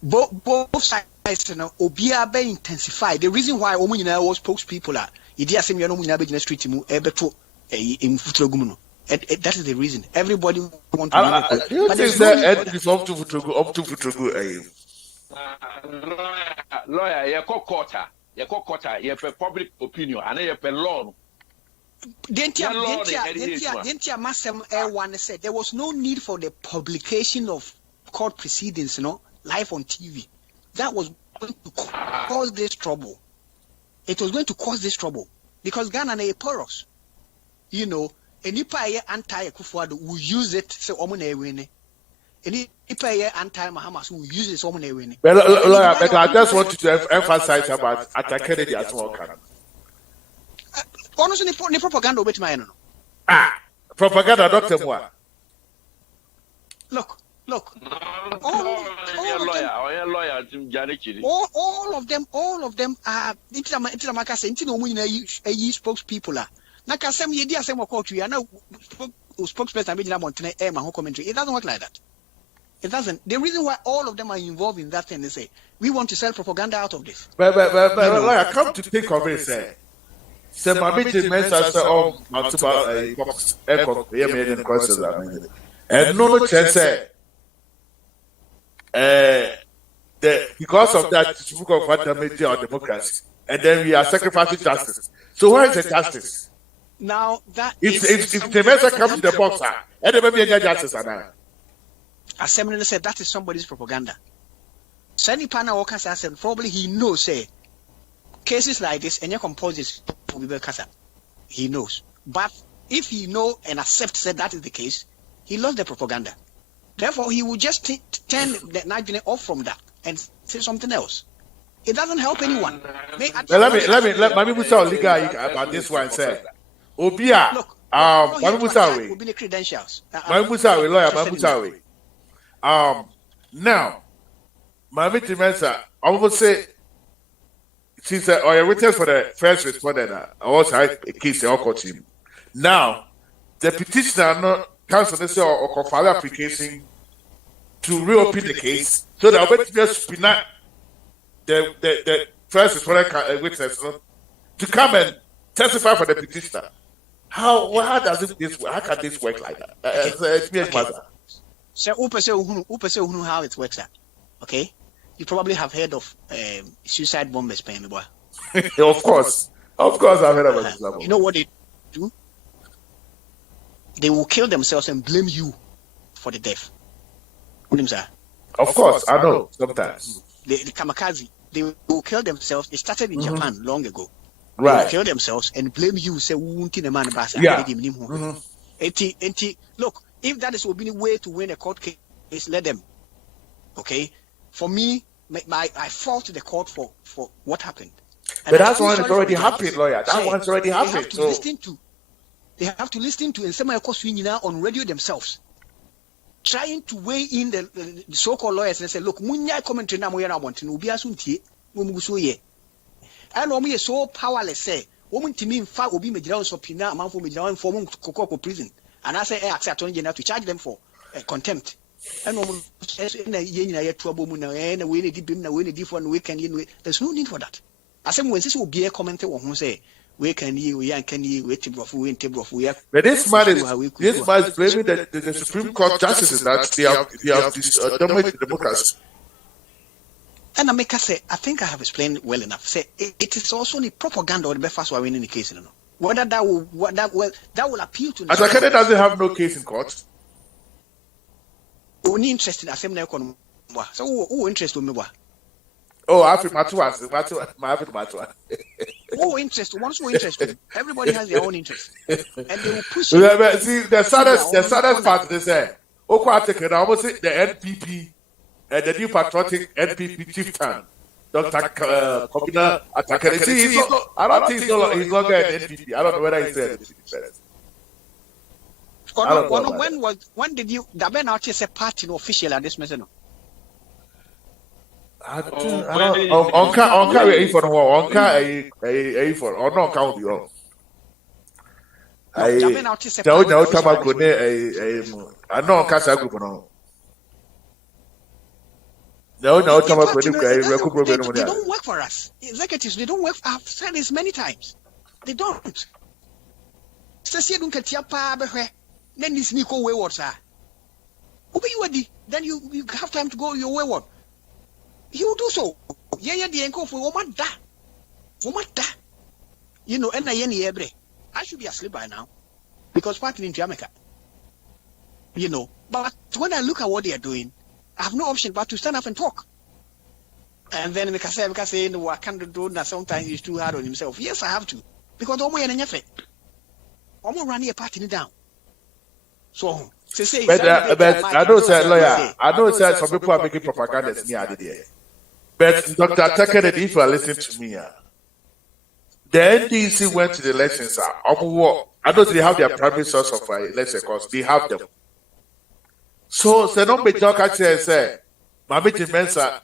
Both sides, you know, Obia be intensify. The reason why Omunina was spokespeople are Idia Semi no Munina be in the street in Futrogumuno. That is the reason. Everybody want to do you think that NDC is up to Futrogu? Lawyer, you have public opinion, and you have law. Dentia Masem Airone said there was no need for the publication of court proceedings, you know, live on TV. That was going to cause this trouble. It was going to cause this trouble because Ghana is porous. You know, any paye anti-Kufuado will use it so omune win. Any paye anti-Mahamas will use it so omune win. But I just want to emphasize about attacking as well. Honestly, the propaganda with my propaganda, Dr. Moa. Look. All of them are spokespeople. It doesn't work like that. It doesn't. The reason why all of them are involved in that thing is say we want to sell propaganda out of this. But I come to think of it, say. So my meeting mentions all multiple box and no chance because of that book of what damage our democracy, and then we are sacrificing justice. So where is the justice? Now that if the message comes to the box, and then maybe a justice now. Assembly said that is somebody's propaganda. Sani Pana Walker said probably he knows say cases like this and your composes he knows. But if he know and accepts that that is the case, he lost the propaganda. Therefore, he will just turn the Nigerian off from that and say something else. It doesn't help anyone. Let me put out legal about this one. Say, Obia. Look, will be the credentials. Lawyer, now, my Mensa, I will say, she said, "Oh, you're waiting for the first respondent. I also had a case in our team. Now, the petitioner not cancel this or file application to reopen the case so that we just not the first respondent witness to come and testify for the petitioner. How does this work? How can this work like that? So, Upe how it works. Okay, you probably have heard of suicide bombers, paying me boy. Of course, I've heard about this. You know what they do? They will kill themselves and blame you for the death. Of course, I know. Sometimes the kamikaze, they will kill themselves. It started in Japan long ago. Right. They will kill themselves and blame you. Say, yeah. Look, if that is a way to win a court case, let them. Okay, for me, I fault the court for what happened. And but that's one already happened, lawyer. That one's already happened. They have to listen to and some of course on radio themselves, trying to weigh in the so-called lawyers and say, look, munya commentary na moya na want no obi asuntie wo mu so ye. And we are so powerless say, woman to me in fact will be major on sopina, man for major for prison. and I say accept on to charge them for contempt. And there's no need for that. I say when this will be a comment who say we can you can you wait to but this man is blaming the Supreme Court justices that they have this damaged democracy. And I make us say, I think I have explained well enough. Say it is also the propaganda or the best way in the case. Whether that will appeal to. As Akane doesn't have no case in court. Only interested as him so who interested me? Oh, I feel Matua. Oh, interest. Once we're interested, everybody has their own interest, and they will push. See, the saddest part they say, Okwateke, I almost say the NPP and the new patriotic NPP chieftain, Dr. Kobina Atakere. See, I don't think he's longer an NPP. I don't know whether he said it. When did you? The Ben Archie say party official at this message? I don't. On carry for on carry for or no count the wrong. I tell you tobacco. I know Casa Group no. No, tobacco. They don't work for us. Executives, they don't work. I've said this many times. They don't. Then this Nico wayward, sir. Then you have time to go your wayward. He will do so. Yeah, the ankle for woman da. You know, and I should be asleep by now because partying in Jamaica. You know, but when I look at what they are doing, I have no option but to stand up and talk. And then because say no, I can't do that. Sometimes he's too hard on himself. Yes, I have to because I'm running a party down. So, but I know that lawyer. I know that some people are making propaganda near there. But Dr. Tucker, if you are listening to me, the NDC went to the elections. I know they have their primary source of election because they have them. So, don't be talking say, Mamiti Mensa,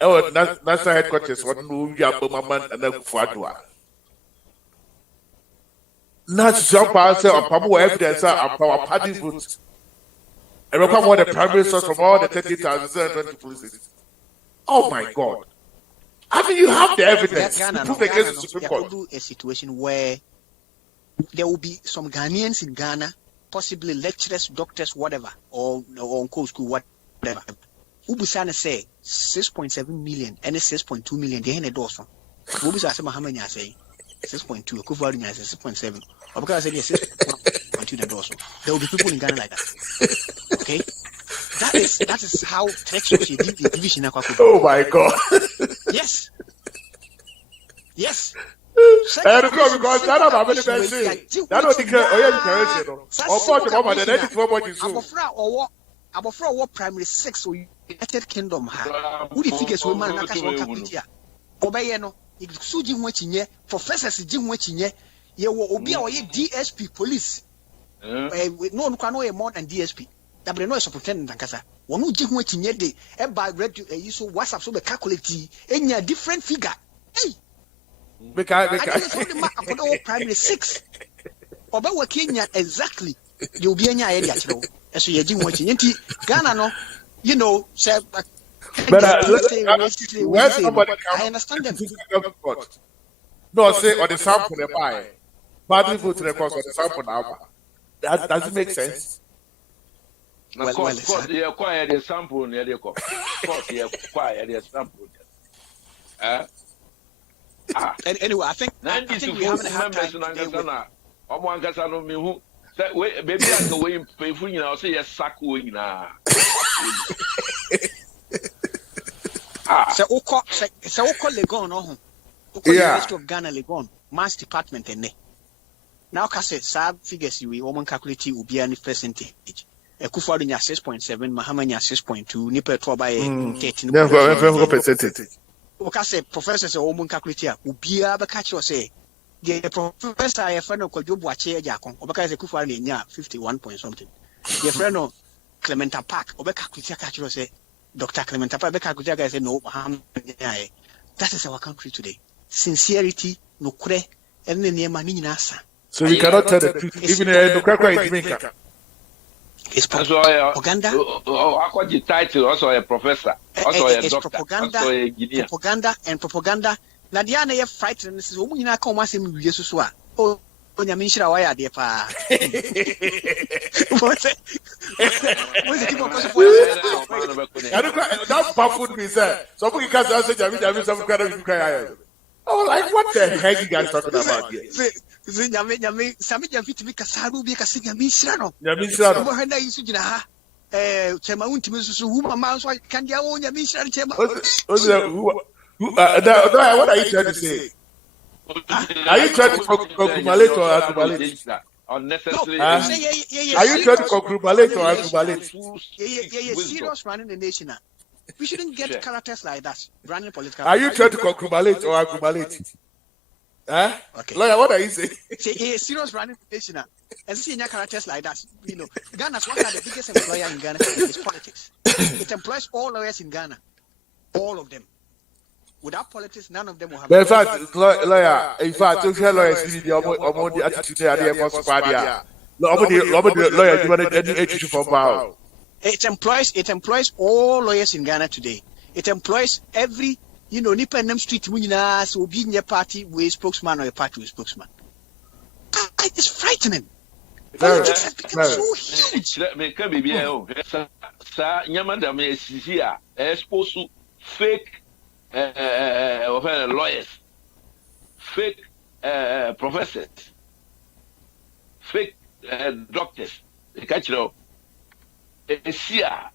national headquarters, what move Yaboman and then Fadua. Not jump out say on Pamu evidence and power party votes. And we want the primary source from all the 30,020 police. Oh my God! I mean, you have the evidence to prove against the Supreme Court. There will be a situation where there will be some Ghanaians in Ghana, possibly lecturers, doctors, whatever, or on school, whatever. Who be say 6.7 million and 6.2 million? They ain't also. Who be saying how many are saying 6.2? Kufuari is 6.7. Or because I said 6.2 also. There will be people in Ghana like that. Okay. That is how treacherous the division. Oh my God! Yes. Because that of many men say that don't declare declaration. Of course, the moment the 94 is so. Abofra what primary 6 or United Kingdom ha. Who the figures we man naka so kapitia. Obeye no, suji ho chinye, professors ji ho chinye. Ye wo obi a oye DSP police. No no more than DSP. That no is pretending nkasa. Wonu ji ho chinye de e ba radio so WhatsApp so be calculate enya different figure. Hey. Because primary 6. Oba wa Kenya exactly. You be enya area chiro. So ye ji ho chinye nti Ghana no, you know, say but I understand them. No, say on the sample they buy. Party vote records on the sample now. That doesn't make sense. Of course, they acquire the sample near the court. Of course, they acquire the sample. Anyway, I think we have members in Angasana. Omo Angasano me who say baby I go in pay for you now say yes sack we na. So oko Legon no ho. University of Ghana Legon Mass Department ene. Now ka say sab figures we woman calculate obi any percentage. Ekufuado nya 6.7, Mahama nya 6.2, Nipa to by 13. Never percentage. Oka say professor say woman calculate obi a be catch you say the professor I friend of Kojobu Ache Jakon, Obaka Ekufuado nya 51 point something. The friend of Clementa Park, Obeka catch you say Dr. Clementa Park, Obeka guy say no, that is our country today. Sincerity, no kure, and the near mani nasa. So we cannot tell the truth. Even the Krakra is maker. It's propaganda. I got the title also a professor, also a doctor, propaganda, also a engineer. Propaganda and propaganda. Nadiana, you're frightened. This is when you come once in Jesus. Oh, when you mention why are there? What's it? That baffled me, sir. Somebody can say, Jamie, some kind of cry. Oh, like what the heck you guys talking about here? Sami Jamfi to be Casaru, be Cassiga Misrano. Yamisrano. Mohana is Sujina. Chema Untimus, whom a mouse like Candia own Yamisran Chema. What are you trying to say? Are you trying to congratulate or accumulate? Unnecessary. Are you trying to congratulate or accumulate? Serious running the nation. We shouldn't get characters like that running political. Are you trying to congratulate or accumulate? Huh? Okay. Lawyer, what are you saying? Say a serious running nation. And seeing characters like that, you know, Ghana's one of the biggest employer in Ghana is politics. It employs all lawyers in Ghana, all of them. Without politics, none of them will have. But in fact, lawyer, social lawyers see the attitude they are there for Spadia. Lawyer, you want any issue for power. It employs all lawyers in Ghana today. It employs every, you know, Nipa Nam Street Munina, so being your party with spokesman or a party with spokesman. It's frightening. Politics has become so huge. Fake lawyers, fake professors, fake doctors. They catch it up. Esia,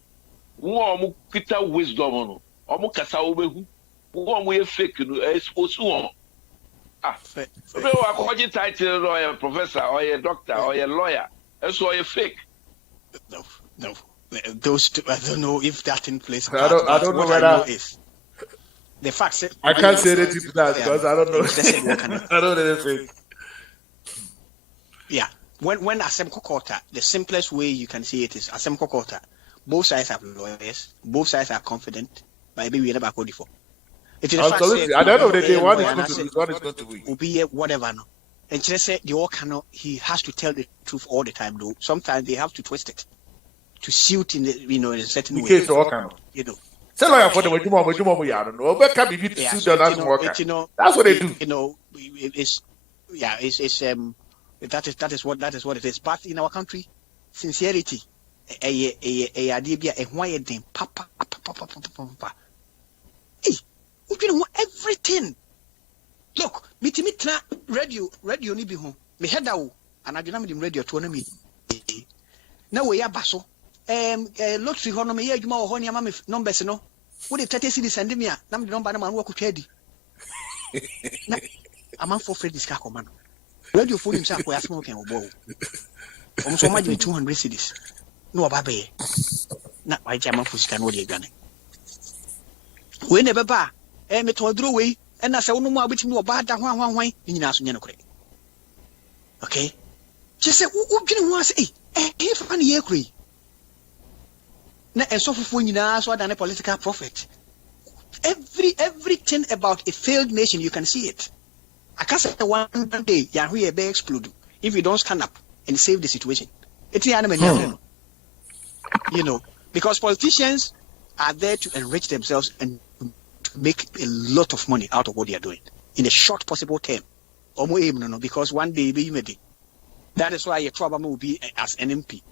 who kita wisdom no, omu kasa obehu, who fake no, expose one. Obe wa koji title or a professor or a doctor or a lawyer, so a fake. No. Those two, I don't know if that in place. I don't know whether the fact. I can't say anything to that because I don't know. I don't know anything. Yeah. When Asemko Kota, the simplest way you can see it is Asemko Kota. Both sides have lawyers, both sides are confident, but maybe we never called it for. It is absolutely. At the end of the day, one is going to lose, one is going to win. Will be whatever, no. And just say the all cannot. He has to tell the truth all the time, though. Sometimes they have to twist it to suit in the, you know, in a certain way. Case all cannot. You know. Say lawyer for them, you know. That's what they do. You know, it's that is what it is. But in our country, sincerity, hey, we know everything. Look, metimitra radio ni bi ho. Me heada wo, anadwena me dim radio to na me. Na we ya baso. Lottery ho no me ya adwuma wo ho ne ama me numbers no. Wo de 30 cedis send me a, na me number na ma no akotwa adi. Na ama for Fred diska ko ma no. Radio phone him say akoya asmo ken obo. So much 200 cedis. No oba be. Na why jama for sika no de adwane. We ne beba me to duro we na say wono mu abetim no oba da hwan ni nyina so nye no kore. Okay? Just say wo dwene ho ase eh fa ne ye kore. Na esofofo nyina so ada ne political prophet. Everything about a failed nation you can see it. I can't say one day Yahweh may explode if you don't stand up and save the situation. It's the animal, you know, because politicians are there to enrich themselves and to make a lot of money out of what they are doing in a short possible term. Because one day that is why your trouble will be as an MP.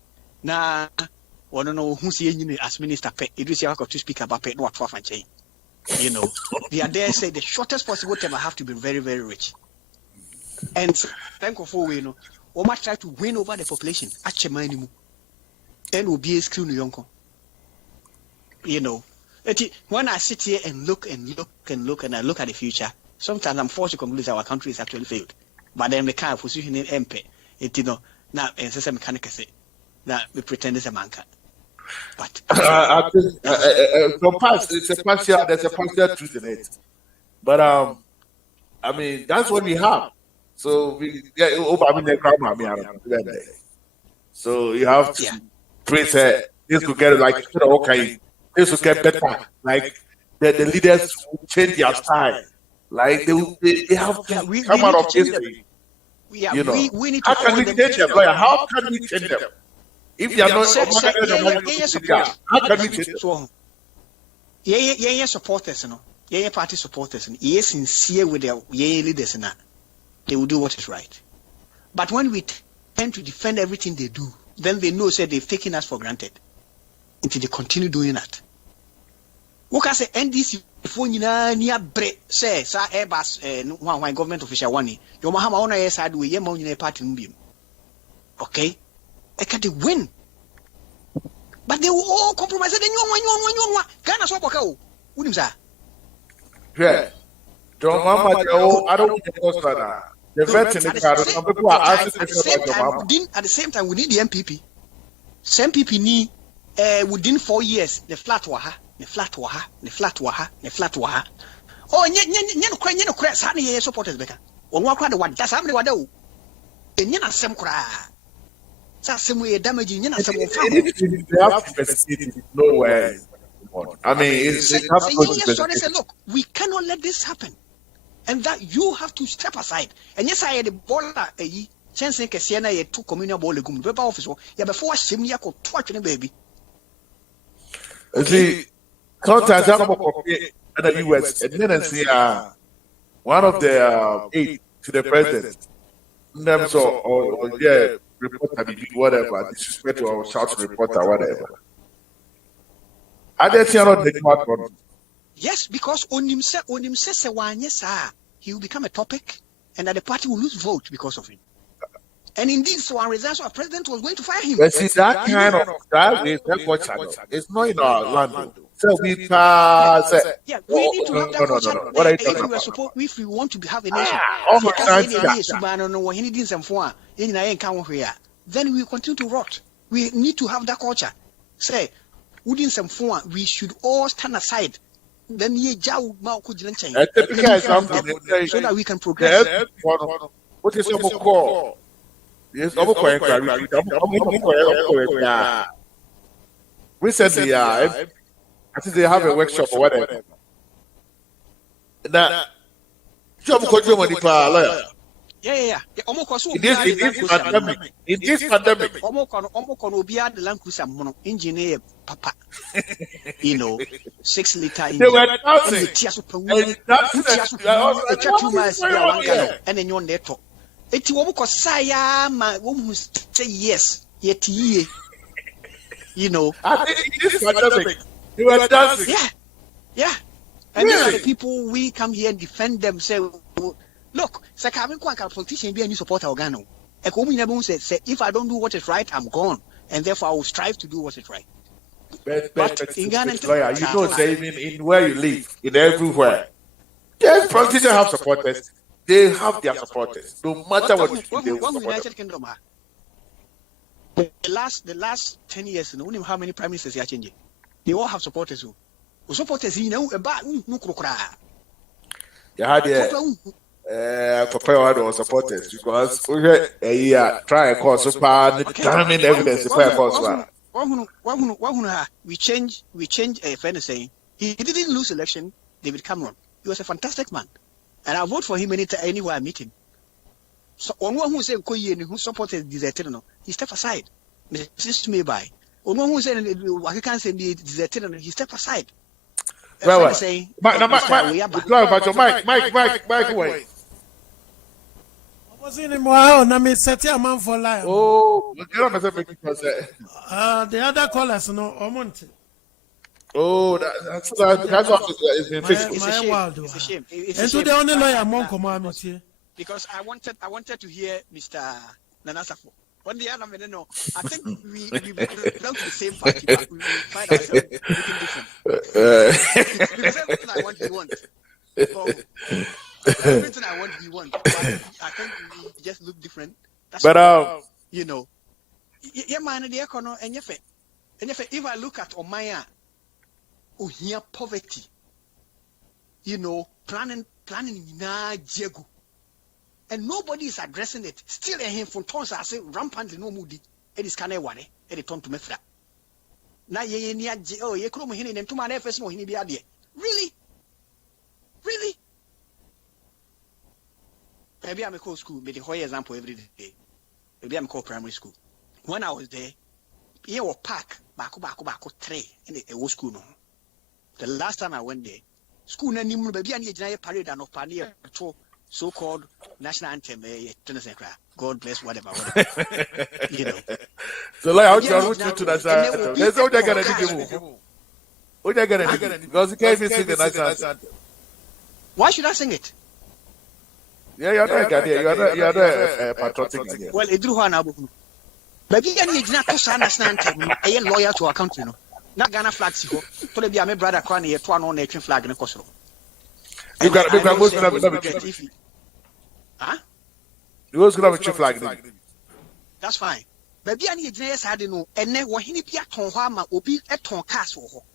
Now, I don't know who's here as minister. It is your to speak about pay no change. You know, they are there say the shortest possible term I have to be very, very rich. And thank you for you know, we must try to win over the population. And will be a screw yonko. You know, when I sit here and look and I look at the future, sometimes I'm forced to conclude that our country is actually failed. But then we can't position in MP. You know, now and say mechanical say that we pretend it's a manka. But I think there's a partial truth in it. But I mean that's what we have. So we so you have to praise her. This will get like okay, this will get better. Like the leaders will change their style. Like they have to come out of history. Yeah, you know, we need to how can we change them? Lawyer, how can we change them? If they are not, how can we change them? So, yeah, supporters, yeah, party supporters, yes, sincere with their leaders, and they will do what is right. But when we tend to defend everything they do, then they know say they've taken us for granted until they continue doing that. What can say NDC phone near break say Airbus one government official one your Mahama on a side we your money party beam. Okay? I can't win. But they will all compromise. Then you Ghana so bokao. Wouldn't say? Yeah. Don't mama I don't think it's that. The veteran some people are asking at the same time we need the MPP. Same MPP need within 4 years the flat waha. The flat waha. Oh, no cry, Sunny supporters better. Or what kind of one? That's how many wado. And yana some cry. Some way damaging yana some no way. I mean, it's look, we cannot let this happen. And that you have to step aside. And yes, I had the ball a chance in Cassiana, a 2 communal ball, a good officer. Yeah, before Shimia could touch the baby. See, sometimes I'm in the US, and then I see one of the aide to the president. Them so, or yeah, reporter, whatever, disrespect to our South reporter, whatever. I just not the part. Yes, because on him says he will become a topic, and that the party will lose vote because of him. And indeed, so our results, our president was going to fire him. But see, that kind of that is what channel. It's not in our land. So we pass. Yeah, we need to have that culture. What are you talking about? If we want to have a nation, then we continue to rot. We need to have that culture. Say, we should all stand aside. Then so that we can progress. What is your call? Yes, recently, I think they have a workshop or whatever. Now, yeah. In this pandemic, engineer papa, 6 liter engine. They were dancing. And then you're netto. It's what saya ma who say yes, yet ye. I think in this pandemic, they were dancing. Yeah. And these are the people we come here and defend them. Say, look, politician be a new supporter organo. Say, if I don't do what is right, I'm gone. And therefore I will strive to do what is right. But in Ghana, say in where you live, in everywhere. Yes, politicians have supporters. They have their supporters. No matter what you do. United Kingdom. The last 10 years, how many prime ministers are changing? They all have supporters. Supporters, about prepare our supporters because try and cause determine evidence. We change a friend saying he didn't lose election. David Cameron, he was a fantastic man, and I vote for him anywhere I meet him. So on one who said who supported deserted, he stepped aside. Mrs. Mayby. On one who said I can't say deserted, he stepped aside. Well, Mike, away. Was in him wow, na me set a man for life. Oh, the other callers no Omonte. Oh, that's it's a shame. And to the only lawyer among commandments here. Because I wanted to hear Mr. Nanasafo. On the other hand, no, I think we belong to the same party, but we find ourselves looking different. Everything I want, you want. Everything I want, you want. But I think we just look different. That's but yeah, man, the economy and if I look at Omaya, here poverty, planning na jego. And nobody is addressing it. Still, a handful tons are saying rampantly no moody. It is kind of one. It turn to me flat. Now, ye chrome hin and 2 man FS no hin be Really? Maybe I'm call school, but the whole example every day. Maybe I'm call primary school. When I was there, here was park, back 3 in the old school. No. The last time I went there, school na nimu baby and a parade and of pioneer so-called national anthem. God bless whatever. You know. So like how you to that side. There's no they're gonna do. What they're gonna do? Because you can't even sing the national anthem. Why should I sing it? Yeah, you're not Ghanaian. You're not patriotic Ghanaian. Well, it drew one abu. Baby and you not to national anthem. I am loyal to our country, no. Not Ghana flag si ho. To be my brother Kwan here to an nation flag in Kosovo. You got most of them. Huh? You was gonna have a flag. That's fine. Baby and you had no and then what he be at Tonhama or be at Ton Castle.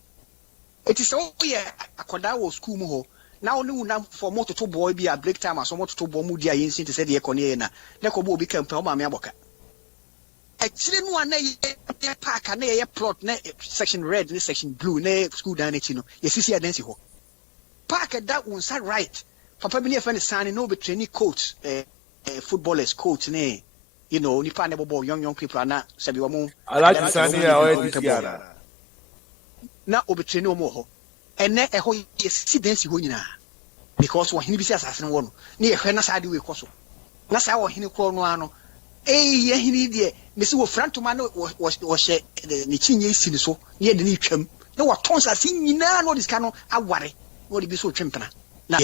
It is all yeah, a Kodawo school mo. Now no for motor to boy be a break time or some motor to Bomudia in to say the Econena. Nekobo became Pelma Miaboka. Actually, no one park and a plot section red, section blue, school down it, you know. Yes, you see a dance ho. Park that one side right. Papa be friend signing no be training coach, footballers coach, you know, Nipa never ball young people are not Sabi Wamo. I like to sign here now obi training no more. And then a whole see dance because when he be assassin one, near Hena side we coso. That's how he call no. Eh, he need Miss Front to man was the Nichin so near the Nichum. No, what tons are seeing now, this canoe, I worry. What it be so chimpana? Now,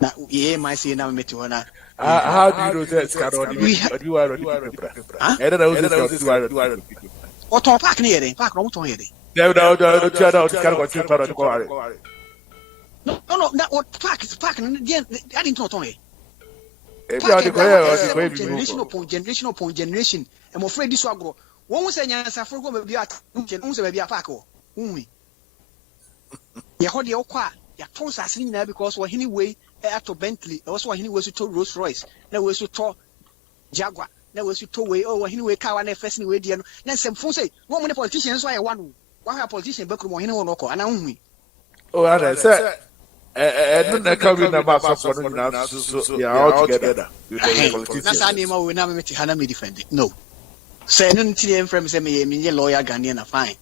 now, yeah, my say now met you. How do you know that, Scott? You are I don't know this is what on park near the park, not on here. No, that what park is parking. I didn't know Tony. Generation upon generation. I'm afraid this will grow. One was saying, I forgot maybe at maybe a park. You hold your car, your tones are sitting there because what anyway to Bentley, also he was to Rolls Royce, now was to Jaguar, now was to way, oh, anyway, car and first anyway, then some phone say, one many politicians, why one politician, but one and only. Oh, I said. And then coming about something now, yeah, all together. That's our name. We never met Hanami defended. No. Say, no, from me, lawyer Ghanaian, fine.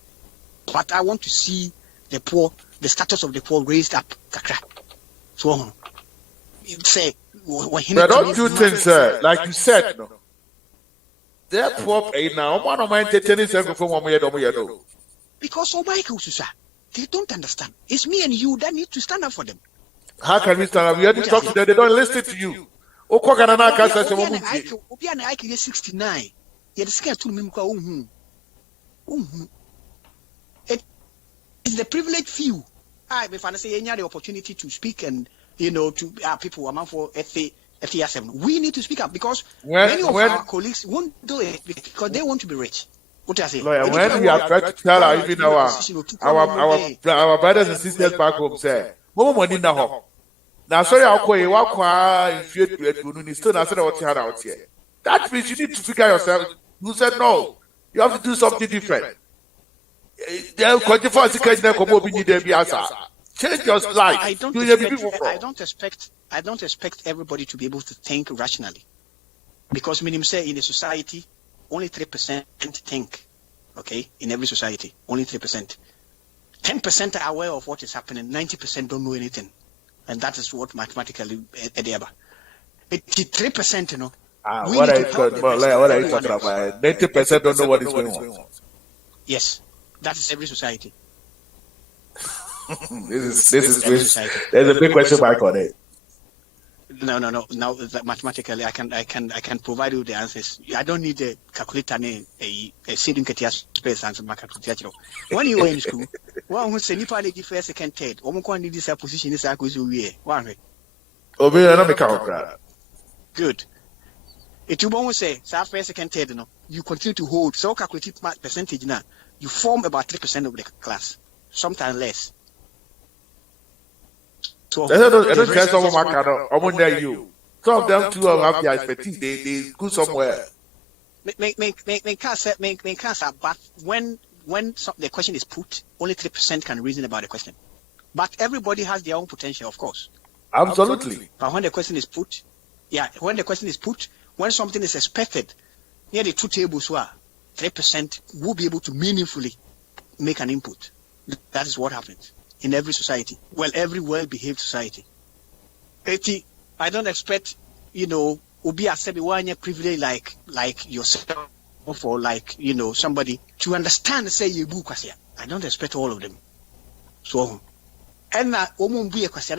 But I want to see the poor, the status of the poor raised up. So, say, but don't you think, sir, like you said, no? They're poor now. One of my entertainers from 1 year. Because, oh, Michael, sir. They don't understand. It's me and you that need to stand up for them. How can we stand up? We have to talk to them. They don't listen to you. I 69. You're scared to me. It's the privileged few. If I say any other opportunity to speak and you know to people among for FA7, we need to speak up because many of our colleagues won't do it because they want to be rich. What I say? Lawyer, when we are trying to tell even our brothers and sisters back home say, "Momo money na ho." Now sorry, I'll call you. If you still not said what you had out here. That means you need to figure yourself. You said no. You have to do something different. Change your life. I don't expect everybody to be able to think rationally, because minimum say in a society. Only 3% think, okay, in every society, only 3%. 10% are aware of what is happening, 90% don't know anything. And that is what mathematically, 83%, you know. What are you talking about? 90% don't know what is going on. Yes, that is every society. This is there's a big question mark on it. No. Now mathematically, I can provide you the answers. I don't need a calculator and a seeding space answer my calculator. When you were in school, one who say Nipa lady first, second, third. One can need this position is one way. Good. If you won't say first, second, third, no, you continue to hold. So calculate percentage now. You form about 3% of the class, sometimes less. So I don't care some of my kind you. Some of them too have their expertise. They go somewhere. Make cancer, but when the question is put, only 3% can reason about the question. But everybody has their own potential, of course. Absolutely. But when the question is put, Yeah, when the question is put, when something is expected, near the 2 tables were 3% will be able to meaningfully make an input. That is what happens in every society. Well, every well-behaved society. I don't expect, Obi Asebi one privilege like yourself or like, somebody to understand, say, you book. I don't expect all of them. So, and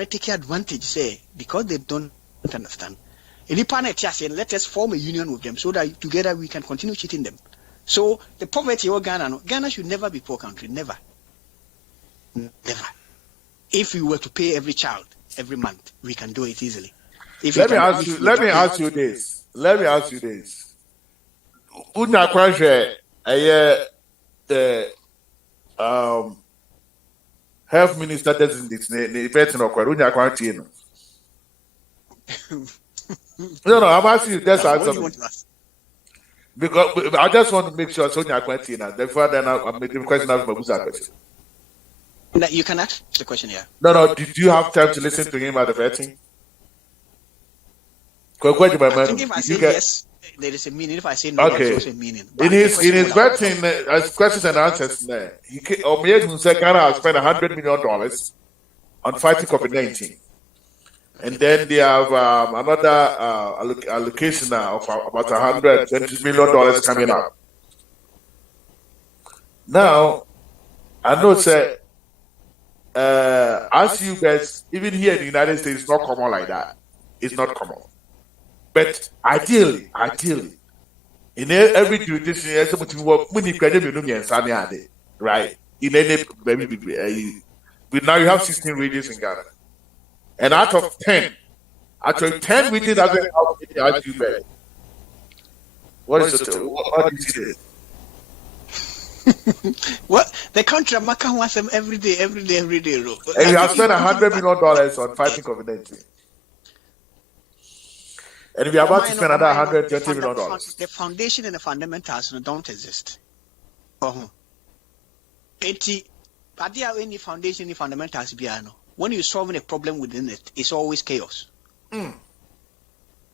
take advantage, say, because they don't understand. Let us form a union with them so that together we can continue cheating them. So the poverty of Ghana should never be poor country. Never. Never. If we were to pay every child every month, we can do it easily. Let me ask you this. Unya kwanje the health minister designate ne bet no kwa unya kwanje no. No, I'm asking you this answer. Because I just want to make sure Sonia Quentin, therefore then I'm making the question of Mabuza question. No, you can ask the question here. No, did you have time to listen to him at the vetting? I think if I say yes, there is a meaning. If I say no, there's also a meaning. In his vetting, as questions and answers, he said Ghana has spent $100 million on fighting COVID-19. And then they have another allocation of about $120 million coming up. Now, I know, sir, as you guys, even here in the United States, it's not common like that. It's not common. But ideally, in every jurisdiction, right? In any baby, now you have 16 regions in Ghana. And out of 10 regions that have you bed. What is it? What do you see? What the country Maka wants them every day. And you have spent $100 million on fighting COVID-19. And we are about to spend another $120 million. The foundation and the fundamentals don't exist. Any foundation, any fundamentals, when you're solving a problem within it, it's always chaos.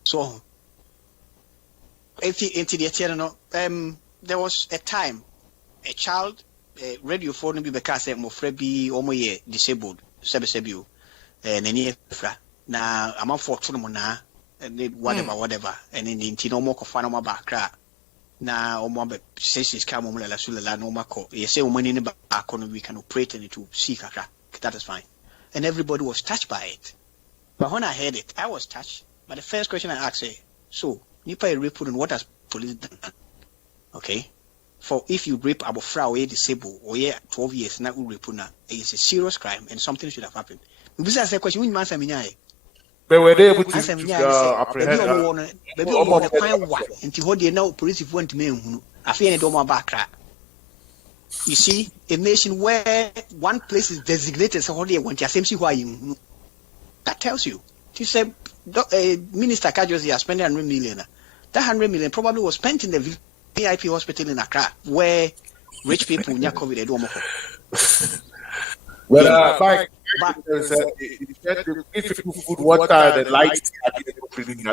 So, there was a time, a child, radio phone be because I'm disabled, na I'm a fortune na whatever, and in the no more kofana backra. Na omo says come on la sula no mako. You say money in the back we can operate and to see kaka. That is fine. And everybody was touched by it. But when I heard it, I was touched. But the first question I asked, so, Nipa a rape and what has police done? Okay? For if you rape about fraud disabled or 12 years, now we rape it's a serious crime and something should have happened. Because I said, question, we must have but were they able to apprehend baby on the crime one until what they know police went to me. I feel it on my back. You see, a nation where one place is designated so what they want to see why you that tells you. He said Minister Kajosi has spent $100 million. That $100 million probably was spent in the VIP hospital in Accra where rich people near COVID they don't. Well, if you food, water, the lights, I think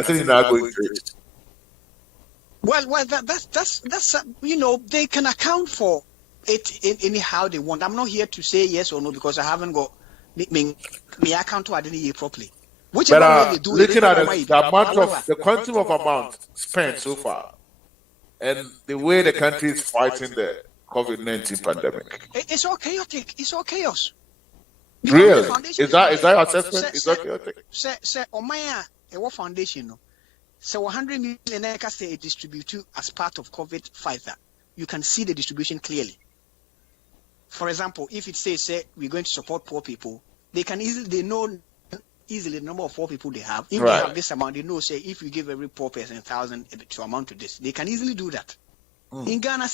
you're not going to it. Well, that's they can account for it anyhow they want. I'm not here to say yes or no because I haven't got me account to identity properly. Whichever way they do looking at the amount of the quantum of amount spent so far, and the way the country is fighting the COVID-19 pandemic, it's all chaotic. It's all chaos. Really? Is that your assessment? Is that chaotic? Sir, Omaya, what foundation? No. So 100 million say distribute as part of COVID fighter. You can see the distribution clearly. For example, if it says we're going to support poor people, they know easily the number of poor people they have. If they have this amount, they know if you give every poor person 1,000 to amount to this, they can easily do that. In Ghana,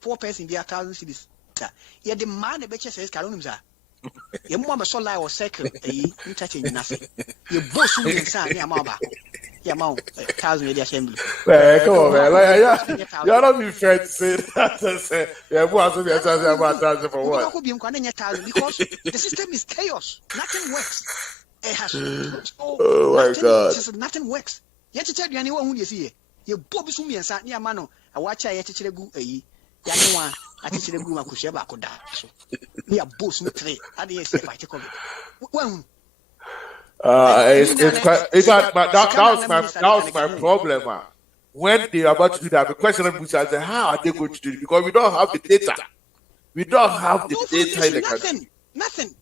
poor person be 1,000 cities. Yeah, the man the betcha says Karunimza. You mama so lie or circle interchange nothing. You both in inside Yamaba. Yamau 1,000 assembly. Come on, man. You're not being fair to say that. Yeah, what's the answer about 1,000 for what? Because the system is chaos. Nothing works. It has Oh my God. Nothing works. Yet to tell you anyone who you see. You Bobby Sumi and Sat near Mano. I watch a yet to go a Yanua. I teach the Guma Kusheba could dash. We are both three. I didn't say if I take over. Well, it's quite, that was my problem. When they are about to do that, the question of I said, how are they going to do it? Because we don't have the data. We don't have the data in the country. Nothing.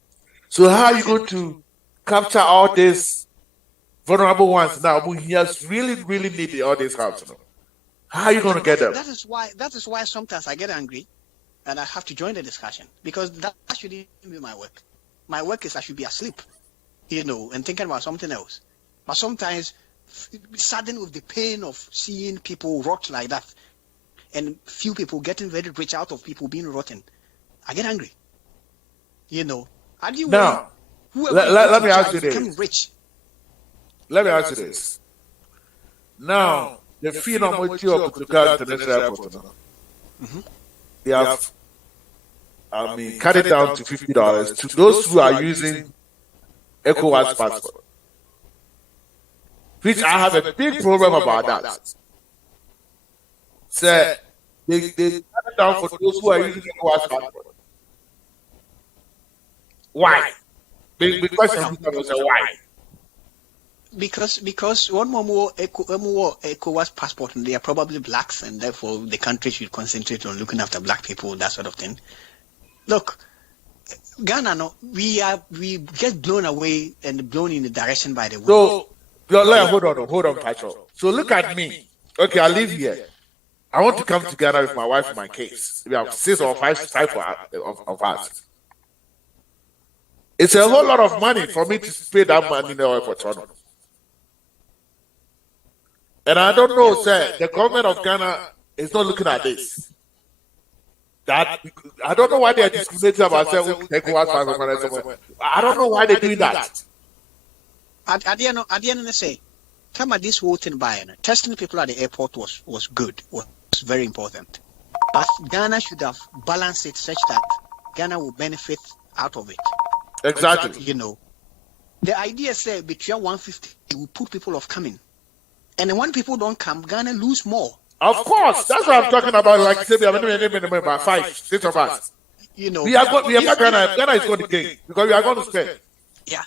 So how are you going to capture all these vulnerable ones now who just really need all this help? How are you going to get them? That is why sometimes I get angry and I have to join the discussion, because that shouldn't be my work. My work is I should be asleep, and thinking about something else. But sometimes, saddened with the pain of seeing people rot like that, and few people getting very rich out of people being rotten, I get angry. How do you now? Let me ask you this. Rich? Let me ask you this. Now, the fee on which you are to go to the airport, they have, cut it down to $50 to those who are using ECOWAS passport. Which I have a big problem about that. So, they cut it down for those who are using ECOWAS passport. Why? The question is why? Because one more ECOWAS passport, and they are probably blacks, and therefore the country should concentrate on looking after black people, that sort of thing. Look, Ghana, we get blown away and blown in the direction by the wind. So, hold on, Pacho. So look at me. Okay, I live here. I want to come to Ghana with my wife and my kids. We have 6 or 5 of us. It's a whole lot of money for me to pay that money in the oil for Toronto. And I don't know, sir, the government of Ghana is not looking at this. That I don't know why they are discriminating about saying I don't know why they're doing that. At the end of the say, time at this whole thing by testing people at the airport was good, was very important. But Ghana should have balanced it such that Ghana will benefit out of it. Exactly. The idea say between 150 we put people off coming. And when people don't come, Ghana lose more. Of course, that's what I'm talking about. Like say we have about 5, 6 of us. We are Ghana. Ghana is going to gain because we are going to spend. Yeah.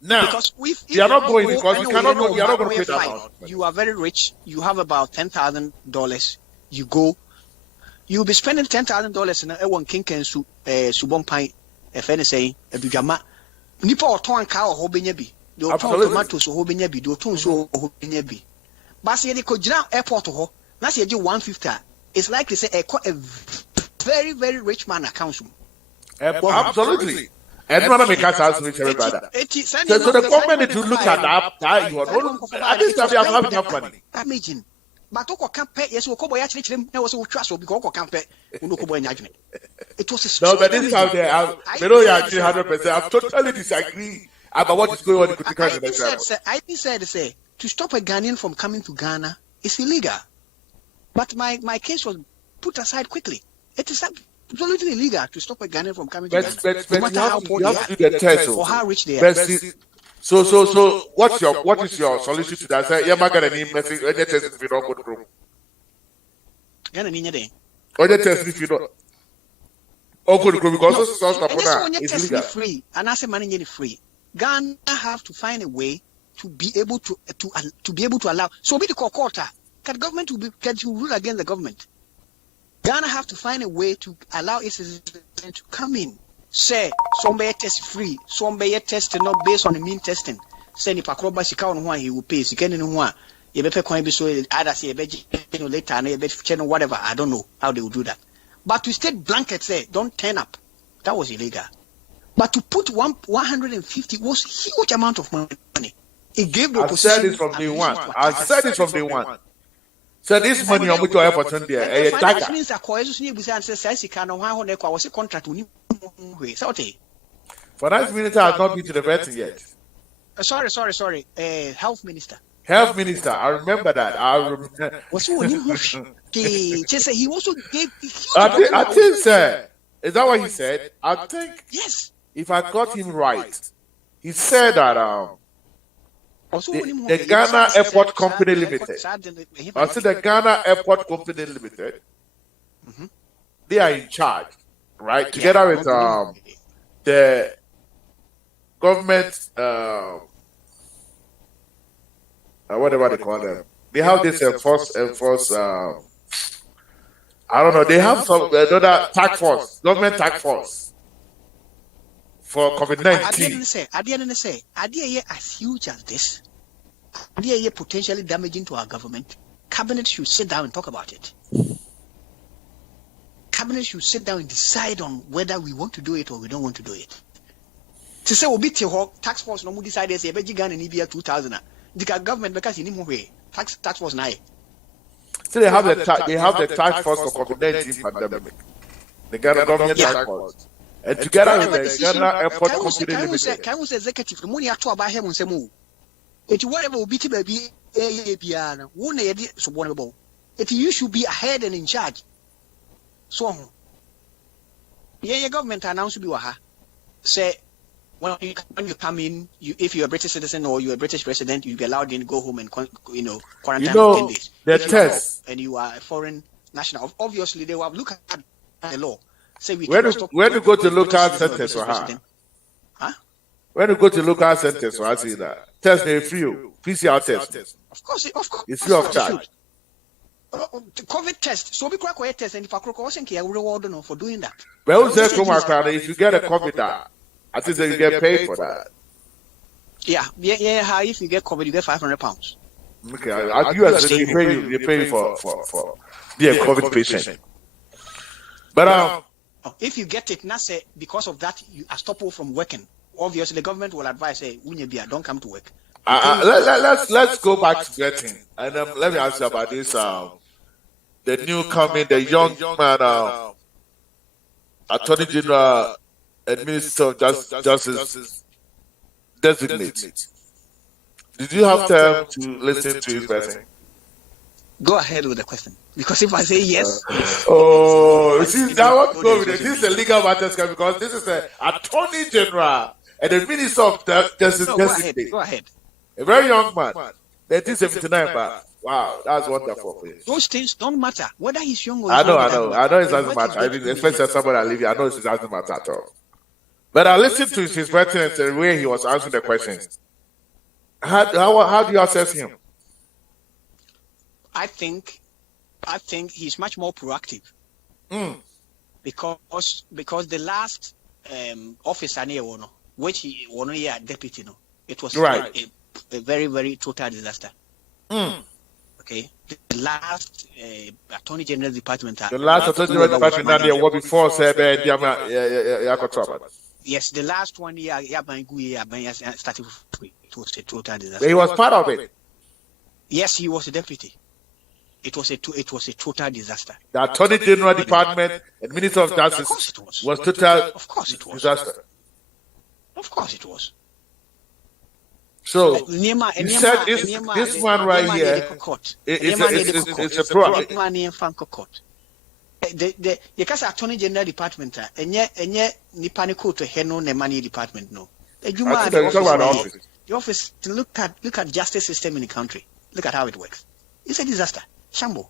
Now because we are not going because we cannot go. We are not going to pay that amount. You are very rich. You have about $10,000. You go. You'll be spending $10,000 in a one kinken subon pine. If anything, a bigama. Nipa or ton cow or hobenyabi. The tomatoes or hobenyabi. The tons or hobenyabi. But see, they could jump airport to her. Now see, you 150. It's like they say a very, very rich man accounts. Absolutely. Everyone make us as rich everybody. So the government need to look at that. You are not. At least we have enough money. Imagine. But Oko Campe, yes, we go actually was trust because Oko Campe, it was a no, but this is how they are. They know you actually 100%. I totally disagree about what is going on in the country. I said, to stop a Ghanaian from coming to Ghana is illegal. But my case was put aside quickly. It is absolutely illegal to stop a Ghanaian from coming to Ghana. But no matter how poor they are, or how rich they are. So what is your solution to that? Say, yeah, Ghana need message. Any test if you don't go through. Ghana need anything. Any test if you don't. Oh, good, because it's illegal. Free, and I say money need free. Ghana have to find a way to be able to allow. So be the court. Can government can rule against the government? Ghana have to find a way to allow its citizens to come in. Say somebody test free, somebody test not based on the mean testing. Say if Akroba Sika on one he will pay. Sika in one, you better coin be so either say later and whatever. I don't know how they will do that. But to state blanket say don't turn up, that was illegal. But to put 150 was huge amount of money. It gave the opposition. I said it from day one. I said it from day one. So this money on which you have for there, finance minister Koyesu ni busa and says Sika no one ho was a contract we finance minister has not been to the vetting yet. Sorry. Health minister. Health minister, I remember that. He also gave. I think, sir. Is that what he said? I think. Yes. If I got him right, he said that the Ghana Airport Company Limited, I said the Ghana Airport Company Limited, they are in charge, right? Together with the government, whatever they call them. They have this enforce. I don't know. They have some another task force, government task force for COVID-19. I didn't say, as huge as this, potentially damaging to our government. Cabinet should sit down and talk about it. Cabinet should sit down and decide on whether we want to do it or we don't want to do it. To say, we tax force no more decide say, Ghana and EBA 2000. The government because in him way tax force now. So they have the task force for COVID-19 pandemic. The Ghana government task force. And together with the Ghana Airport Company Limited. Can we say executive? The money actually about him and say move. It whatever will be to baby piano. One idea so wonderful. It you should be ahead and in charge. So yeah, government announced to be waha. Say when you come in, if you're a British citizen or you're a British resident, you'll be allowed in to go home and quarantine for 10 days. The test. And you are a foreign national. Obviously, they will have looked at the law. Say where do you go to local centers or how? Huh? When you go to local centers or I see that test they free PCR test. Of course, it's free of charge. COVID test. So we crack test and if I crack wasn't reward for doing that. But who says if you get a COVID I think that you get paid for that. Yeah. If you get COVID, you get £500. Okay, US they pay for be a COVID patient. But if you get it, not say because of that you are stopped from working. Obviously, the government will advise say, don't come to work. Let's go back to getting and let me ask you about this. The new coming, the young man, Attorney General. And Minister of Justice designate. Did you have time to listen to his person? Go ahead with the question. Because if I say yes. See, that won't go with it. This is a legal matter because this is the Attorney General and the Minister of Justice designate. Go ahead. A very young man. 1979, but wow, that's wonderful for you. Those things don't matter. Whether he's young or I know it doesn't matter. I mean, especially somebody I live here, I know it doesn't matter at all. But I listened to his question and the way he was answering the questions. How do you assess him? I think he's much more proactive. Because the last officer near one, which he was a deputy, it was a very, very total disaster. Okay, the last Attorney General Department. The last Attorney General Department there was before said yes, the last one year, started. It was a total disaster. But he was part of it. Yes, he was a deputy. It was a total disaster. The Attorney General Department and Minister of Justice was total disaster. Of course it was. So you said this man right here it's a pro. The Attorney General Department and Nipani to Heno Nemani Department no. The office to look at justice system in the country. Look at how it works. It's a disaster. Shambo.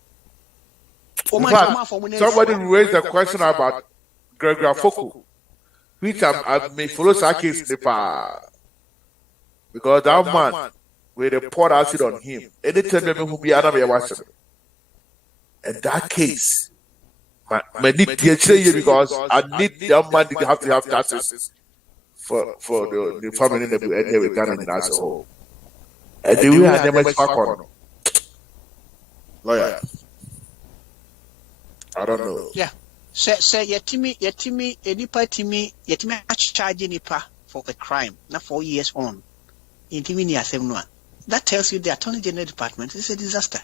In fact, somebody raised a question about Gregory Foku, which I may follow that case because that man with they poured acid on him. Anytime who be another watching. And that case. I need to because I need that man to have justice for the family and the Ghana as a whole. And the way I never back on lawyer. I don't know. Yeah. Say yetimi enipa timi charge nipa for a crime, not 4 years on. That tells you the Attorney General Department is a disaster.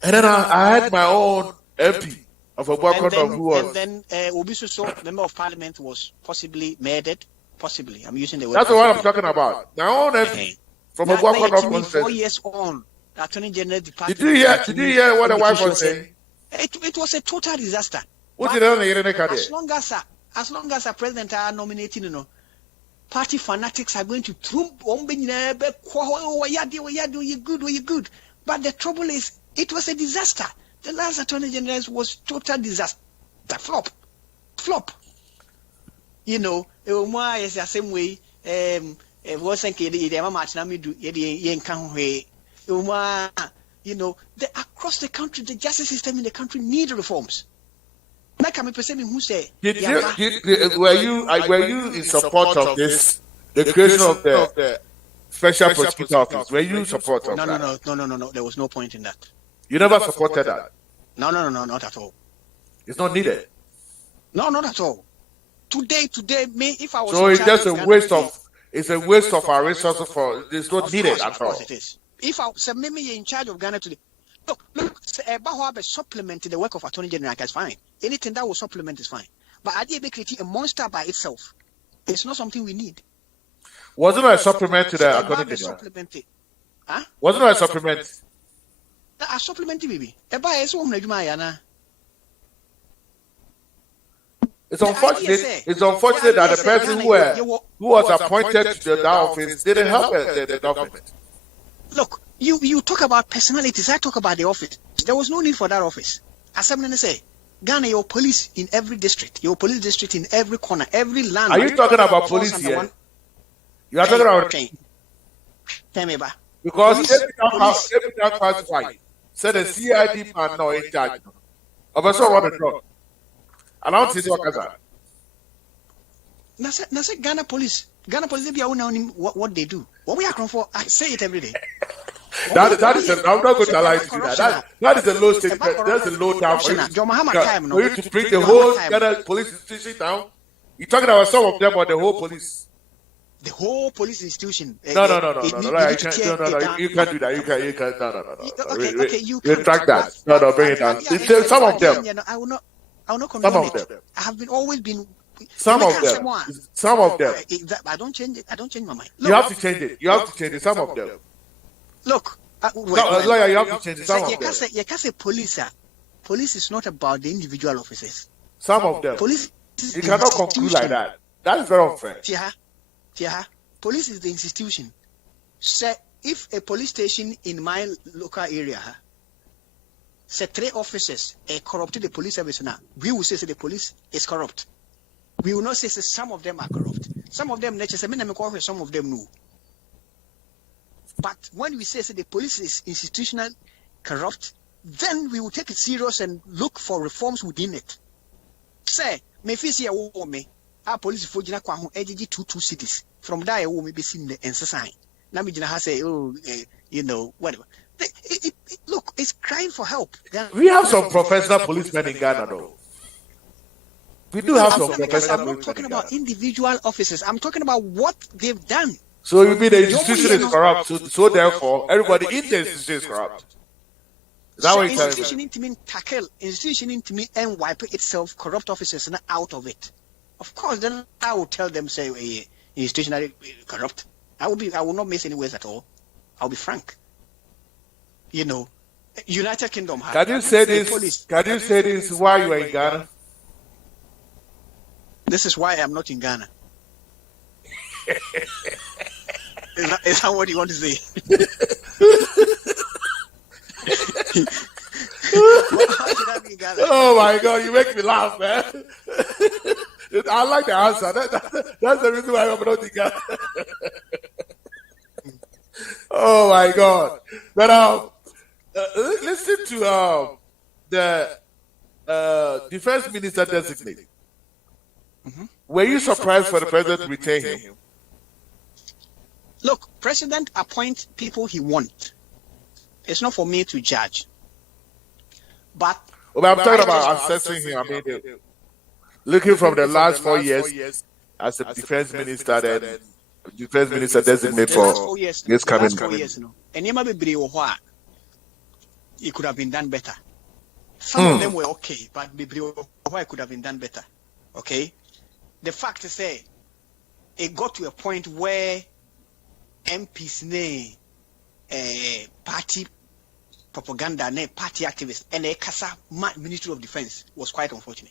And then I had my own MP. And then Obisoso, member of parliament, was possibly murdered. Possibly. I'm using the word. That's what I'm talking about. My own MP from a Obuakono 4 years on, the Attorney General Department. Did you hear what the wife was saying? It was a total disaster. What did as long as a president are nominating, party fanatics are going to throw you're good. But the trouble is, it was a disaster. The last Attorney General was total disaster. Flop. You know, is the same way. You know, across the country, the justice system in the country need reforms. Were you in support of this, the creation of the special prosecutor office? Were you in support of that? No. There was no point in that. You never supported that? No, not at all. It's not needed. No, not at all. Today, me, if I was so it's just a waste of. It's a waste of our resources for. It's not needed at all. Of course it is. If I was in charge of Ghana today, look, supplement the work of Attorney General is fine. Anything that will supplement is fine. But I did create a monster by itself. It's not something we need. Wasn't it a supplement to the Attorney General? Huh? Wasn't it a supplement? A supplement, baby. It's unfortunate that the person who was appointed to that office didn't help the government. Look, you talk about personalities. I talk about the office. There was no need for that office. As I'm going to say, Ghana, your police in every district, your police district in every corner, every land. Are you talking about police here? You are talking about. Tell me about. Because every time classified, said the CID man no in charge. Officer what the drug. Allow to what Nasa Ghana police. Ghana police they be what they do. What we are come for, I say it every day. I'm not going to allow you to do that. That is a low statement. That's a low down for you to bring the whole Ghana police institution down. You're talking about some of them or the whole police? The whole police institution. No. You can't do that. You can't. No. Okay, you retract that. No, bring it down. Some of them. I will not condone it. I have always been. Some of them. I don't change it. I don't change my mind. Look, you have to change it. Some of them. Look, lawyer, you have to change it. Some of them. You can't say police. Police is not about the individual officers. Some of them. Police. You cannot conclude like that. That is very unfair. Police is the institution. Say, if a police station in my local area, say 3 officers corrupted the police service now, we will say the police is corrupt. We will not say some of them are corrupt. Some of them, some of them no. But when we say the police is institutional corrupt, then we will take it serious and look for reforms within it. Say, our police for Jina Kwahu edgy 2 cities. From there, I will be seen the answer sign. Now, say, whatever. Look, it's crying for help. We have some professional policemen in Ghana, though. We do have some professional. I'm not talking about individual officers. I'm talking about what they've done. So you mean the institution is corrupt? So therefore, everybody in the institution is corrupt. Is that what you're telling me? Institution need to mean tackle. Institution need to mean and wipe itself corrupt officers and out of it. Of course, then I will tell them say institution are corrupt. I will not miss any words at all. I'll be frank. United Kingdom. Can you say this? Can you say this? Why you are in Ghana? This is why I'm not in Ghana. Is that what you want to say? How should I be in Ghana? Oh my God, you make me laugh, man. I like the answer. That's the reason why I'm not in Ghana. Oh my God. But listen to the defense minister designate. Mm-hmm. Were you surprised for the president to retain him? Look, president appoints people he wants. It's not for me to judge. But I'm talking about assessing him. I mean, looking from the last 4 years as a defense minister, then defense minister designate for this coming. And it could have been done better. Some of them were okay, but it could have been done better. Okay? The fact is, it got to a point where MPs, party propaganda, party activists, and the Kasa Ministry of Defense was quite unfortunate.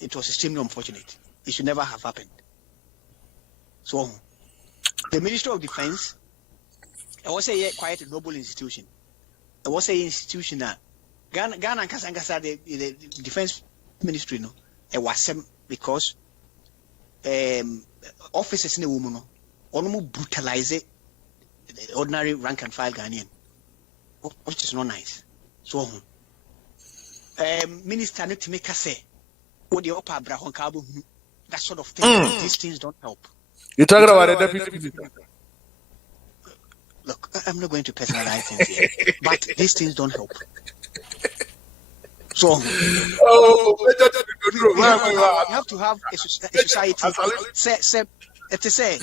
It was extremely unfortunate. It should never have happened. So the Ministry of Defense, I was a quite a noble institution. I was a institution that Ghana and Kasangasa, the defense ministry, no, it was because officers in the woman almost brutalize the ordinary rank and file Ghanaian, which is not nice. So, minister need to make us say, what the upper Brahon Cabo, that sort of thing. These things don't help. You're talking about a deputy minister. Look, I'm not going to personalize things here, but these things don't help. So, you have to have a society. It say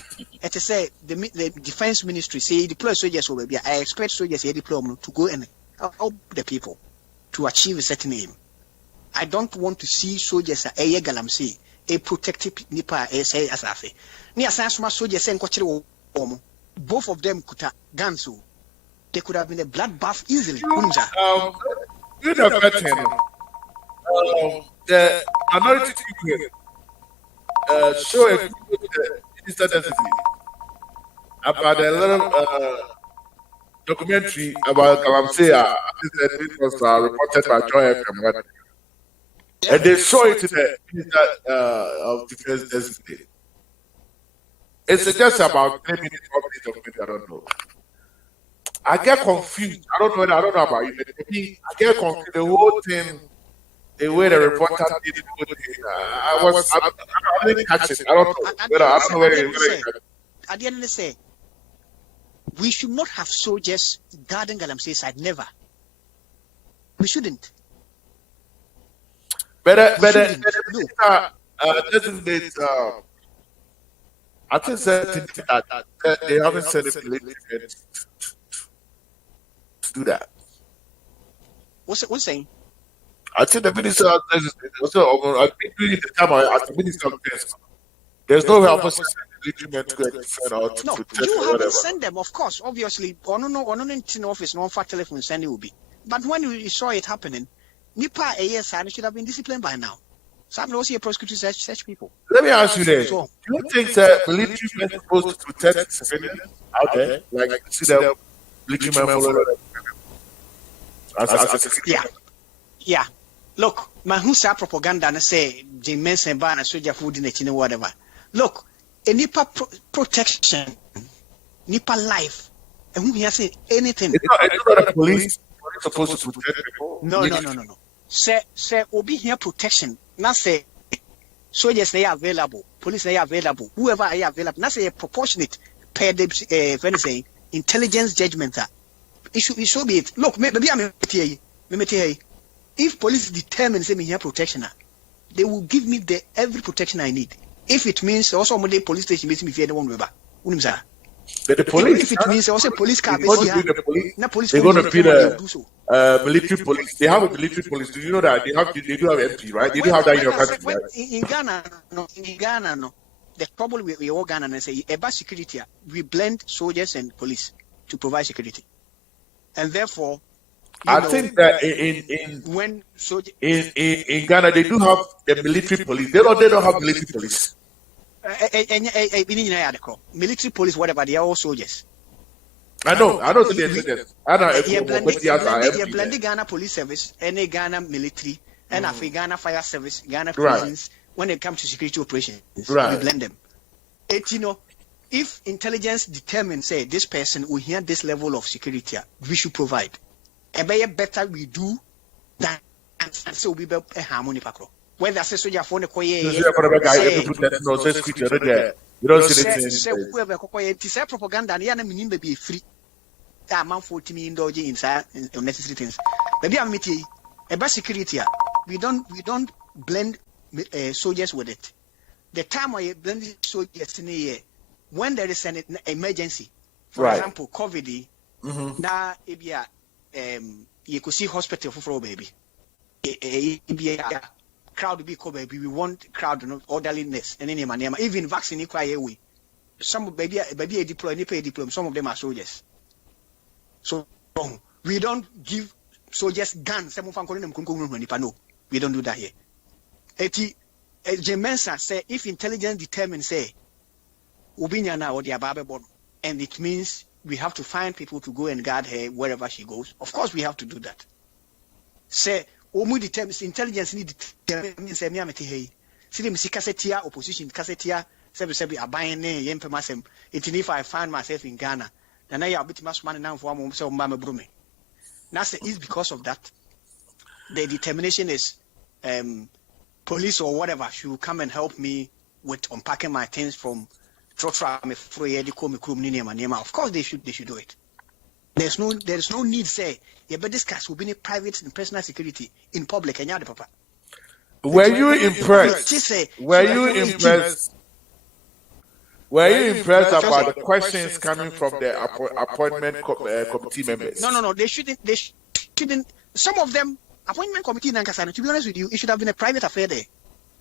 the defense ministry say deploy soldiers over here. I expect soldiers here deploy to go and help the people to achieve a certain aim. I don't want to see soldiers a protective nipa say asafe. Ni asan soldiers say nkochire wo both of them could have guns, so they could have been a bloodbath easily. You know better. The minority people show a minister density about a little documentary about Kalamsea. It was reported by Joy FM, and they show it to the minister of defense density. It's just about 10 minutes, 4 minutes of it. I don't know. I get confused. I don't know about you. I get confused. The whole thing, the way the reporter did it. I didn't catch it. I don't know. I don't know where it. At the end of the day, we should not have soldiers guarding Galamsey side. Never. We shouldn't. But doesn't it? I think that they haven't said it to do that. What's saying? I think the minister also. I've been doing it the time as the minister of defense. There's no help for military to go and defend or to protect you or haven't whatever. sent them, of course. Obviously, on office, no fat telephone send it will be. But when you saw it happening, Nipa ASI should have been disciplined by now. So I'm also a prosecutor such people. Let me ask you this: do you think that military men are supposed to protect civilians out there, like see the military men follow them? Yeah. Look, my who's propaganda and say the men and ban a soldier food in it, whatever. Look, a Nipa protection, Nipa life, and who has said anything. It's not the police supposed to protect people. No. Say, Obi here protection. Not say soldiers they are available, police they are available, whoever are available. Not say proportionate per the intelligence judgment. It should be it. Look, maybe I'm here. If police determine say me here protection, they will give me every protection I need. If it means also one day police station makes me fear the one river. But the police, if it means also police car, they're going to be the military police. They have a military police. Do you know that they do have MP, right? They do have that in your country, right? In Ghana, no. The trouble with all Ghana and say about security, we blend soldiers and police to provide security, and therefore, I think that in Ghana they do have the military police. They don't have military police. Military police, whatever, they are all soldiers. I know. They're blending Ghana police service, any Ghana military, and Ghana fire service, Ghana prisons. Right. When it comes to security operations, we blend them. If intelligence determines, say, this person will hear this level of security, we should provide. A better we do than and so we be a harmony pakro. Whether I say soldier for the you don't see the whoever say propaganda and yana meaning be free. That man 40 million inside unnecessary things. Maybe I'm meeting about security. We don't blend soldiers with it. The time I blend soldiers in a year, when there is an emergency, for example, COVID, now you could see hospital for baby. Crowd be covered, baby. We want crowd, orderliness, and any man. Even vaccine away. Some baby deploy, some of them are soldiers. So we don't give soldiers guns. Some of them no, we don't do that here. Jemensa say if intelligence determines say Ubinyana or the Ababe Bono. And it means we have to find people to go and guard her wherever she goes. Of course, we have to do that. Say, Omu determines intelligence need determines Miameti Hay. See them see cassetia, opposition, cassetia, sebi abine, yempemasem. If I find myself in Ghana, then I have bit much money now for one so Mama Brume. That's it's because of that. The determination is police or whatever should come and help me with unpacking my things from Trotra. Of course they should do it. There is no need say you better discuss will be private and personal security in public and yada papa. Were you impressed? Were you impressed? Were you impressed about the questions coming from the appointment committee members? No. They shouldn't. Some of them, appointment committee, to be honest with you, it should have been a private affair there.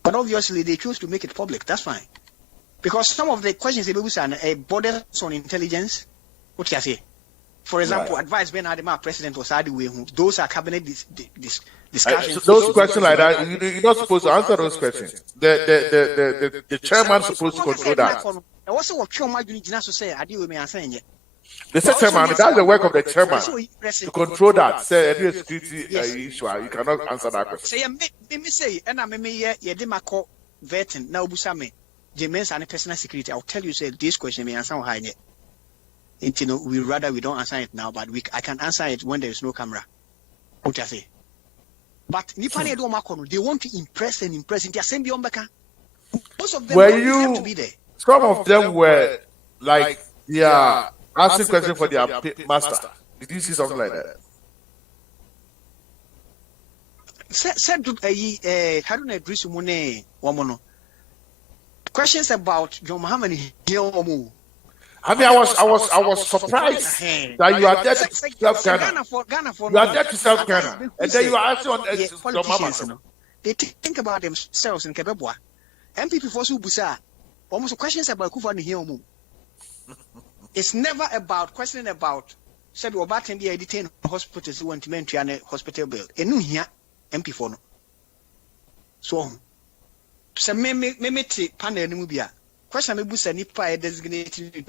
But obviously, they chose to make it public. That's fine. Because some of the questions they are borders on intelligence. What can I say? For example, advice Ben Adema, President Osadi, those are cabinet discussions. Those questions like that, you're not supposed to answer those questions. The chairman's supposed to control that. The chairman, that's the work of the chairman to control that. Say any security issue, you cannot answer that question. Say, and I may call vetting now Busame, James and personal security. I'll tell you, say this question may answer high. We rather we don't answer it now, but I can answer it when there is no camera. What I say. But Nipani do Makono, they want to impress and impress in the assembly on Baka. Most of them want to be there. Some of them were like asking questions for their master. Did you see something like that? Said Haruna Idris Mune Wamono. Questions about John Muhammad Yomu. I mean, I was surprised that you are there to serve Ghana. You are there to serve Ghana, and then you are asking on your mama. They think about themselves in Kebebwa. MPP for Subusa, almost questions about Kufa Nihiomu. It's never about questioning about said about and be detained hospitals who want to maintain a hospital bill. And here MP for no. So me panel Numubia. Question me busa nipa designated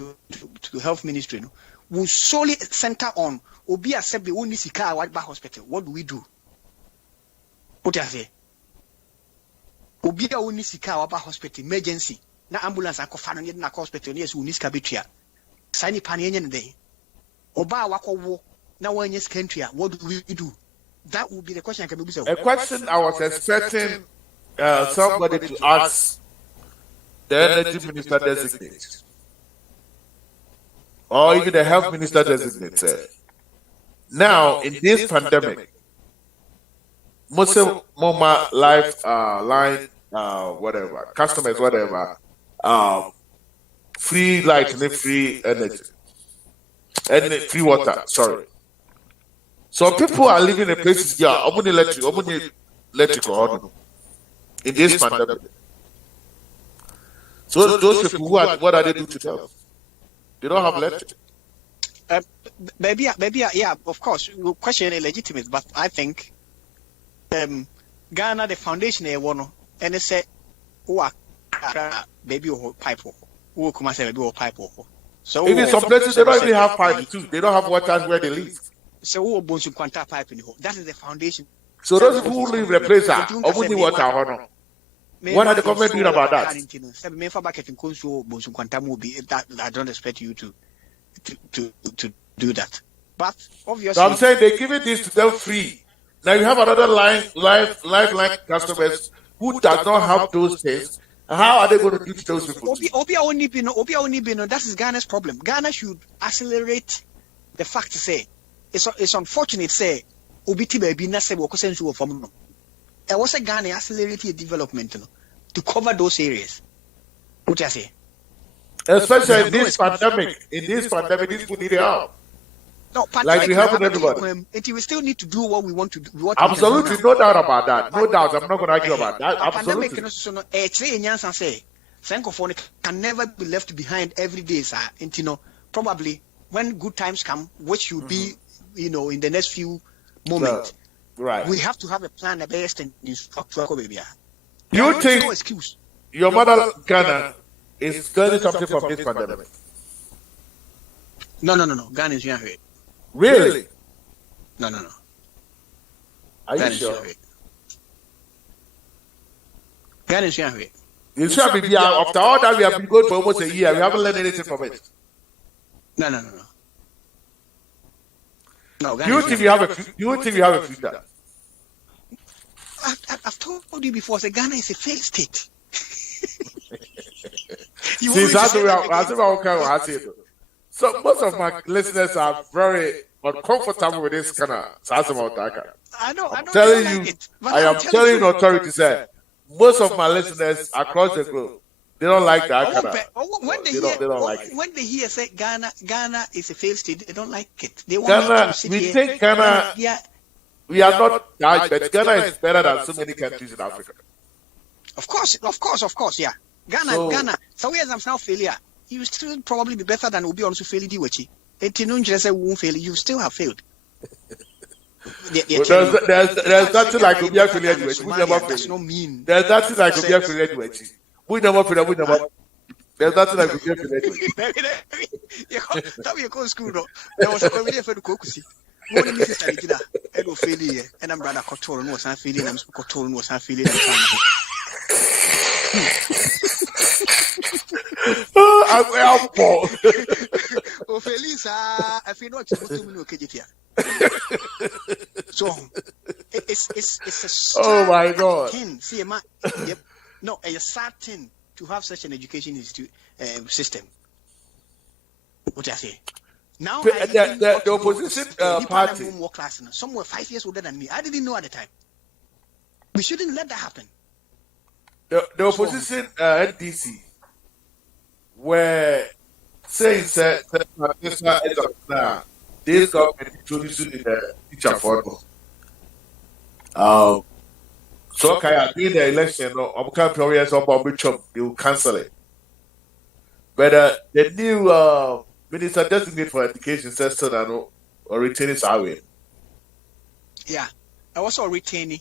to health ministry no will solely center on obi asebe woni sika awaba hospital. What do we do? What I say? Obi a woni sika awaba hospital emergency na ambulance akofa no na hospital yes woni sika betua. Sani pani enye ndey. Oba wakowo na wanye country. What do we do? That would be the question I can be busa. A question I was expecting somebody to ask the energy minister designate, or even the health minister designate. Now, in this pandemic, Muslim Moma life line, whatever, customers, whatever, free light and free energy, and free water, sorry. So people are living in places, electric, in this pandemic. So those people, what are they doing to them? They don't have electric. Maybe, yeah, of course. Your question is legitimate, but I think Ghana, the foundation, and they say, baby or pipe, who come say baby or pipe. So even some places they don't even have pipe too. They don't have water where they live. So who wants to quanta pipe in the hole? That is the foundation. So those people who live in the place are only water. What are the government doing about that? I don't expect you to do that. But obviously, so I'm saying they're giving this to them free. Now you have another lifeline customers who does not have those things. How are they going to give those people? That is Ghana's problem. Ghana should accelerate the fact to say it's unfortunate say Obiti baby na say wokosensu from no. I was a Ghana accelerated development to cover those areas. What I say? Especially in this pandemic. These people need help. No, like we help everybody. We still need to do what we want to do. Absolutely, no doubt about that. No doubt. I'm not going to argue about that. Absolutely. Pandemic can never be left behind every day, sir. And probably when good times come, which will be, in the next few moments. Right. We have to have a plan, a best and instructor. You think no excuse. Your mother Ghana is learning something from this pandemic? No. Ghana is young. Really? No. Are you sure? Ghana is young. You sure? After all that, we have been going for almost a year. We haven't learned anything from it. No. Do you think you have a future? I've told you before. Say Ghana is a failed state. So most of my listeners are very uncomfortable with this kind of Sasamotaka. I am telling you, I am telling you, authority said most of my listeners across the globe, they don't like that kind of. They don't like it. When they hear say Ghana is a failed state, they don't like it. They want Ghana. We think Ghana. We are not that, but Ghana is better than so many countries in Africa. Of course, yeah. Ghana. So here's I'm now failure. You still probably be better than Obi also failed Diwachi. You still have failed. There's nothing like Obi failure Diwachi. That's not mean. There's nothing like Obi failure Diwachi. We never. There's nothing like Obi failure Diwachi. That we go school though. There was a comedy for the Kokusi. One of Mrs. Aligida, I go failure, and I'm brother Kotor was not feeling. I'm Kotor was not feeling. I'm Paul. Oh, Felisa, I feel not to me, okay, so it's a oh my God. See, yep. No, a sad thing to have such an education system. What I say. Now, the opposition party. Some were 5 years older than me. I didn't know at the time. We shouldn't let that happen. The opposition NDC were saying that this government introducing the teacher for so during the election, they will cancel it. But the new Minister designate for education says so that or retaining Sawe. Yeah, I also retaining.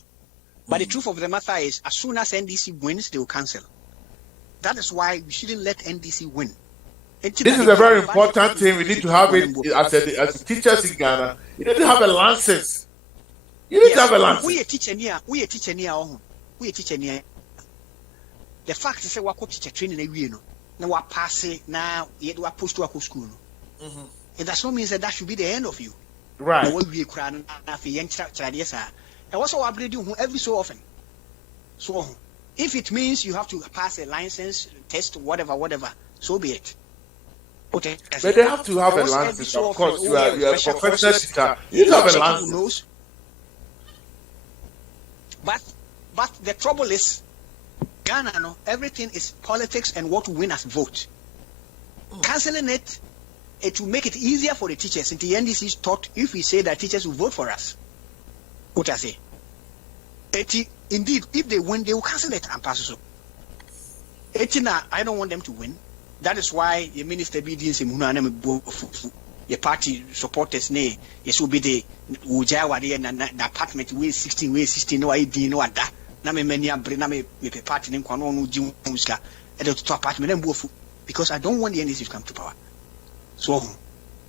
But the truth of the matter is, as soon as NDC wins, they will cancel. That is why we shouldn't let NDC win. This is a very important thing. We need to have it as teachers in Ghana. You need to have a license. You need to have a license. We a teacher near. The fact is that we teacher training now we pass it now. Yet we push to a school. And that not means that should be the end of you. Right. And also upgrade you every so often. So if it means you have to pass a license test, whatever, so be it. Okay. But they have to have a license. Of course, you are a professional teacher. You have a license. But the trouble is, Ghana, everything is politics and what to win as vote. Cancelling it will make it easier for the teachers. And the NDC is taught if we say that teachers will vote for us. What I say? Indeed, if they win, they will cancel it and pass it. I don't want them to win. That is why the minister be doing some the party supporters ne yes will be the Ujawadi and the apartment way 16 no ID no ada na me many abre na me party name kwano no ji muska e the to apartment and bofu because I don't want the NDC to come to power. So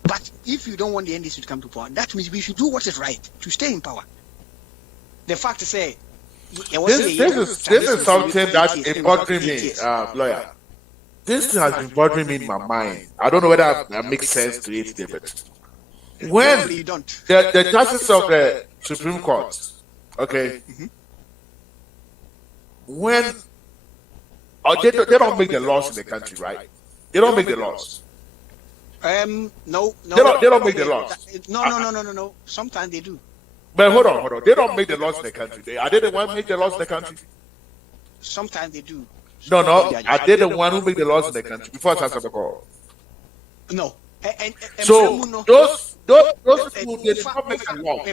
but if you don't want the NDC to come to power, that means we should do what is right to stay in power. The fact to say this is something that bothering me, lawyer. This has been bothering me in my mind. I don't know whether that makes sense to it, David. When the justice of the Supreme Court, okay, when they don't make the laws in the country, right? They don't make the laws. No. They don't make the laws. No. Sometimes they do. But hold on. They don't make the laws in the country. Are they the one who make the laws in the country? Sometimes they do. No. Are they the one who make the laws in the country before I answer the call? No. So those people they did not make the law.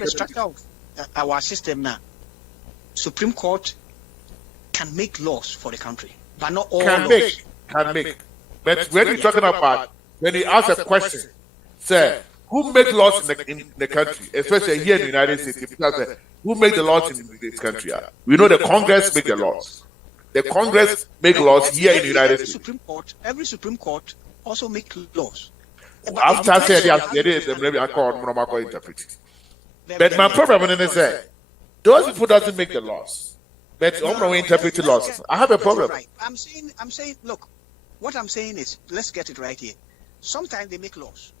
The structure of our system now. Supreme Court can make laws for the country, but not all. Can make. But when you're talking about when you ask a question, say who make laws in the country, especially here in the United States, because who make the laws in this country? We know the Congress make the laws. The Congress make laws here in the United States. Every Supreme Court also make laws. After saying yes, there is a maybe I call interpret. But my problem is that those people doesn't make the laws. But I'm not interpreting laws. I have a problem. Right. I'm saying, look, what I'm saying is, let's get it right here. Sometimes they make laws.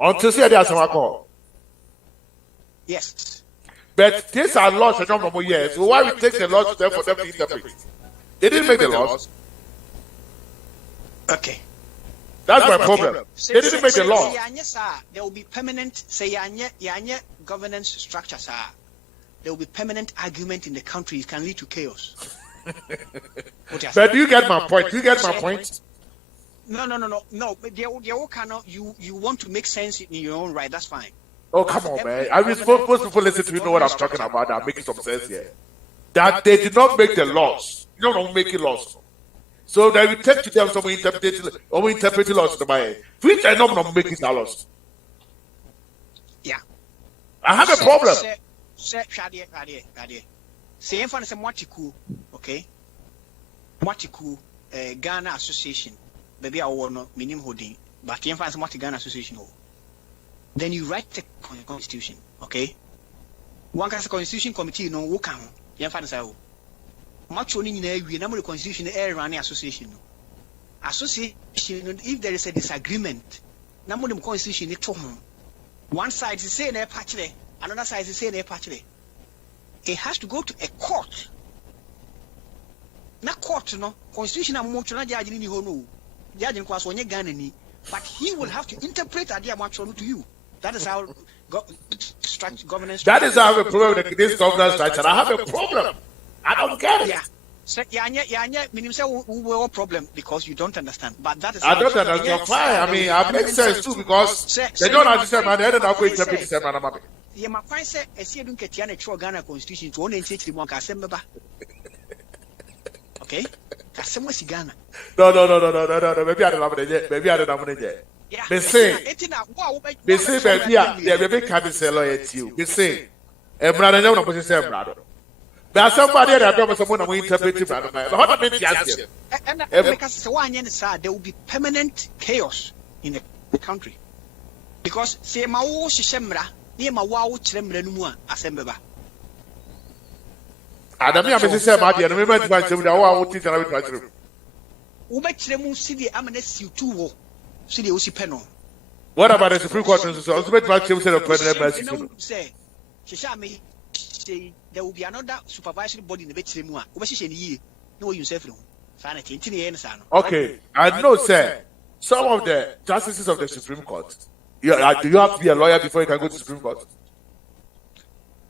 Until say there's some call. Yes. But these are laws and not years. So why we take the laws to them for them to interpret? They didn't make the laws. Okay. That's my problem. They didn't make the law. There will be permanent, governance structures. There will be permanent argument in the country. It can lead to chaos. But do you get my point? Do you get my point? No. But they all cannot. You want to make sense in your own right. That's fine. Oh, come on, man. I mean, most people listen to me know what I'm talking about. I'm making some sense here. That they did not make the laws. You don't make laws. So they will take to them some interpreting laws to my which I know not making the laws. Yeah. I have a problem. Say, okay? Mwatiku, Ghana Association. Baby, I will not minimum holding, but you find some Ghana Association. Then you write the constitution, okay? One kind of constitution committee, no, who can you find out? Much only in a number of constitution, air running association. Association, if there is a disagreement, number of constitution, one side is saying a patchy, another side is saying a patchy. It has to go to a court. Not court, no constitution and much not judging in the judging class when you're Ghana, but he will have to interpret idea much to you. That is how governance. That is how I have a problem with this governance structure. I have a problem. I don't get it. Yeah. So, meaning say we have a problem because you don't understand. But that is. I don't understand. Fine. I mean, it makes sense too because they don't understand. Man, they don't know how to interpret the same man. Yeah, my point say, I see you don't get the Ghana constitution to only teach the one Kasemba. Okay, Kasemba is Ghana. No. Maybe I don't know it. Maybe I don't know it. They say, baby, yeah, baby can't say loyalty to you. They say, brother, no one say brother. But somebody that don't someone who interpret brother. How do you ask him? And there will be permanent chaos in the country because say Mao Shemra, near Mao Chemra Numa, Asembeba. I don't know if say my dear, remember to myself that I will teach and I will try to. Ubechemu City Amanes you too. What about the Supreme Court? Say there will be another supervisory body in the bedroom. Okay, I know, sir. Some of the justices of the Supreme Court. Do you have to be a lawyer before you can go to the Supreme Court?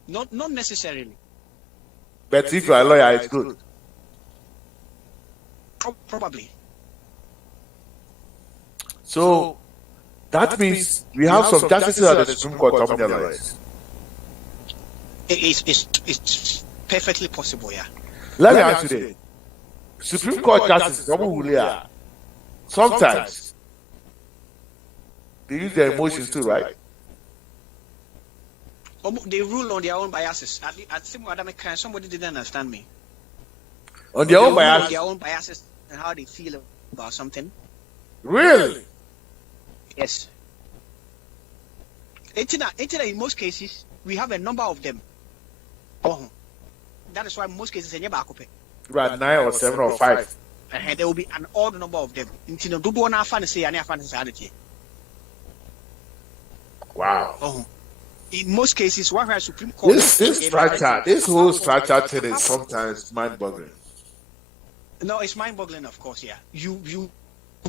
Not necessarily. But if you are a lawyer, it's good. Probably. So that means we have some justices at the Supreme Court. How many lawyers? It's perfectly possible, yeah. Let me ask you this. Supreme Court justices, sometimes they use their emotions too, right? They rule on their own biases. Somebody didn't understand me. On their own biases? On their own biases and how they feel about something. Really? Yes. In most cases, we have a number of them. Oh, that is why in most cases, right, 9 or 7 or 5. There will be an odd number of them. Wow. Oh. In most cases, one has Supreme Court. This whole structure thing is sometimes mind-boggling. No, it's mind-boggling, of course. Yeah, you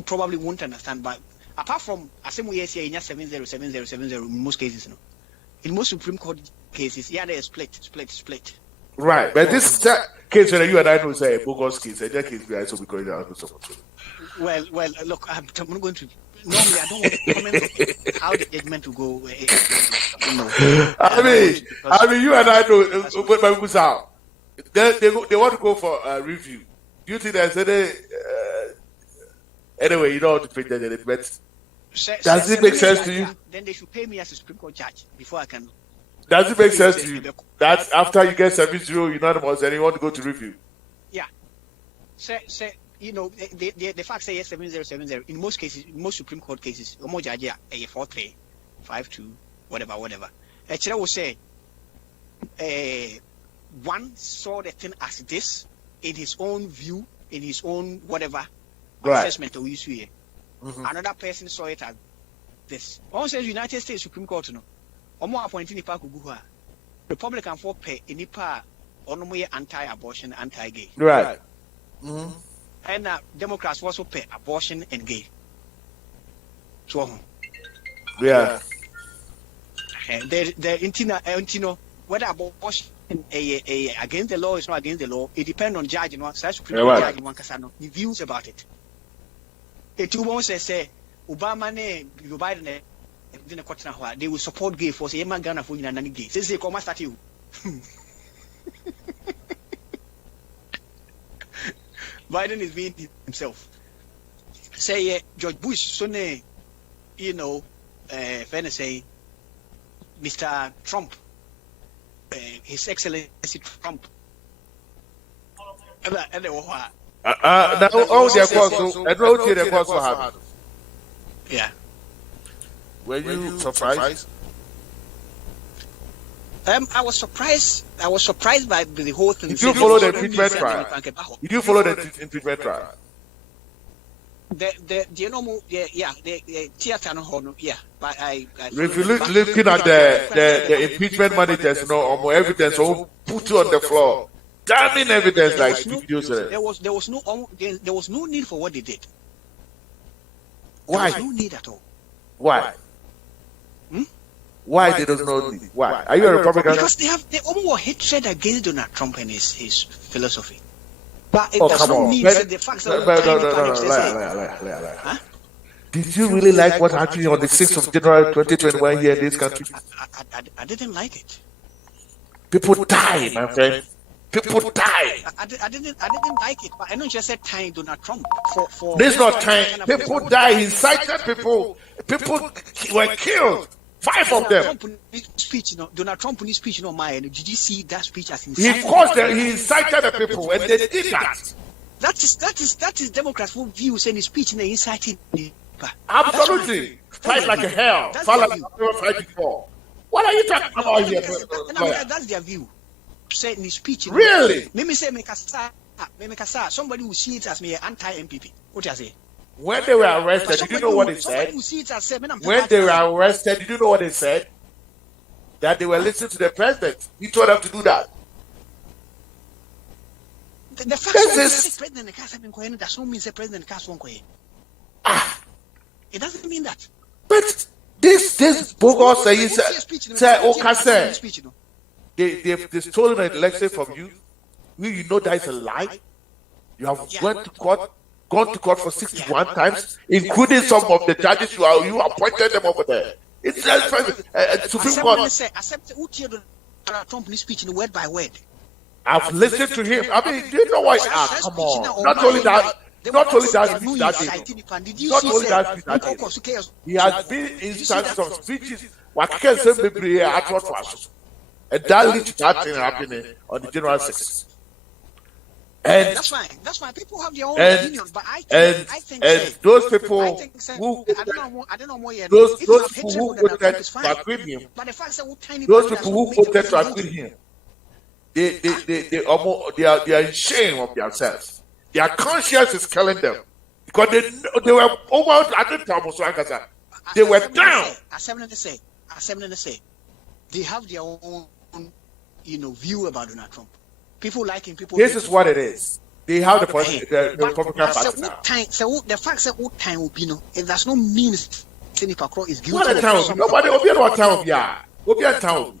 probably won't understand, but apart from assembly here in 707070 in most cases, no. In most Supreme Court cases, yeah, they're split. Right, but this case that you and I know say a bogus case, and that case we are also going down to some. Well, look, I'm not going to. Normally, I don't want to comment on how the judgment will go. I mean, you and I know what my goes out. They want to go for a review. Do you think there's any? Anyway, you don't have to pay that, but does it make sense to you? Then they should pay me as a Supreme Court judge before I can. Does it make sense to you that after you get service zero, unanimous, and you want to go to review? Yeah, say, you know, the fact say yes 7070 in most cases, in most Supreme Court cases, omo judge a 4-3, 5-2, whatever. Actually, will say, one saw the thing as this in his own view, in his own whatever assessment or issue here. Another person saw it as this. One says United States Supreme Court no. Omo appointing nipa kugu ha. Republican for pay nipa onomo anti-abortion, anti-gay. Right. And Democrats also pay abortion and gay. So yeah. The intino whether abortion against the law is not against the law, it depends on judge and Supreme Court judge in one casano. The views about it. It won't say Obama ne Joe Biden they will support gay for say man Ghana for you and gay. Say come start you. Biden is being himself. Say George Bush, so you know, fairness say Mr. Trump, His Excellency Trump. Yeah. Were you surprised? I was surprised. I was surprised by the whole thing. Did you follow the impeachment trial? Did you follow the impeachment trial? The theater no, yeah. But if you looking at the impeachment managers, more evidence, put you on the floor, damning evidence like videos. There was no need for what they did. Why? There was no need at all. Why? Why they don't know? Why? Are you a Republican? Because they have more hatred against Donald Trump and his philosophy. But it does not mean that the facts are Did you really like what happened on the 6th of January 2021 here in this country? I didn't like it. People died, my friend. People died. I didn't like it, but I know you just said tying Donald Trump for this is not tying. People died. He incited people. People were killed. 5 of them. Donald Trump in his speech, did you see that speech as he caused them? He incited the people, and they did that. That is Democrats' view saying his speech and inciting. Absolutely, fight like a hell. Fight like never fight before. What are you talking about here? That's their view. Say in his speech. Really? Let me say, somebody will see it as me anti-MPP. What do I say? When they were arrested, did you know what they said? When they were arrested, did you know what they said? That they were listening to the president. He told them to do that. The fact that the president does not mean the president can't. It doesn't mean that. But this bogus say, they've stolen an election from you. You know that is a lie. You have gone to court for 61 times, including some of the judges you appointed them over there. It's Supreme Court. Trump speech word by word. I've listened to him. I mean, do you know what? Come on. Not only that. He has been in some speeches. And that leads to that thing happening on the January 6th. And that's fine. People have their own opinion, but I think those people who those people who voted to acquit him, those people who voted to acquit him, they are ashamed of themselves. Their conscience is killing them because they were over at the time. They were down. I say they have their own view about Donald Trump. People like him. This is what it is. They have the Republican Party now. The fact that what time will be it does not mean Senator Crow is guilty. What a town? Nobody will be at town. Yeah, will be at town.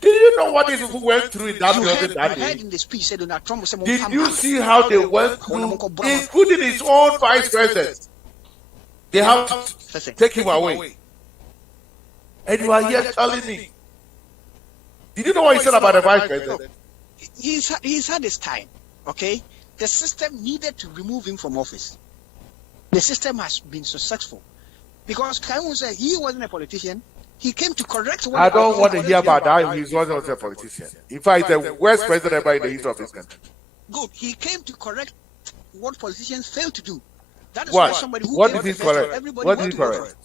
Did you know what these people went through in that building that day? In the speech said Donald Trump said, did you see how they went through, including his own vice president? They have to take him away. And you are here telling me. Did you know what he said about the vice president? He's had his time, okay? The system needed to remove him from office. The system has been successful. Because Kaimu said he wasn't a politician. He came to correct what I don't want to hear about that. He wasn't a politician. In fact, he's the worst president ever in the history of this country. Good. He came to correct what politicians failed to do. That is What? why somebody who What came did he with the best of correct? everybody What want did he to go for correct? it.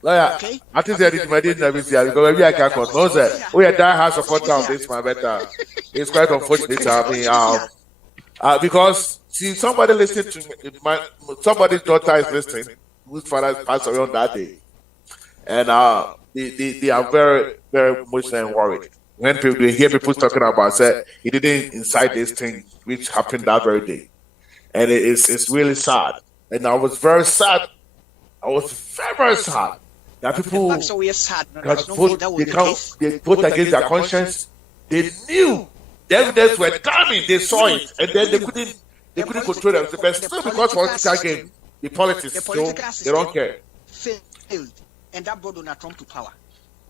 Lawyer, Okay. I think that it might be because maybe I can't know that we are die hard supporter of this man, but it's quite unfortunate. I mean, because see, somebody listening to me, somebody's daughter is listening, whose father passed away on that day, and they are very, very emotional and worried when people they hear people talking about say he didn't incite this thing which happened that very day, and it's really sad, and I was very sad. I was very, very sad. That people So we are sad. No, can there's no vote, that was they the can't, case. they vote against their conscience. They knew the evidence were coming. They saw it, and then they couldn't control them. But still, because political game, the politics, so they don't care. Failed, and that brought Donald Trump to power,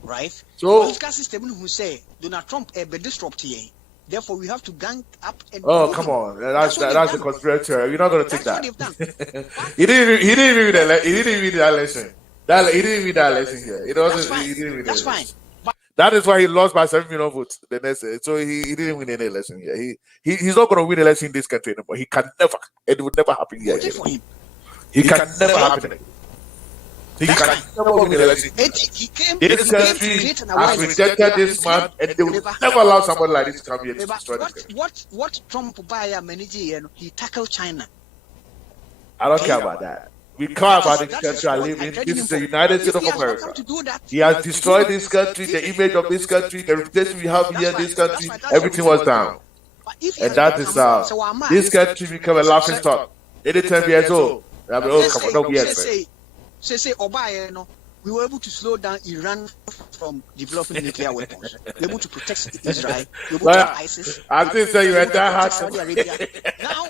right? So, political system who say Donald Trump be disrupt here. Therefore, we have to gang up and. Oh come on, that's the conspiracy theory. You're not going to take That's that. He didn't read that lesson. He didn't read that lesson here. It wasn't. He didn't read That's that fine. lesson. That is why he lost by 7 million votes the next day. So he didn't win any election here. He's not going to win an election in this country anymore. He can never. It would never happen here. Voted for him. He can never happen. He can never win an election. He came. This country has rejected this man, and they will never allow somebody like this to come here to destroy this country. What Trump buy managing? He tackled China. I don't care about that. We care about the country I live in. This is the United States of America. He has destroyed this country, the image of this country, the reputation we have here in this country. Everything was down. And that is this country become a laughing stock. Anytime years old. I mean, oh, come on, don't be say, Obama, no, we were able to slow down Iran from developing nuclear weapons. We were able to protect Israel. We were able to ISIS. I didn't say you had that hard. Saudi Arabia. Now,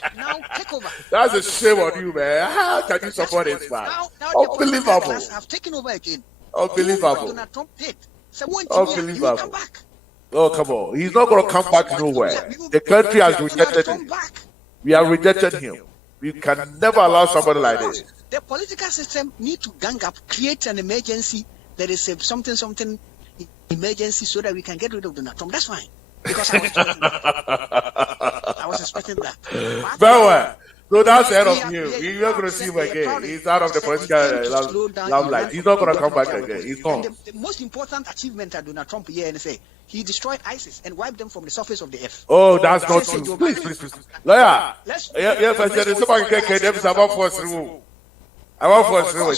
take over. That's a shame on you, man. How can you support this man? Unbelievable. Have taken over again. Unbelievable. Donald Trump did. Unbelievable. Oh, come on. He's not going to come back nowhere. The country has rejected him. We have rejected him. We can never allow somebody like this. The political system need to gang up, create an emergency. There is a something emergency so that we can get rid of Donald Trump. That's fine. Because I was expecting that. Very well. So that's the end of him. We're not going to see him again. He's out of the political limelight. He's not going to come back again. He's gone. The most important achievement of Donald Trump here, and say he destroyed ISIS and wiped them from the surface of the earth. Oh, that's not true. Please. Lawyer. Yeah, but somebody can get them about force through. I want force through.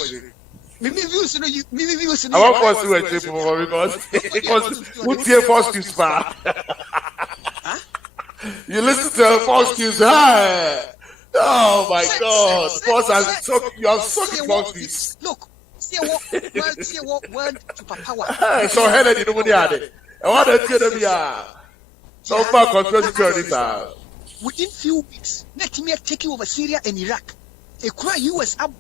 I want force through because who tear force news far? You listen to false news. Oh my God! You are sucking false news. Look, see what word to power. So Helen, you know what they are. I want to tell them so far conspiracy theories. Within few weeks, let me taking over Syria and Iraq. A cry US can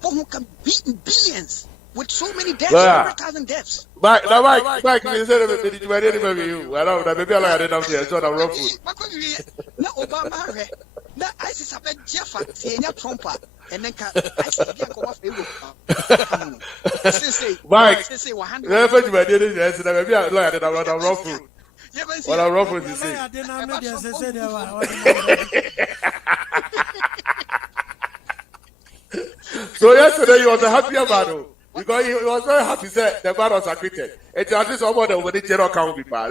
beat in billions with so many deaths, 100,000 deaths. Mike, you said that you were ready you. I don't know, maybe I didn't have to so I'm wrong. Now Obama, now ISIS have been Jaffa, Senior Trump, and then ISIS can come off. Mike, never you were doing this, and maybe I learned that I'm wrong. What I'm wrong with you say? So yesterday he was a happy man because he was very happy that the man was acquitted. It's at least someone that when the general can't be bad.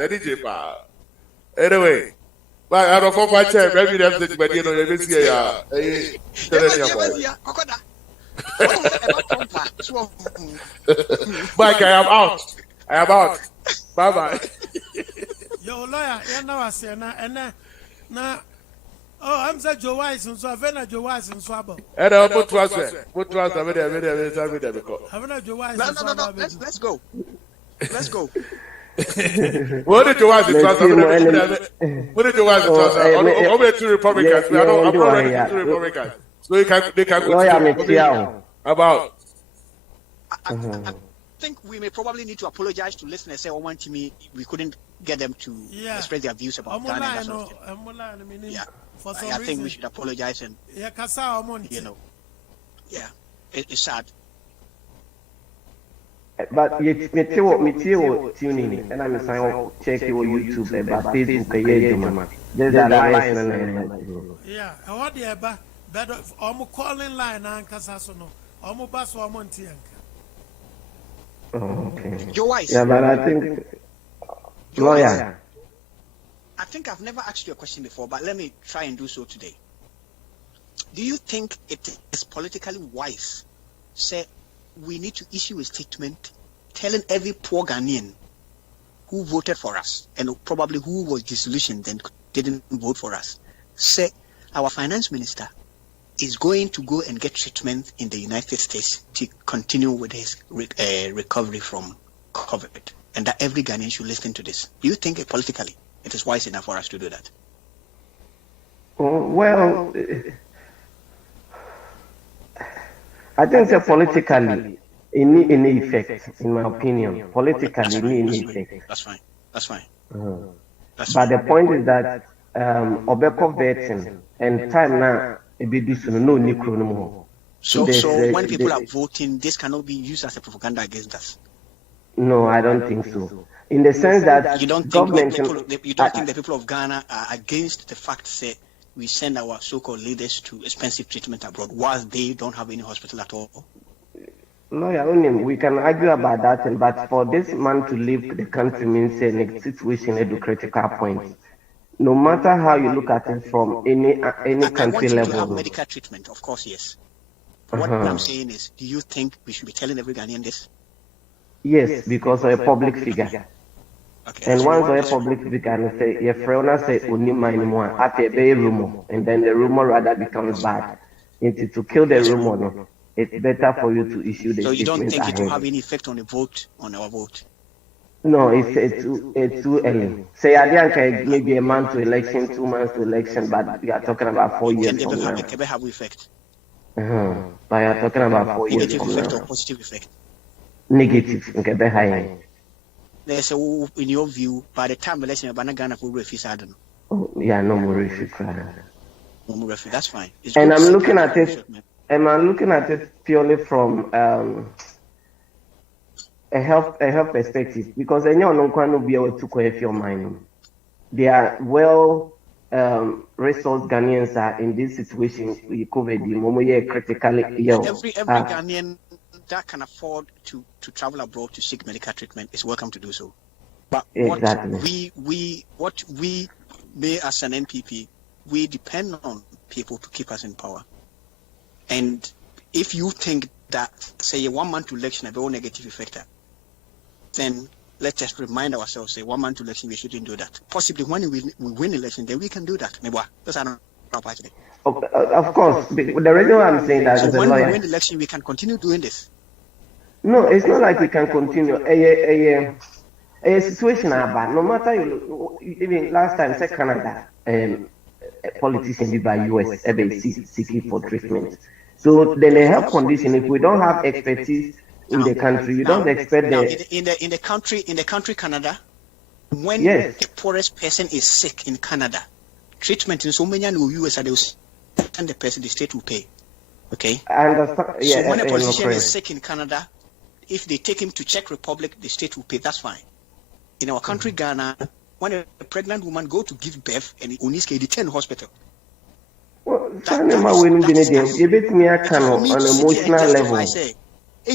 Anyway, but I don't know if I check maybe them things, but you know, you see, Mike, I am out. Bye bye. Yo, lawyer, you know I say now. Oh, I'm saying Joe Wise and so I've been Joe Wise and Swabble. And I'll put trust there. Put trust there. Haven't Joe Wise? No. Let's go. What did Joe Wise trust? What did Joe Wise trust? Only two Republicans. We are not already two Republicans. So they can go about. I think we may probably need to apologize to listeners. Say, one to me, we couldn't get them to express their views about Ghana and that sort of thing. Yeah. I think we should apologize and it's sad. But yet, me tuning, and I'm saying check your YouTube about Facebook, there's a license. Yeah, I want the better almost calling line and Casasono, almost bus or Montianka. Okay. Your wife. Yeah, but I think lawyer. I think I've never asked you a question before, but let me try and do so today. Do you think it is politically wise, say, we need to issue a statement telling every poor Ghanaian who voted for us and probably who was disillusioned and didn't vote for us, say our finance minister is going to go and get treatment in the United States to continue with his recovery from COVID, and that every Ghanaian should listen to this? Do you think politically it is wise enough for us to do that? Well, I think that politically, in effect, in my opinion, politically, in effect. That's fine. That's fine. But the point is that Obeko vetting and time now it be no Nikro. So when people are voting, this cannot be used as a propaganda against us. No, I don't think so. In the sense that you don't think the people of Ghana are against the fact that we send our so-called leaders to expensive treatment abroad whilst they don't have any hospital at all? Lawyer, we can argue about that, but for this man to leave the country means a situation at a critical point. No matter how you look at it from any country level. To have medical treatment, of course, yes. What I'm saying is, do you think we should be telling every Ghanaian this? Yes, because of a public figure. Okay, and once a public figure say, your friend say, only mine more, at a rumor, and then the rumor rather becomes bad. To kill the rumor, no, it's better for you to issue the statement. So you don't think it will have any effect on the vote, on our vote? No, it's too early. Say, I think maybe a month to election, 2 months to election, but we are talking about 4 years from now. Can they have effect? But we are talking about 4 years from now. Negative effect or positive effect? Negative. Okay, there's in your view, by the time election, Ghana will refuse. I don't know. Oh, yeah, no more refuse. No more refuse. That's fine. And I'm looking at it. And I'm looking at it purely from a health perspective, because anyone no be able to qualify your mind. They are well resourced Ghanaians are in this situation with COVID. Critically ill. Every Ghanaian that can afford to travel abroad to seek medical treatment is welcome to do so. But exactly. what we may as an NPP, we depend on people to keep us in power. And if you think that, say, a 1 month to election have a negative effect, then let's just remind ourselves, say, 1 month to election, we shouldn't do that. Possibly when we win election, then we can do that. Maybe that's not part of it. Of course. The reason why I'm saying that so is when we win election, we can continue doing this. No, it's not like we can continue. A situation about no matter even last time, say Canada, politicians by US seeking for treatment. So then the health condition, if we don't have expertise in the country, you don't expect in the country Canada, when the poorest person is sick in Canada, treatment in so many US they will send the person, the state will pay. Okay. I understand. Yeah, so when a politician is sick in Canada, if they take him to Czech Republic, the state will pay. That's fine. In our country, Ghana, when a pregnant woman go to give birth and Uniske, they turn hospital. Well, on an emotional level.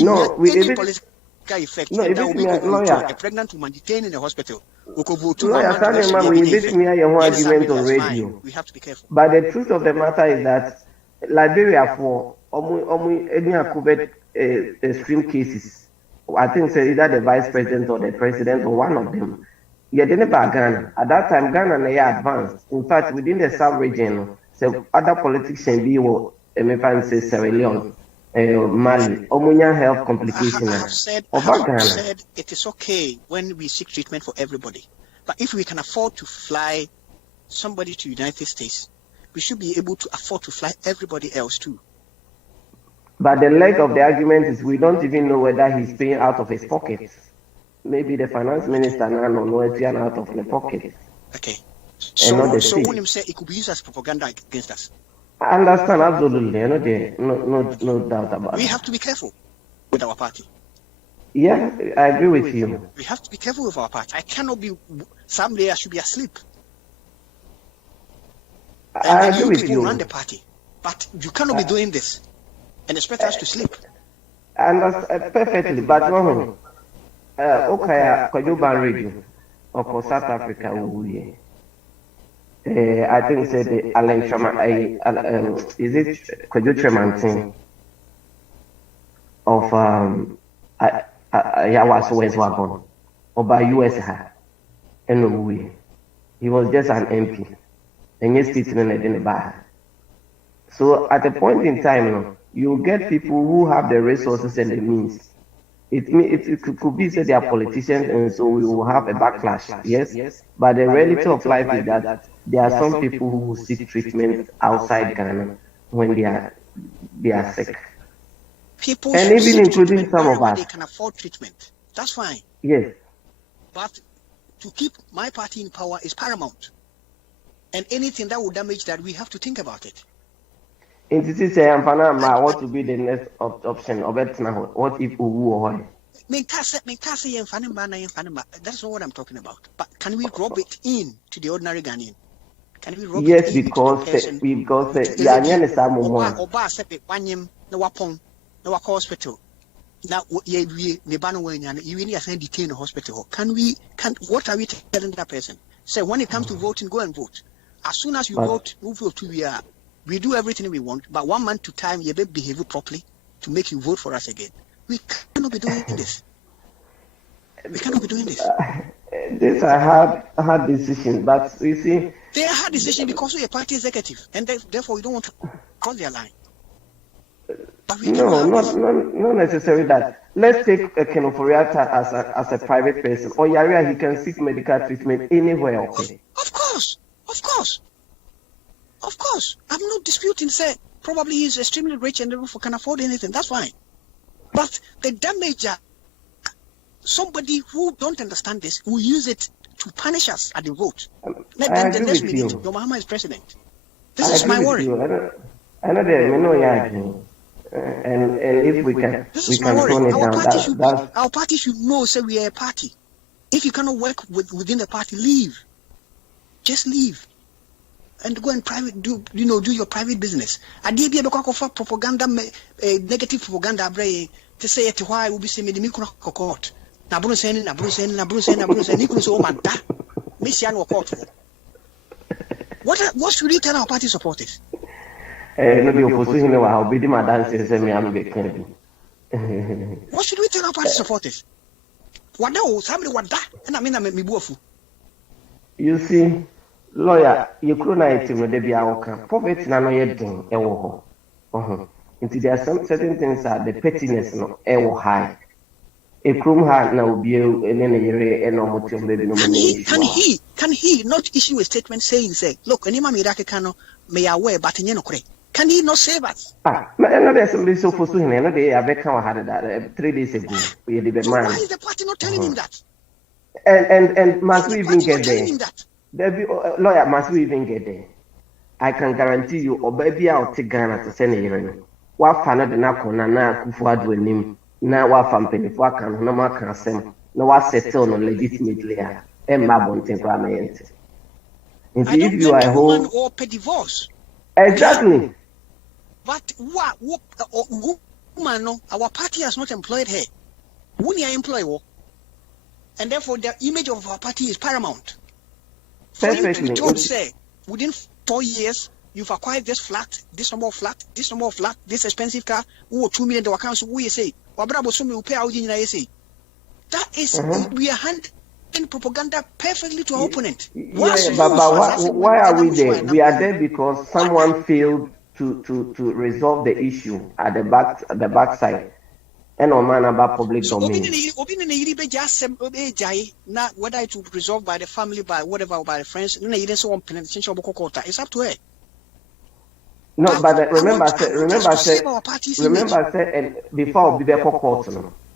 No, we effect. No, a pregnant woman detained in the hospital. We have to be careful. But the truth of the matter is that Liberia for any COVID extreme cases, I think it's either the vice president or the president or one of them. Yeah, they never Ghana. At that time, Ghana they advanced. In fact, within the sub-region, so other politicians be say Sierra Leone, Mali, Omunya health complications. I have said it is okay when we seek treatment for everybody. But if we can afford to fly somebody to the United States, we should be able to afford to fly everybody else too. But the leg of the argument is we don't even know whether he's paying out of his pocket. Maybe the finance minister now know it's out of the pocket. Okay. So when you say it could be used as propaganda against us. I understand absolutely. No doubt about it. We have to be careful with our party. Yeah, I agree with you. We have to be careful with our party. I cannot be, someday I should be asleep. I agree you with people you. run the party. But you cannot be doing this and expect us to sleep. And that's perfectly, but woman, okay, Kwajuban Radio, or South Africa, I think said the Alan Chama, is it Kwaju Tremantin of Yawas West Wagon or by US and he was just an MP and yes, sitting in the bar. So at a point in time, you get people who have the resources and the means. It could be said they are politicians, and so we will have a backlash. Yes, but the reality of life is that there are some people who will seek treatment outside Ghana when they are sick. People and even including some of us. They can afford treatment. That's fine. Yes. But to keep my party in power is paramount. And anything that will damage that, we have to think about it. In this say, what to be the next option? What if that's not what I'm talking about. But can we rub it in to the ordinary Ghanaian? Can we rub yes, it in because to the person? Hospital. Now you detain the hospital. What are we telling that person? Say when it comes to voting, go and vote. As soon as you vote, move to we do everything we want, but 1 month to time you better behave properly to make you vote for us again. We cannot be doing this. We cannot be doing this. This a hard decision, but you see, they are hard decision because we're a party executive, and therefore we don't want to cross their line. No, not necessarily that. Let's take Kenoforiata as a private person, or Yaria, he can seek medical treatment anywhere. Okay. Of course. I'm not disputing. Say probably he's extremely rich and therefore can afford anything. That's fine. But the damage, somebody who don't understand this will use it to punish us at the vote. Let them the next minute, your Mahama is president. This is my worry. I know that and if we can, we can tone it down. Our party should know. Say we are a party. If you cannot work within the party, leave. Just leave. And go and do your private business. I did be able to propaganda, negative propaganda, to say it why will be saying the micro court. Nabru saying, what should we tell our party supporters? What should we tell our party supporters? You see, lawyer, you couldn't write him with the poverty na no yedin ewo ho. There are some certain things that the pettiness no ewo high. Ekrum ha na obi ene yere eno motim baby no can he not issue a statement saying say, look, any mama irake kano may aware but nye no kore. Can he not save us? I know there's somebody so for him. I know they have had that 3 days ago. So why is the party not telling him that? And must we even get there? Lawyer, must we even get there? I can guarantee you, or baby, I'll take Ghana to send a year. What fan of the Nakona na Kufuad with him? Now, what fan penny for can no more can send no what settle on legitimately and Mabon temperament. If you are home or pay divorce. Exactly. But what woman? No, our party has not employed her. We are employed, and therefore the image of our party is paramount. For you to be told, say, within 4 years, you've acquired this flat, this number of flat, this expensive car, $2 million accounts, we say, that is, we are handing propaganda perfectly to our opponent. Why are we there? We are there because someone failed to resolve the issue at the backside. And no man about public domain. Whether it will be resolved by the family, by whatever, or by the friends, it's up to her. No, but remember, and before we were court,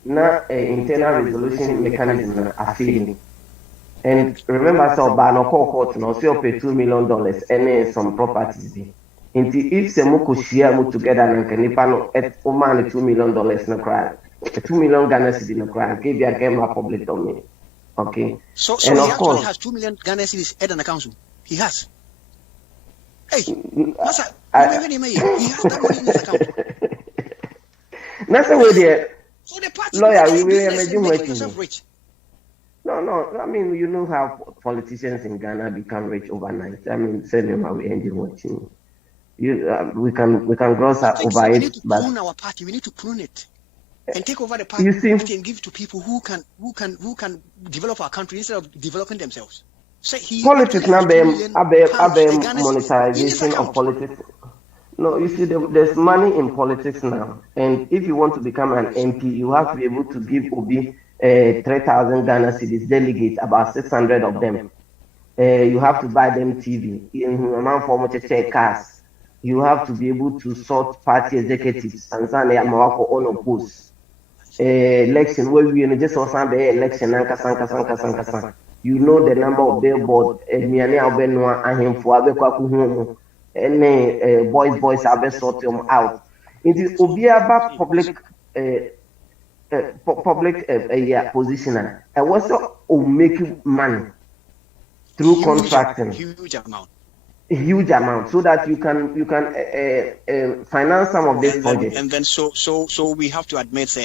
now internal resolution mechanism are failing. And remember, so by no court, no, so pay $2 million and some properties. If some could share together and can $2 million no cry, 2 million Ghana cedis in the crowd, give you a game of public domain. Okay. So and he of actually course, has 2 million Ghana cedis head on the council. He has. Hey, Masa, he has that money in his account. Nothing with it. So the party Lawyer, we will imagine making yourself rich. No. I mean, you know how politicians in Ghana become rich overnight. I mean, send them away and watching. We can gloss over it. We need to prune our party. We need to prune it and take over the party and give it to people who can develop our country instead of developing themselves. Politics now be monetization of politics. No, you see, there's money in politics now, and if you want to become an MP, you have to be able to give Obi 3,000 Ghana cedis, delegates, about 600 of them. You have to buy them TV. In cars. You have to be able to sort party executives and send them on posts. Election where we just also the election and you know the number of billboard and boys have sort them out. It is Obiaba public positioner. I was make money through contracting. Huge amount, so that you can finance some of these projects. And then so we have to admit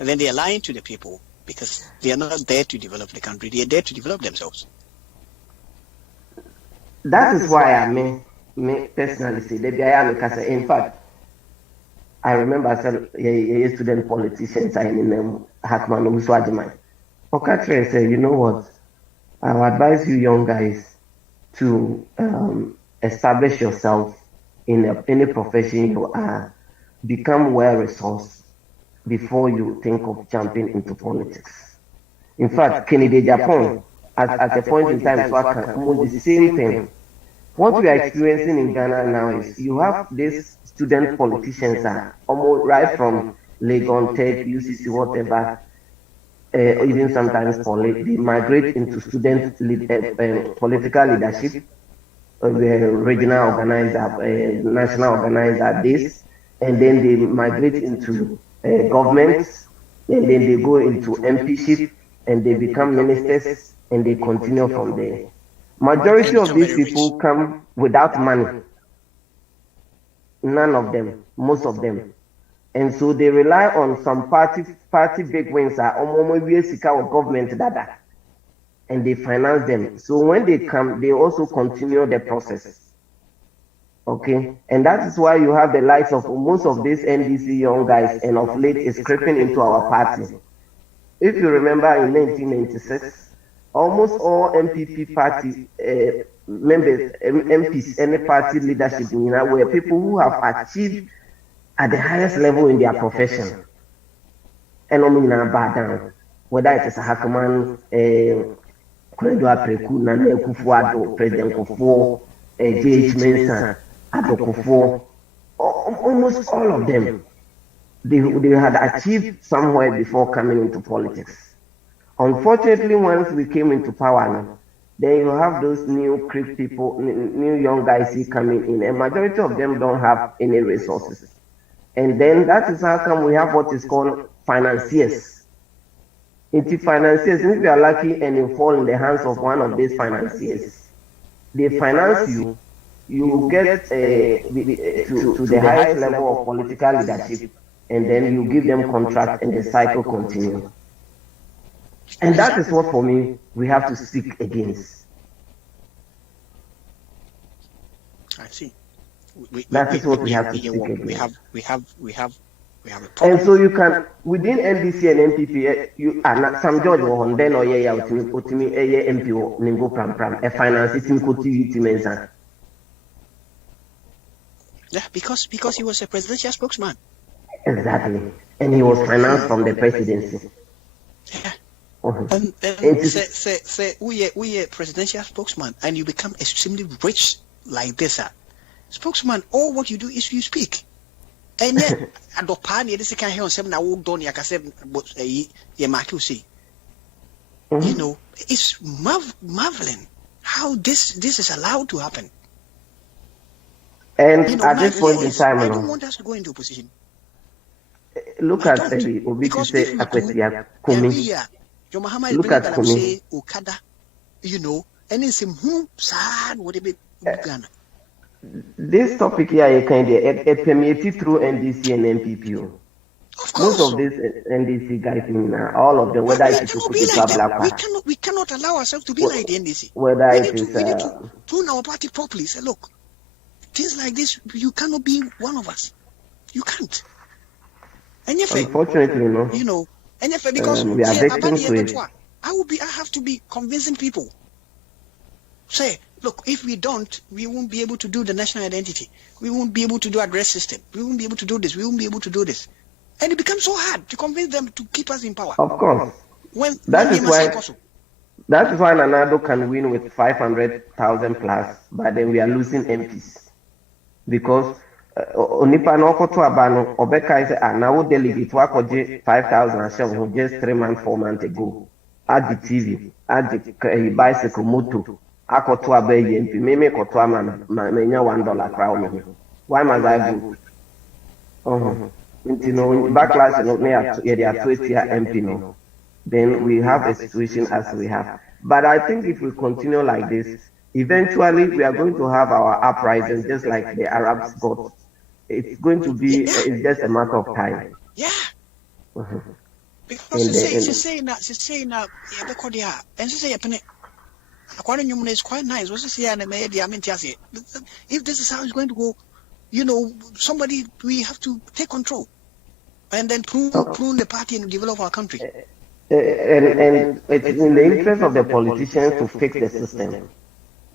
and then they are lying to the people because they are not there to develop the country. They are there to develop themselves. That is why I me personally say that in fact, I remember some student politicians signing them Hackman Uswajiman. Okatre said, you know what? I will advise you young guys to establish yourself in any profession you are, become well-resourced before you think of jumping into politics. In fact, Kennedy Japan, at a point in time, almost the same thing. What we are experiencing in Ghana now is you have these student politicians almost right from Legon Tech, UCC, whatever, even sometimes they migrate into student political leadership, regional organizer, national organizer, this, and then they migrate into governments, and then they go into MPship, and they become ministers, and they continue from there. Majority of these people come without money. None of them, most of them. And so they rely on some party big wins or government data, and they finance them. So when they come, they also continue the process. Okay, and that is why you have the likes of most of these NDC young guys, and of late is creeping into our party. If you remember in 1996, almost all MPP party members, MPs, any party leadership, were people who have achieved at the highest level in their profession. And bad down. Whether it is a Hakaman, Nana Kufuado, President Kufuor, J.H. Mensah, Ado Kufuor, almost all of them, they had achieved somewhere before coming into politics. Unfortunately, once we came into power, then you have those new Creek people, new young guys coming in, and majority of them don't have any resources. And then that is how come we have what is called financiers. Into financiers, if you are lucky and you fall in the hands of one of these financiers, they finance you, you get to the highest level of political leadership, and then you give them contract and the cycle continues. And that is what, for me, we have to speak against. I see. That is what we have to speak against. We have a problem. And so you can, within NDC and MPP, you are not some judge on then or ultimate MPO, Ningo Pram, a financing could Yeah, because he was a presidential spokesman. Exactly. And he was financed from the presidency. Yeah. And say we are presidential spokesman, and you become extremely rich like this. Spokesman, all what you do is you speak. And yet, this can hear on 7 hour done. You know, it's marveling how this is allowed to happen. And at this point in time, I don't want us to go into opposition. Look at the Obiti say Akwetia Kumi. Look at Kumi. Okada, you know, and it's him sad what be Ghana. This topic here, you can it permeated through NDC and NPP. Most of these NDC guys, all of them, whether it is we cannot allow ourselves to be like the NDC. Whether we need to tune our party properly. Say, look, things like this, you cannot be one of us. You can't. And unfortunately, no. You know, and because we are victims to it. I have to be convincing people. Say, look, if we don't, we won't be able to do the national identity. We won't be able to do address system. We won't be able to do this. We won't be able to do this. And it becomes so hard to convince them to keep us in power. Of course. That is why Amenado can win with 500,000 plus, but then we are losing MPs. Because Onipa no koto abano Obeka is now delegate wakoje 5,000 just 3 months, 4 months ago. Add the TV, add the bicycle moto. Akoto abe MP, meme koto ama menya $1 crown. Why must I vote? You know, backlash, they are 20 MP no. Then we have a situation as we have. But I think if we continue like this, eventually we are going to have our uprising just like the Arabs got. It's going to be it's just a matter of time. Yeah. Because she's saying that and she say is quite nice. What's she and if this is how it's going to go, you know, somebody we have to take control and then prune the party and develop our country. And it's in the interest of the politicians to fix the system,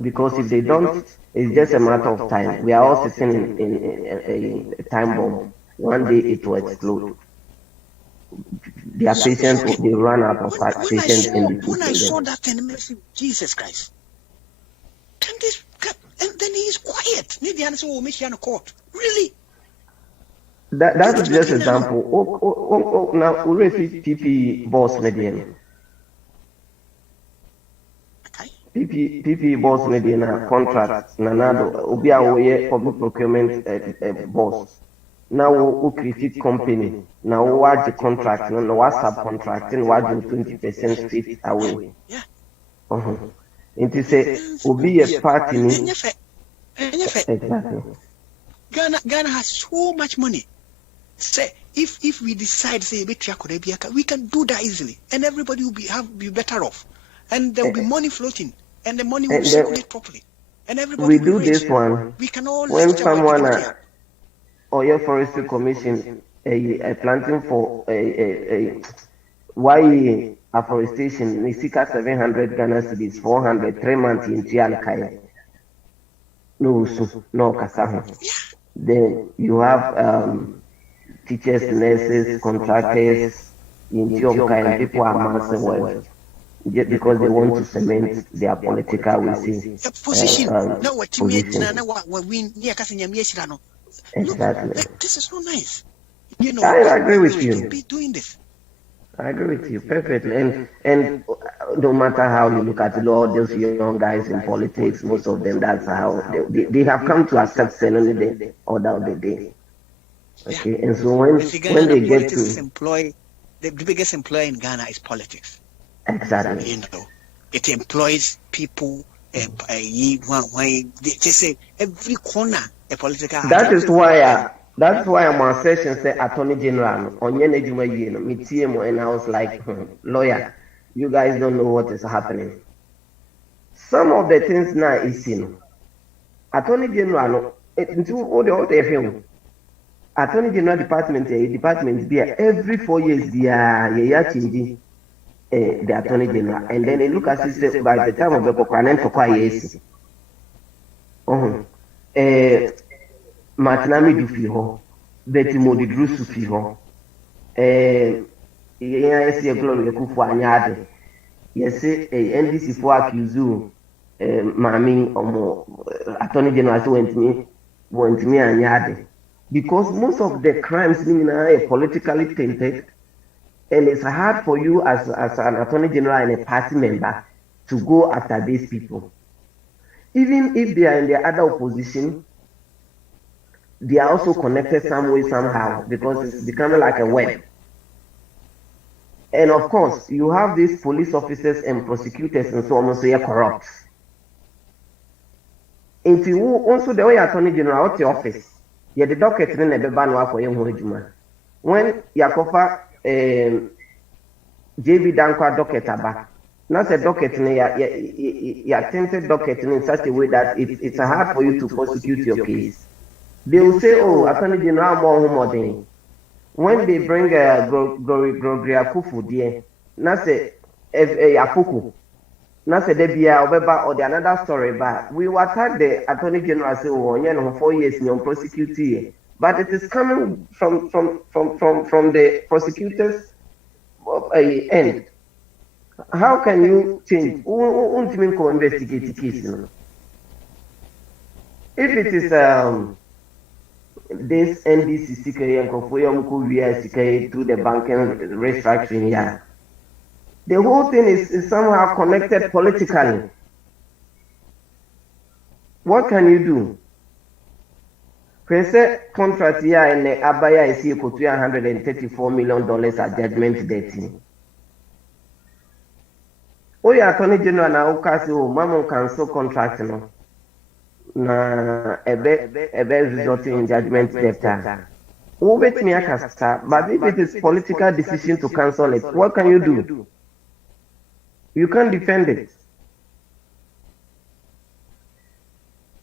because if they don't, it's just a matter of time. We are all sitting in a time bomb. One day it will explode. Their patients will run out of patience. When I saw that thing, Jesus Christ, and then he's quiet. Maybe answer will make you in a court. Really? That is just an example. Now we see PP boss median. PP boss median contract. Nanado Obia Oye public procurement boss. Now we create company. Now we watch the contract. Now we subcontracting. Watch 20% straight away. Yeah. It is a be a party. Exactly. Ghana has so much money. Say if we decide say we can do that easily, and everybody will be better off, and there will be money floating, and the money will circulate properly, and everybody. We do this one. We can all when someone or your forestry commission a planting for why afforestation Nisika 700 Ghana cedis 400 3 months in Tialkai. No Kasaho. Then you have teachers, nurses, contractors in Tiomkai, people are massing well just because they want to cement their political position. Exactly. This is so nice. You know, I agree with you. Be doing this. I agree with you perfectly. And no matter how you look at it, all those young guys in politics, most of them, that's how they have come to accept certain the order of the day. Okay, yeah. And so when they get to employ, the biggest employer in Ghana is politics. Exactly. You know, it employs people. They say every corner a political. That is why I'm on session say Attorney General on and I was like, lawyer, you guys don't know what is happening. Some of the things now is Attorney General into all the other film. Attorney General department be every 4 years they changing the Attorney General, and then they look at it by the time of the Kokanen to quiet. Matinami du fiho, Betty Modi Drusu fiho, yes, your glory, Kufu Anyade. Yes, NDC for accuse Mammy or more Attorney General went me Anyade. Because most of the crimes are politically tainted, and it's hard for you as an Attorney General and a party member to go after these people. Even if they are in the other opposition, they are also connected some way, somehow, because it's becoming like a web. And of course, you have these police officers and prosecutors and so on, so you're corrupt. If you also the way Attorney General out the office, you're the docket in the ban when Yakofa JB Dankwa docket aba. Not a docket you attempted docket in such a way that it's hard for you to prosecute your case. They will say, oh, Attorney General more than when they bring Gregory Akufu there, not say Akuku, not say Debia or the another story, but we will attack the Attorney General say, oh, you know, 4 years in prosecute, but it is coming from the prosecutors end. How can you change? Who investigate the case? If it is this NDCCK and Kofoyom VICK through the banking restructuring, yeah. The whole thing is somehow connected politically. What can you do? Press contract here in the Abaya is equal to $134 million at judgment debt. Oh, yeah, Attorney General now, because Mamma cancel contract, no. Na resulting in judgment debt. But if it is political decision to cancel it, what can you do? You can't defend it.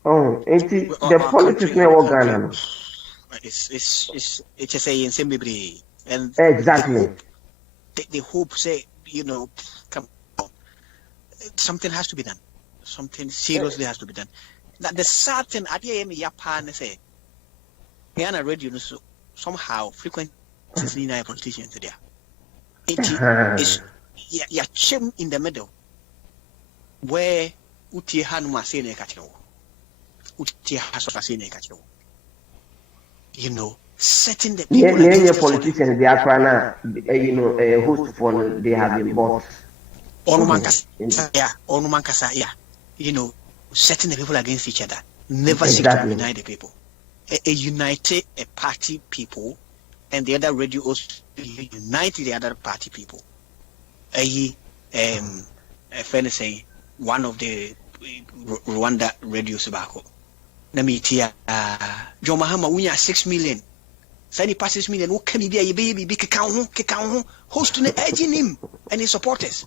Oh, the politics never Ghana. It's HSA and Semibri. And exactly. The hope say, you know, come on. Something has to be done. Something seriously has to be done. Now the certain idea in Japan say Ghana radio somehow frequently politicians there. It is chim in the middle where Uti Hanuma say Uti Hasofa you know, setting the people against politicians they are trying to host for they have been bought. Onumankasa, yeah. You know, setting the people against each other. Never seek to unite the people. A united party people and the other radio also unite the other party people. A friend saying one of the Rwanda radio Subako. Namitia John Mahama Unya 6 million. Sani pass 6 million, what can be a baby big account hosting edging him and his supporters.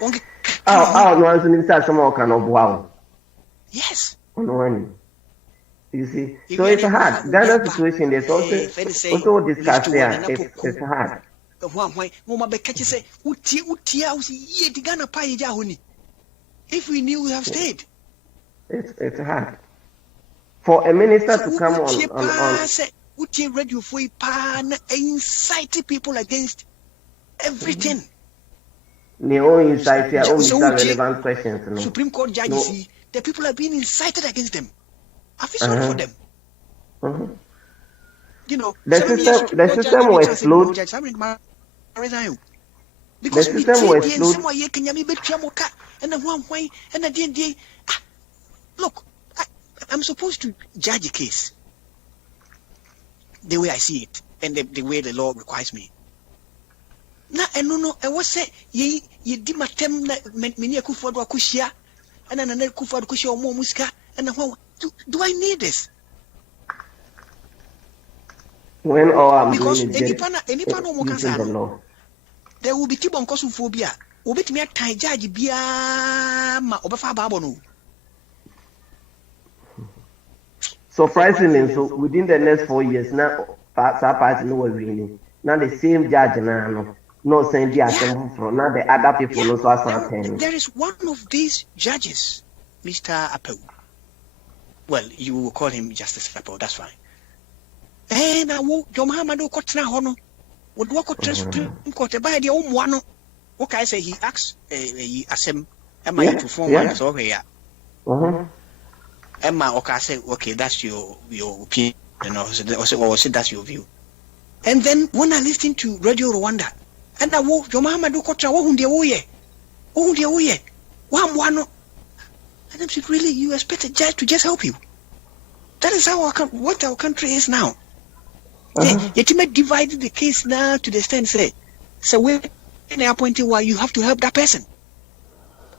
No one's in some kind of wow. Yes. You see, so it's hard. Ghana situation is also discussed there. It's hard. If we knew, we have stayed. It's hard for a minister to come on. Radio for incite people against everything. Relevant questions. No. Supreme Court judges, the people are being incited against them. I feel sorry for them. You know, the system will explode. Because the system will explode. Look, I'm supposed to judge a case the way I see it and the way the law requires me. Na no I was say ye di matem na meni akufo do akohia and na akufo do akohia omo musika and do I need this? When I'm because doing any no mo kansa there will be tibon kosophobia obetimi atan judge bia ma obefa babo no. Surprisingly, so within the next 4 years now party no will winning. Now the same judge now no saying the assembly from now the other people also are saying. There is one of these judges, Mr. Appel. Well, you will call him Justice Appel, that's fine. And I will John Hamado Kotna Hono would walk out Supreme Court by the own one. What can I say? He asks he assembly to form one so here. Emma Oka say, okay, that's your opinion, or say that's your view. And then when I listen to Radio Rwanda, and I walk, Jomahama Kotra, and I'm saying, really, you expect a judge to just help you? That is how what our country is now. Yet you may divide the case now to the extent say, so when they appointed why you have to help that person.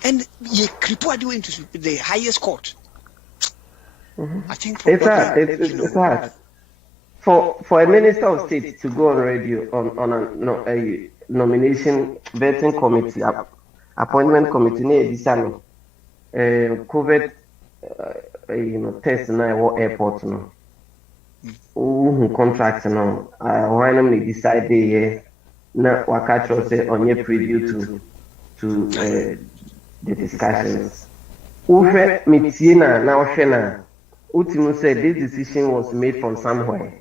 And you cripple you into the highest court. I think it's hard. It's hard for a minister of state to go on radio on a nomination vetting committee, appointment committee near the COVID test na airport no. Who contract no. Why not me decide the na wakacho say onye preview to the discussions. Ufe mitina na oshena. Utimu said this decision was made from somewhere.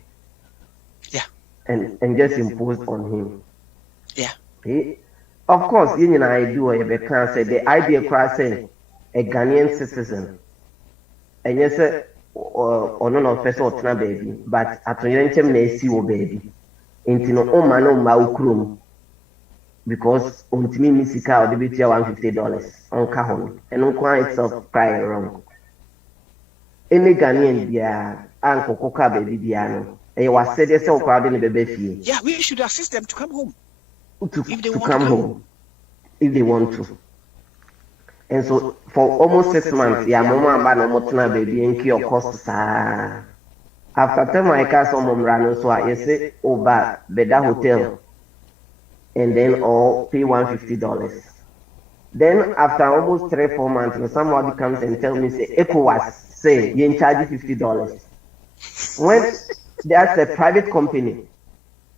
Yeah. And just imposed on him. Yeah. Of course, you know, I do a can say the idea crossing a Ghanaian citizen. And yes, or none of first or baby, but at Rencham Nasi baby. Intino Omano Maukrum. Because Untimi Misika or the $150 on Kahon. And on quite itself crying wrong. Any Ghanaian dear uncle Coca baby piano. And was said so crowded in the baby. Yeah, we should assist them to come home. If they want to come home. If they want to. And so for almost 6 months, yeah, Mama Bano Motuna baby and Kyo costs. After time I cast on Momrano, so I say over Beda Hotel. And then all pay $150. Then after almost 3-4 months, somebody comes and tells me, say, ECOWAS, say, you charge $50. When that's a private company,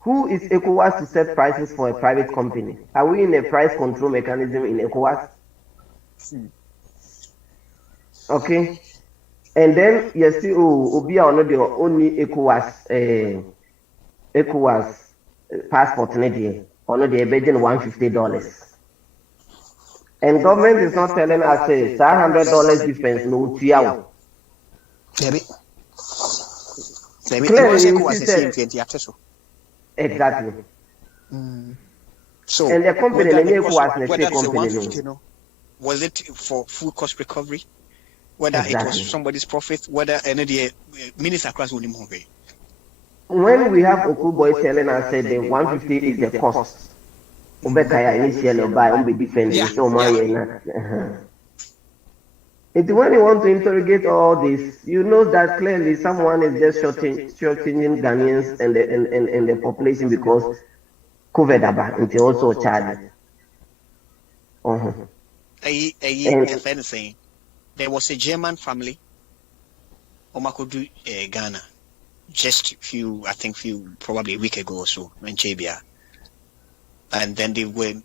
who is ECOWAS to set prices for a private company? Are we in a price control mechanism in ECOWAS? Okay. And then you see, Obia or not the only ECOWAS passport needed. Only the Belgian $150. And government is not telling us say $100 difference no tiao. Exactly. So and the company was it for full cost recovery? Whether it was somebody's profit, whether any the minister class will move. When we have Oku boys telling us that the 150 is the cost, Ubekaya initially buy on be defending so my It's when you want to interrogate all this, you know that clearly someone is just shortchanging Ghanaians and the population because COVID about and they also charged. Saying there was a German family, Omakodu Ghana. Just probably a week ago or so, in Chebia. And then they were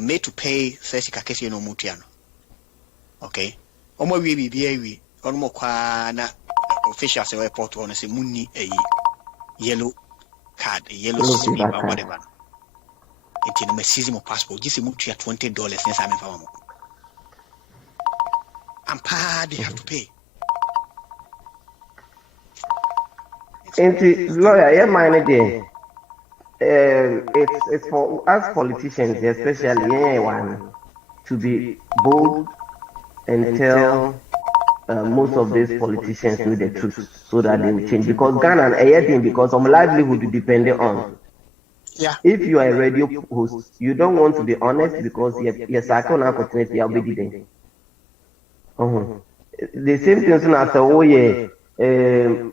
made to pay 30 kakesi no mutiano. Okay. Omo we be omo kwa na officials at airport on say muni a yellow card, a yellow slip or whatever. It's in a season of passport. This is mutia $20 since I'm in Famo. And they have to pay. Lawyer, yeah, mind there. It's for us politicians, especially one, to be bold and tell most of these politicians know the truth so that they will change. Because Ghana, because of livelihood depending on. Yeah. If you are a radio host, you don't want to be honest because your second opportunity will be there. The same thing as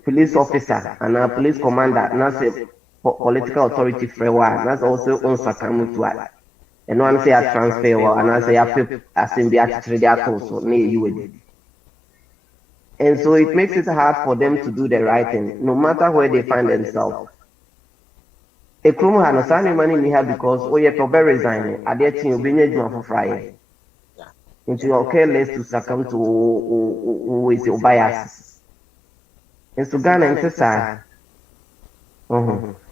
police officer and a police commander, that's a political authority framework, that's also on Sakamutua. And one say a transfer, and I say a assembly actually also near you. And so it makes it hard for them to do the right thing, no matter where they find themselves. A crew had no sign money in here because you probably resign. I did you be for Friday. Into your careless to succumb to who is your bias. And so Ghana and Tessa. And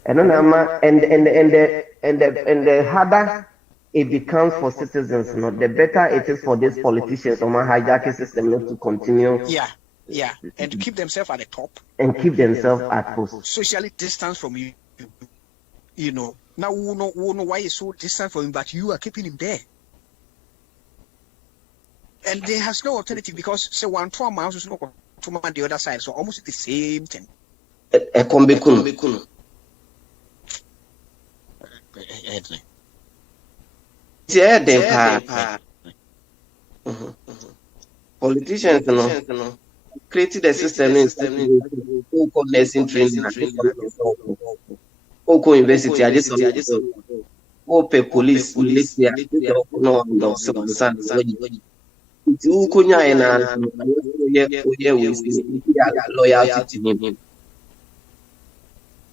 the harder it becomes for citizens, the better it is for these politicians or my hijacking system not to continue. Yeah, and to keep themselves at the top. And keep themselves at post. Socially distance from you. You know, now we know why he's so distant from him, but you are keeping him there. And there has no alternative because say 1 2 miles is no to the other side. So almost the same thing. A combicun. Yeah, politicians, created a system in nursing training, university. I just open police, military, no, son. It's Ukunya and loyalty to him.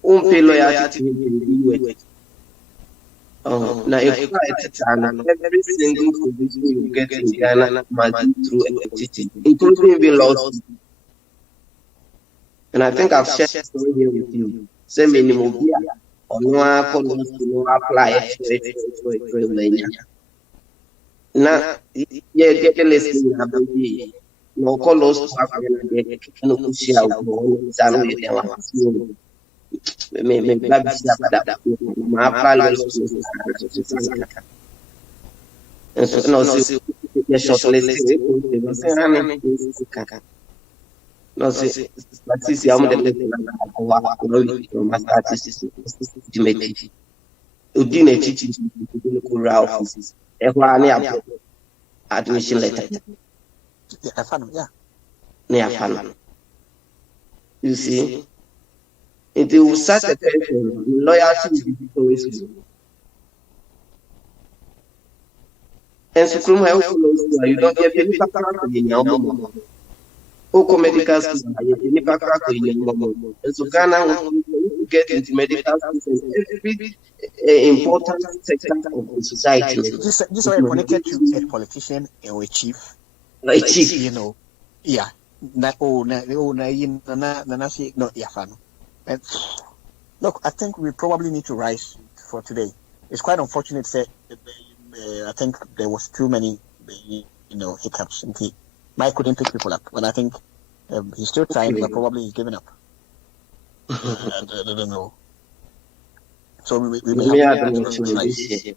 Pay loyalty to him. Now, if every single position you get in Ghana must be through a petition, including being lost. And I think I've shared this story here with you. Same minimum or no apply it. Now, yeah, get a listing about the no colors no push out maybe no see but see I'm the master Udine teaching office. Admission letter. Yeah. You see, it will such a person, loyalty will be always. And so, you don't get any background in your mom. Oko medical school, any background in your mom. And so, Ghana will get into medical school every important sector of the society. This are connected to a politician or a chief. Like chief, you know. Yeah. Look, I think we probably need to rise for today. It's quite unfortunate that I think there was too many, hiccups. And Mike couldn't pick people up, but I think he's still trying, but probably he's given up. I don't know. So we have to rise.